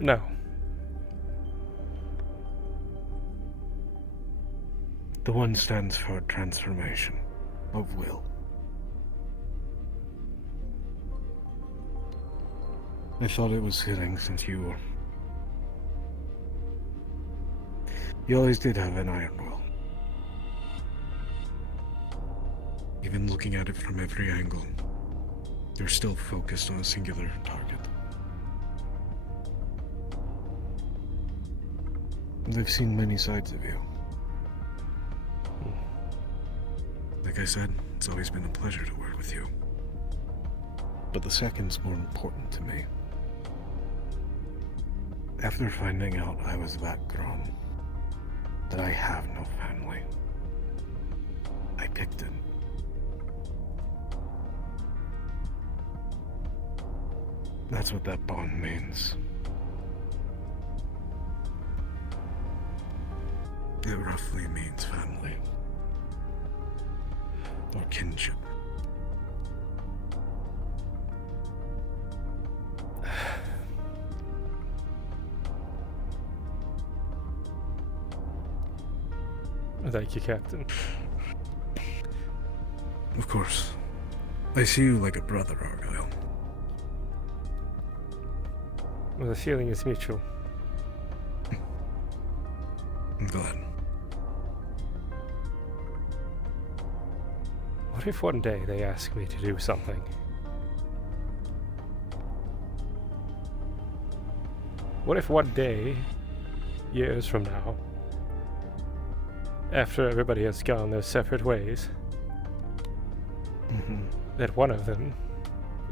No. The one stands for transformation of will. I thought it was fitting since you always did have an iron will. Even looking at it from every angle, you're still focused on a singular target. And I've seen many sides of you. Like I said, it's always been a pleasure to work with you. But the second's more important to me. After finding out I was that grown, that I have no family, I picked it. That's what that bond means. It roughly means family. Or kinship. Thank you, Captain. Of course. I see you like a brother, Argyll. Well, the feeling is mutual. I'm glad. What if one day they ask me to do something? What if one day, years from now, after everybody has gone their separate ways, that one of them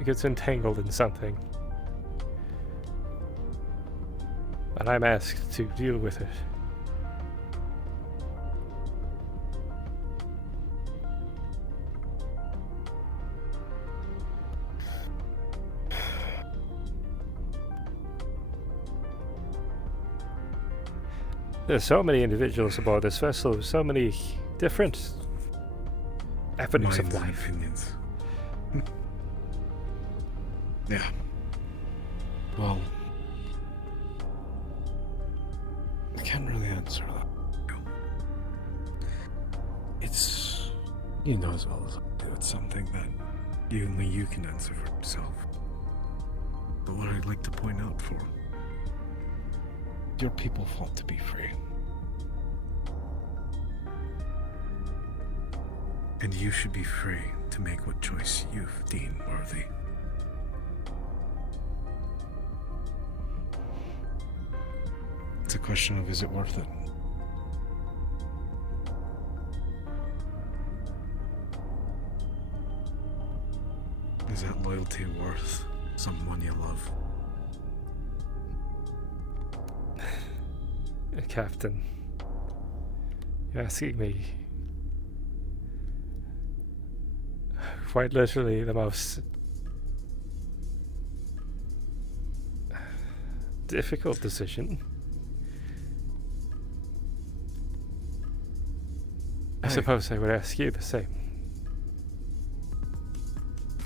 gets entangled in something, and I'm asked to deal with it? There's so many individuals aboard this vessel, so many different avenues of Minds and life. opinions. Yeah. Well, I can't really answer that. It's, you know as well as I do, it's something that only you can answer for yourself. But what I'd like to point out for your people fought to be free. And you should be free to make what choice you deem worthy. It's a question of, is it worth it? Is that loyalty worth someone you love? Captain, you're asking me quite literally the most difficult decision. I suppose I would ask you the same.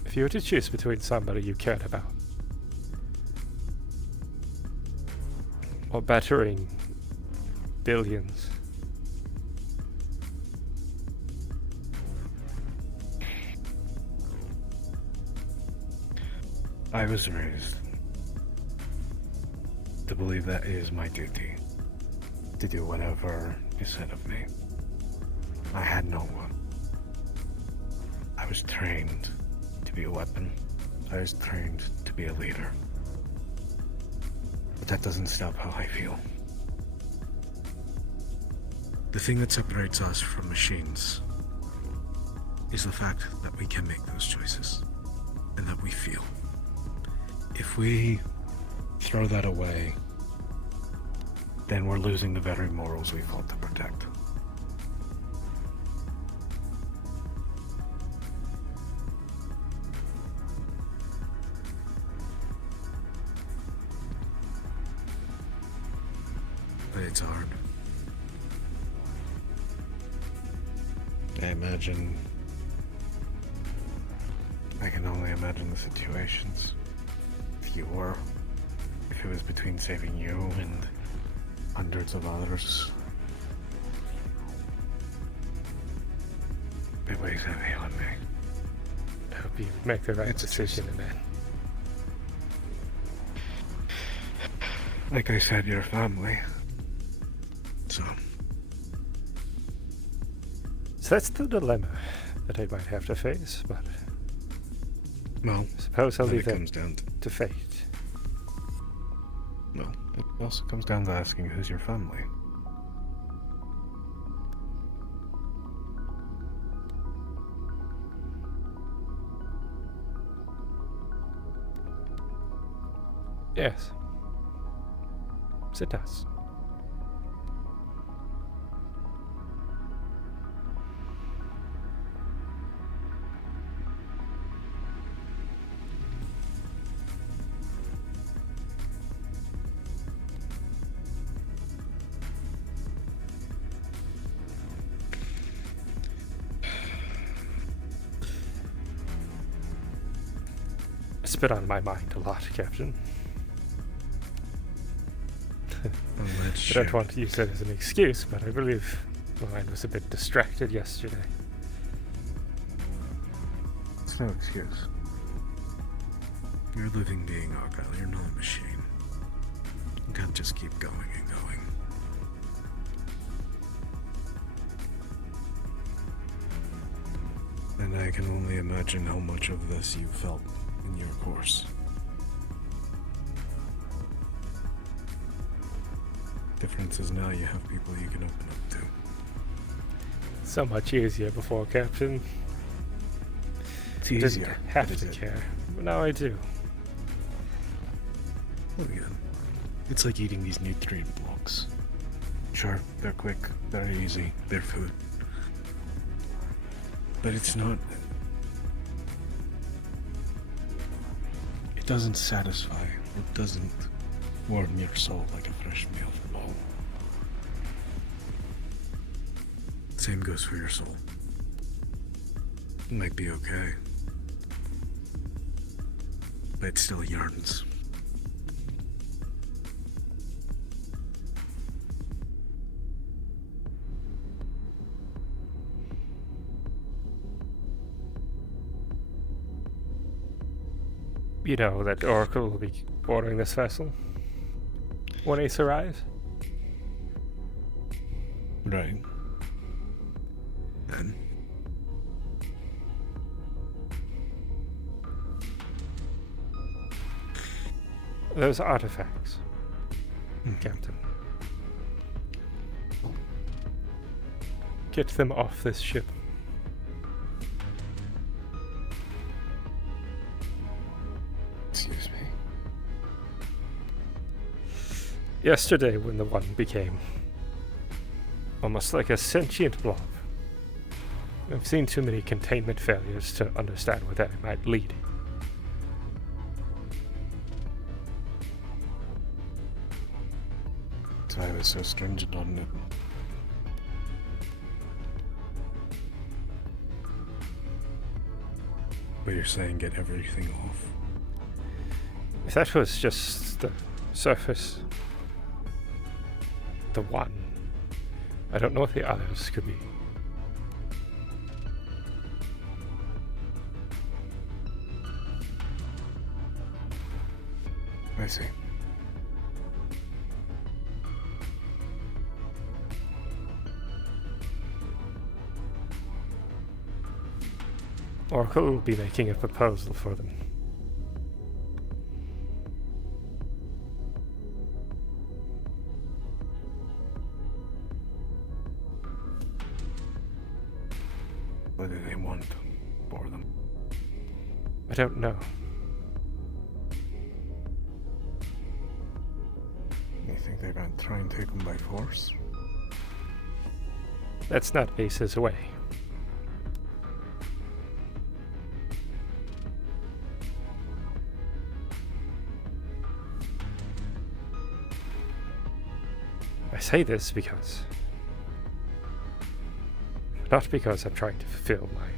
If you were to choose between somebody you cared about or battering billions, I was raised to believe that it is my duty to do whatever is said of me. I had no one. I was trained to be a weapon. I was trained to be a leader. But that doesn't stop how I feel. The thing that separates us from machines is the fact that we can make those choices and that we feel. If we throw that away, then we're losing the very morals we fought to protect. But it's hard. I can only imagine the situations. If it was between saving you and hundreds of others, It weighs heavy on me. I hope you make the right decision in that. Like I said, you're family. So that's the dilemma that I might have to face, but... Well, I suppose I'll leave it that comes down to fate. Well, it also comes down to asking who's your family. Yes. It does. It's been on my mind a lot, Captain. I don't want to use it as an excuse, but I believe my mind was a bit distracted yesterday. It's no excuse. You're a living being, Argyll. You're not a machine. You can't just keep going and going. And I can only imagine how much of this you felt in your course. Difference is now you have people you can open up to. So much easier before, Captain. It's You easier. didn't have to care. But now I do. Well, again, it's like eating these nutrient blocks. Sure, they're quick, they're easy, they're food. But it's not... It doesn't satisfy. It doesn't warm your soul like a fresh meal from home. Same goes for your soul. It might be okay, but it still yearns. You know that Oracle will be boarding this vessel when Ace arrives? Right. Then? Those artifacts, Captain. Get them off this ship. Excuse me. Yesterday, when the one became almost like a sentient blob, I've seen too many containment failures to understand where that might lead. That's why I was so stringent on it. But you're saying get everything off? If that was just the surface, the one, I don't know what the others could be. I see. Oracle will be making a proposal for them. What do they want for them? I don't know. You think they're going to try and take them by force? That's not Ace's way. I say this because... not because I'm trying to fulfill my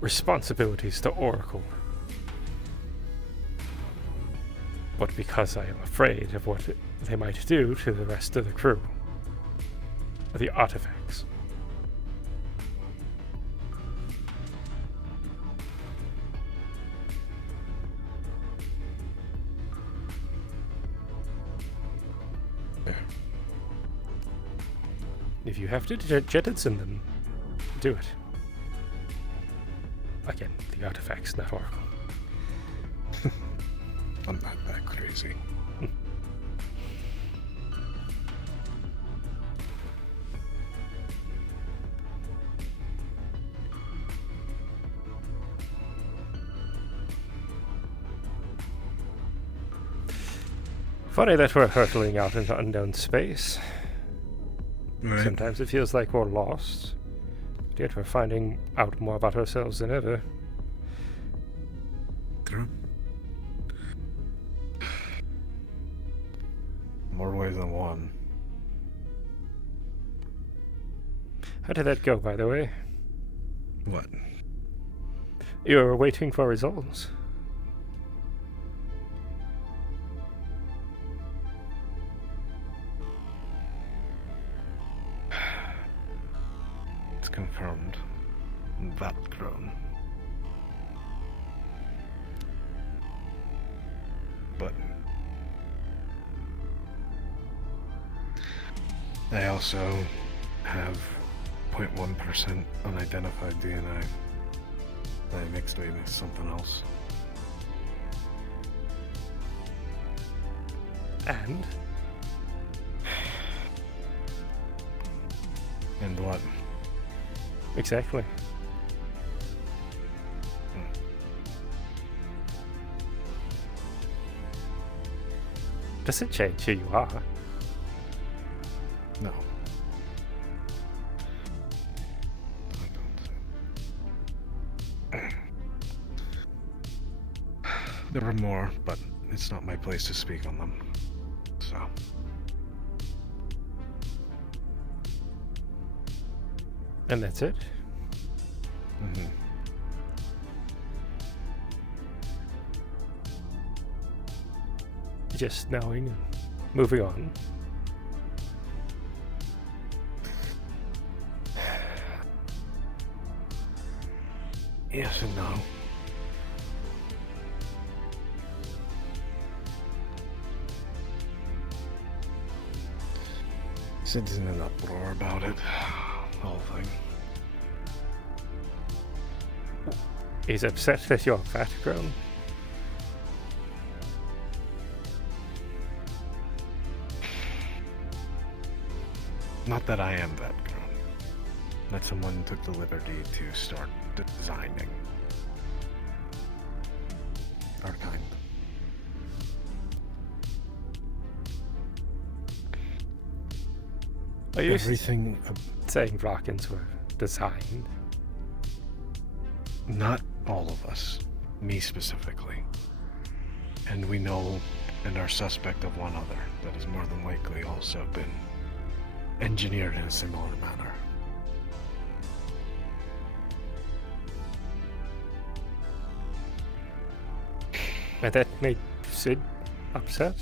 responsibilities to Oracle, but because I am afraid of what they might do to the rest of the crew. The artifacts. If you have to jettison them, do it. Again, the artifacts, not Oracle. I'm not that crazy. Funny that we're hurtling out into unknown space. Right. Sometimes it feels like we're lost, yet we're finding out more about ourselves than ever. True. More ways than one. How did that go, by the way? What? You were waiting for results. It's confirmed. That grown. But I also have 0.1% unidentified DNA that I mixed with something else. And? And what? Exactly. Does it change who you are? No. There were more, but it's not my place to speak on them. So. And that's it? Mm-hmm. Just knowing and moving on. Yes and no. Sid's in an uproar about it. The whole thing. He's upset that you're fat grown. Not that I am that grown. That someone took the liberty to start designing our kind. Are you Everything saying Vlakans were designed? Not all of us. Me specifically. And we know and are suspect of one other that has more than likely also been engineered in a similar manner. And that made Sid upset?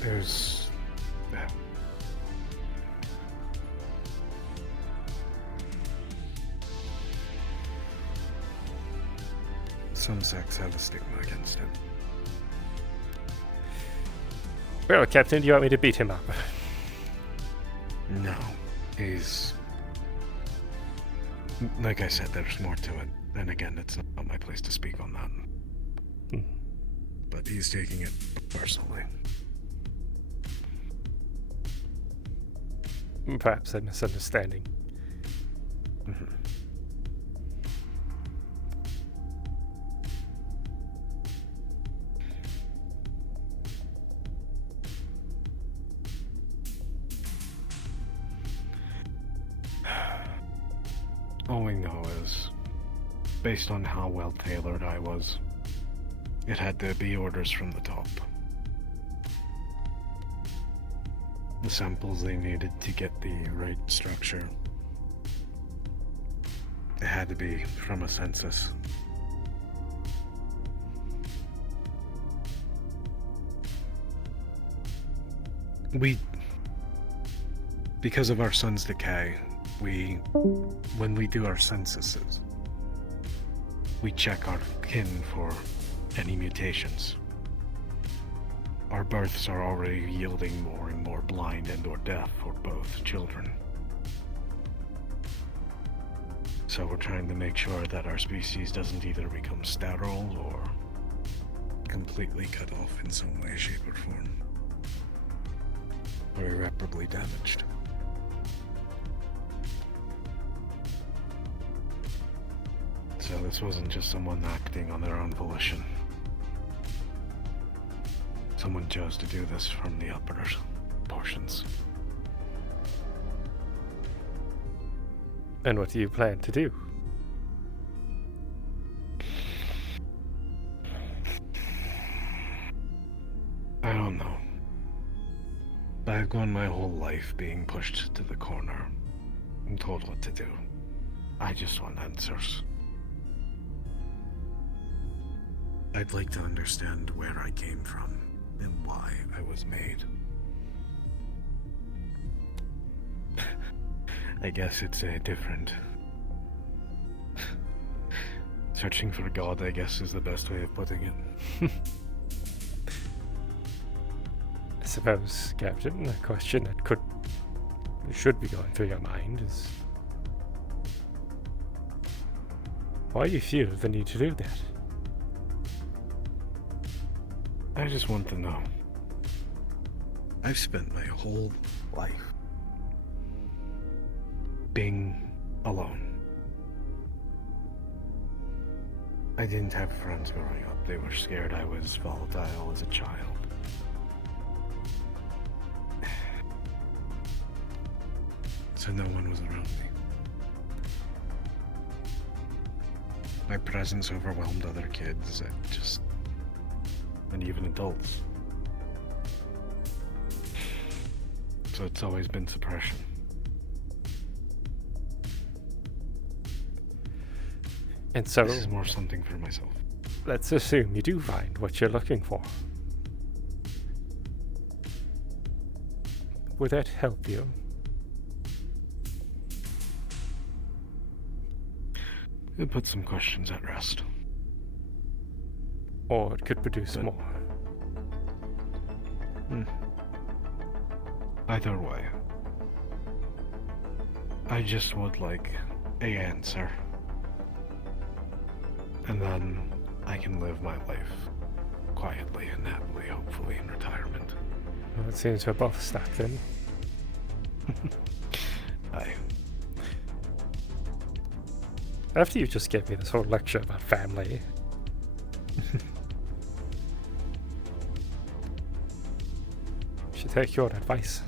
There's... some sects have a stigma against it. Well, Captain, do you want me to beat him up? No. He's... like I said, there's more to it. And again, it's not my place to speak on that. But he's taking it personally. Perhaps a misunderstanding. All we know is, based on how well tailored I was, it had to be orders from the top. The samples they needed to get the right structure. It had to be from a census. Because of our sun's decay, when we do our censuses, we check our kin for any mutations. Our births are already yielding more and more blind and or death for both children. So we're trying to make sure that our species doesn't either become sterile or completely cut off in some way, shape, or form. Or irreparably damaged. So this wasn't just someone acting on their own volition. Someone chose to do this from the upper portions. And what do you plan to do? I don't know. I've gone my whole life being pushed to the corner and told what to do. I just want answers. I'd like to understand where I came from and why I was made. I guess it's a different... Searching for God, I guess, is the best way of putting it. I suppose, Captain, a question that should be going through your mind is... why do you feel the need to do that? I just want to know. I've spent my whole life being alone. I didn't have friends growing up. They were scared I was volatile as a child. So no one was around me. My presence overwhelmed other kids, and even adults. So it's always been suppression. And so... this is more something for myself. Let's assume you do find what you're looking for. Would that help you? It put some questions at rest. Or it could produce more. Either way. I just would like an answer. And then I can live my life quietly and happily, hopefully, in retirement. Well, it seems we're both stuck then. Aye. After you just gave me this whole lecture about family... should take your advice.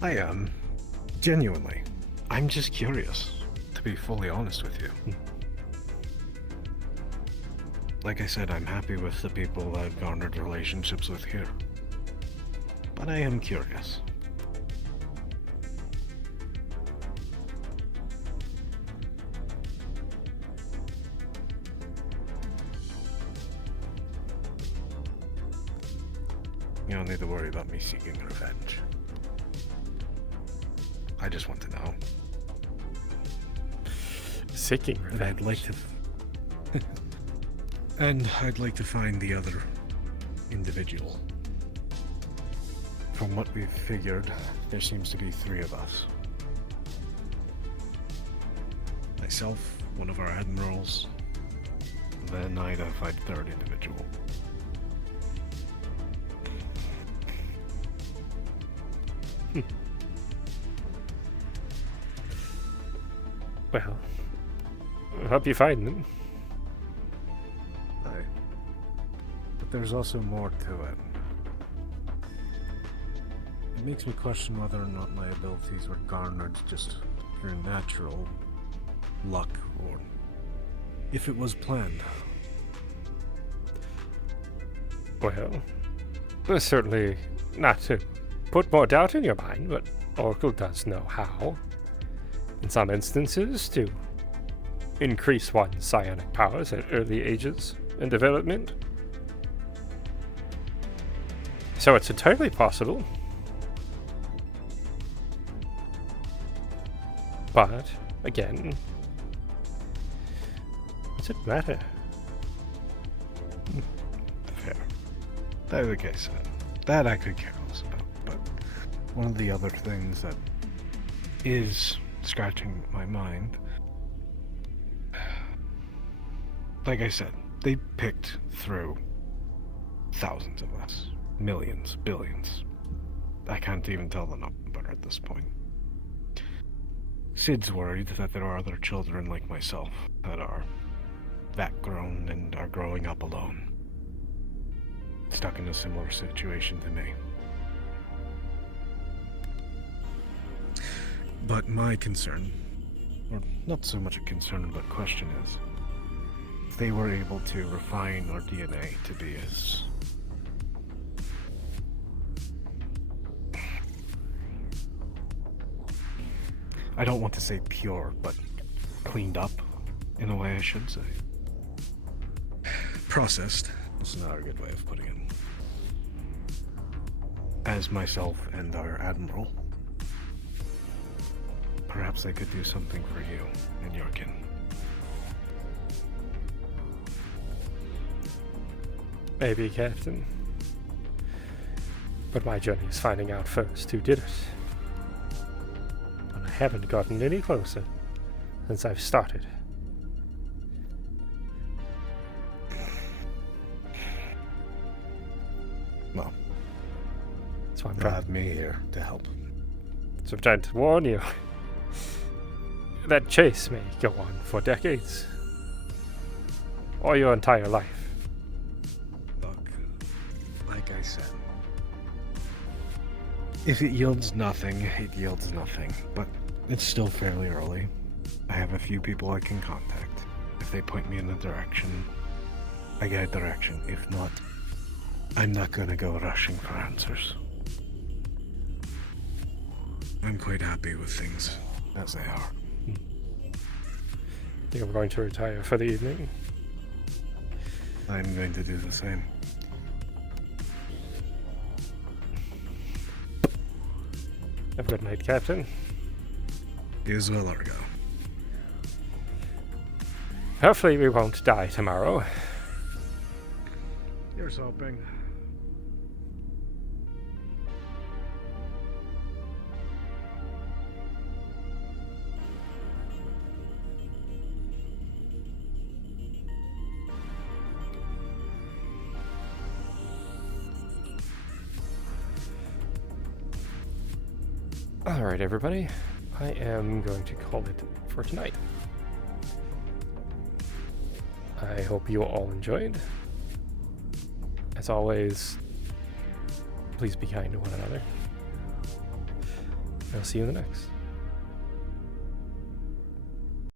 I am. Genuinely. I'm just curious, to be fully honest with you. Like I said, I'm happy with the people I've garnered relationships with here. But I am curious. You don't need to worry about me seeking revenge. I just want to know. Seeking revenge? And I'd like to... And I'd like to find the other individual. From what we've figured, there seems to be 3 of us. Myself, one of our admirals. Then identified 3rd individual. Well, I hope you find them. Aye. But there's also more to it. It makes me question whether or not my abilities were garnered just through natural luck, or if it was planned. Well, certainly not to put more doubt in your mind, but Oracle does know how. In some instances, to increase one's psionic powers at early ages in development. So it's entirely possible. But, again, Does it matter? Fair. That is the case. That I could care less about. But one of the other things that is scratching my mind, like I said, they picked through thousands of us. Millions, billions. I can't even tell the number at this point. Sid's worried that there are other children like myself that are that grown and are growing up alone. Stuck in a similar situation to me. But my concern, or not so much a concern, but question is, if they were able to refine our DNA to be as I don't want to say pure, but cleaned up, in a way I should say. Processed. That's not a good way of putting it. As myself and our admiral, perhaps I could do something for you and your kin. Maybe, Captain. But my journey is finding out first who did it. And I haven't gotten any closer since I've started. Well, that's why I'm you trying. have me here to help. So I'm trying to warn you. That chase may go on for decades. Or your entire life. Look, like I said, if it yields nothing, it yields nothing. But it's still fairly early. I have a few people I can contact. If they point me in a direction, I get a direction. If not, I'm not gonna go rushing for answers. I'm quite happy with things as they are. I think I'm going to retire for the evening. I'm going to do the same. Have a good night, Captain. You as well, Argyll. Hopefully we won't die tomorrow. Here's hoping. Alright, everybody. I am going to call it for tonight. I hope you all enjoyed. As always, please be kind to one another. I'll see you in the next.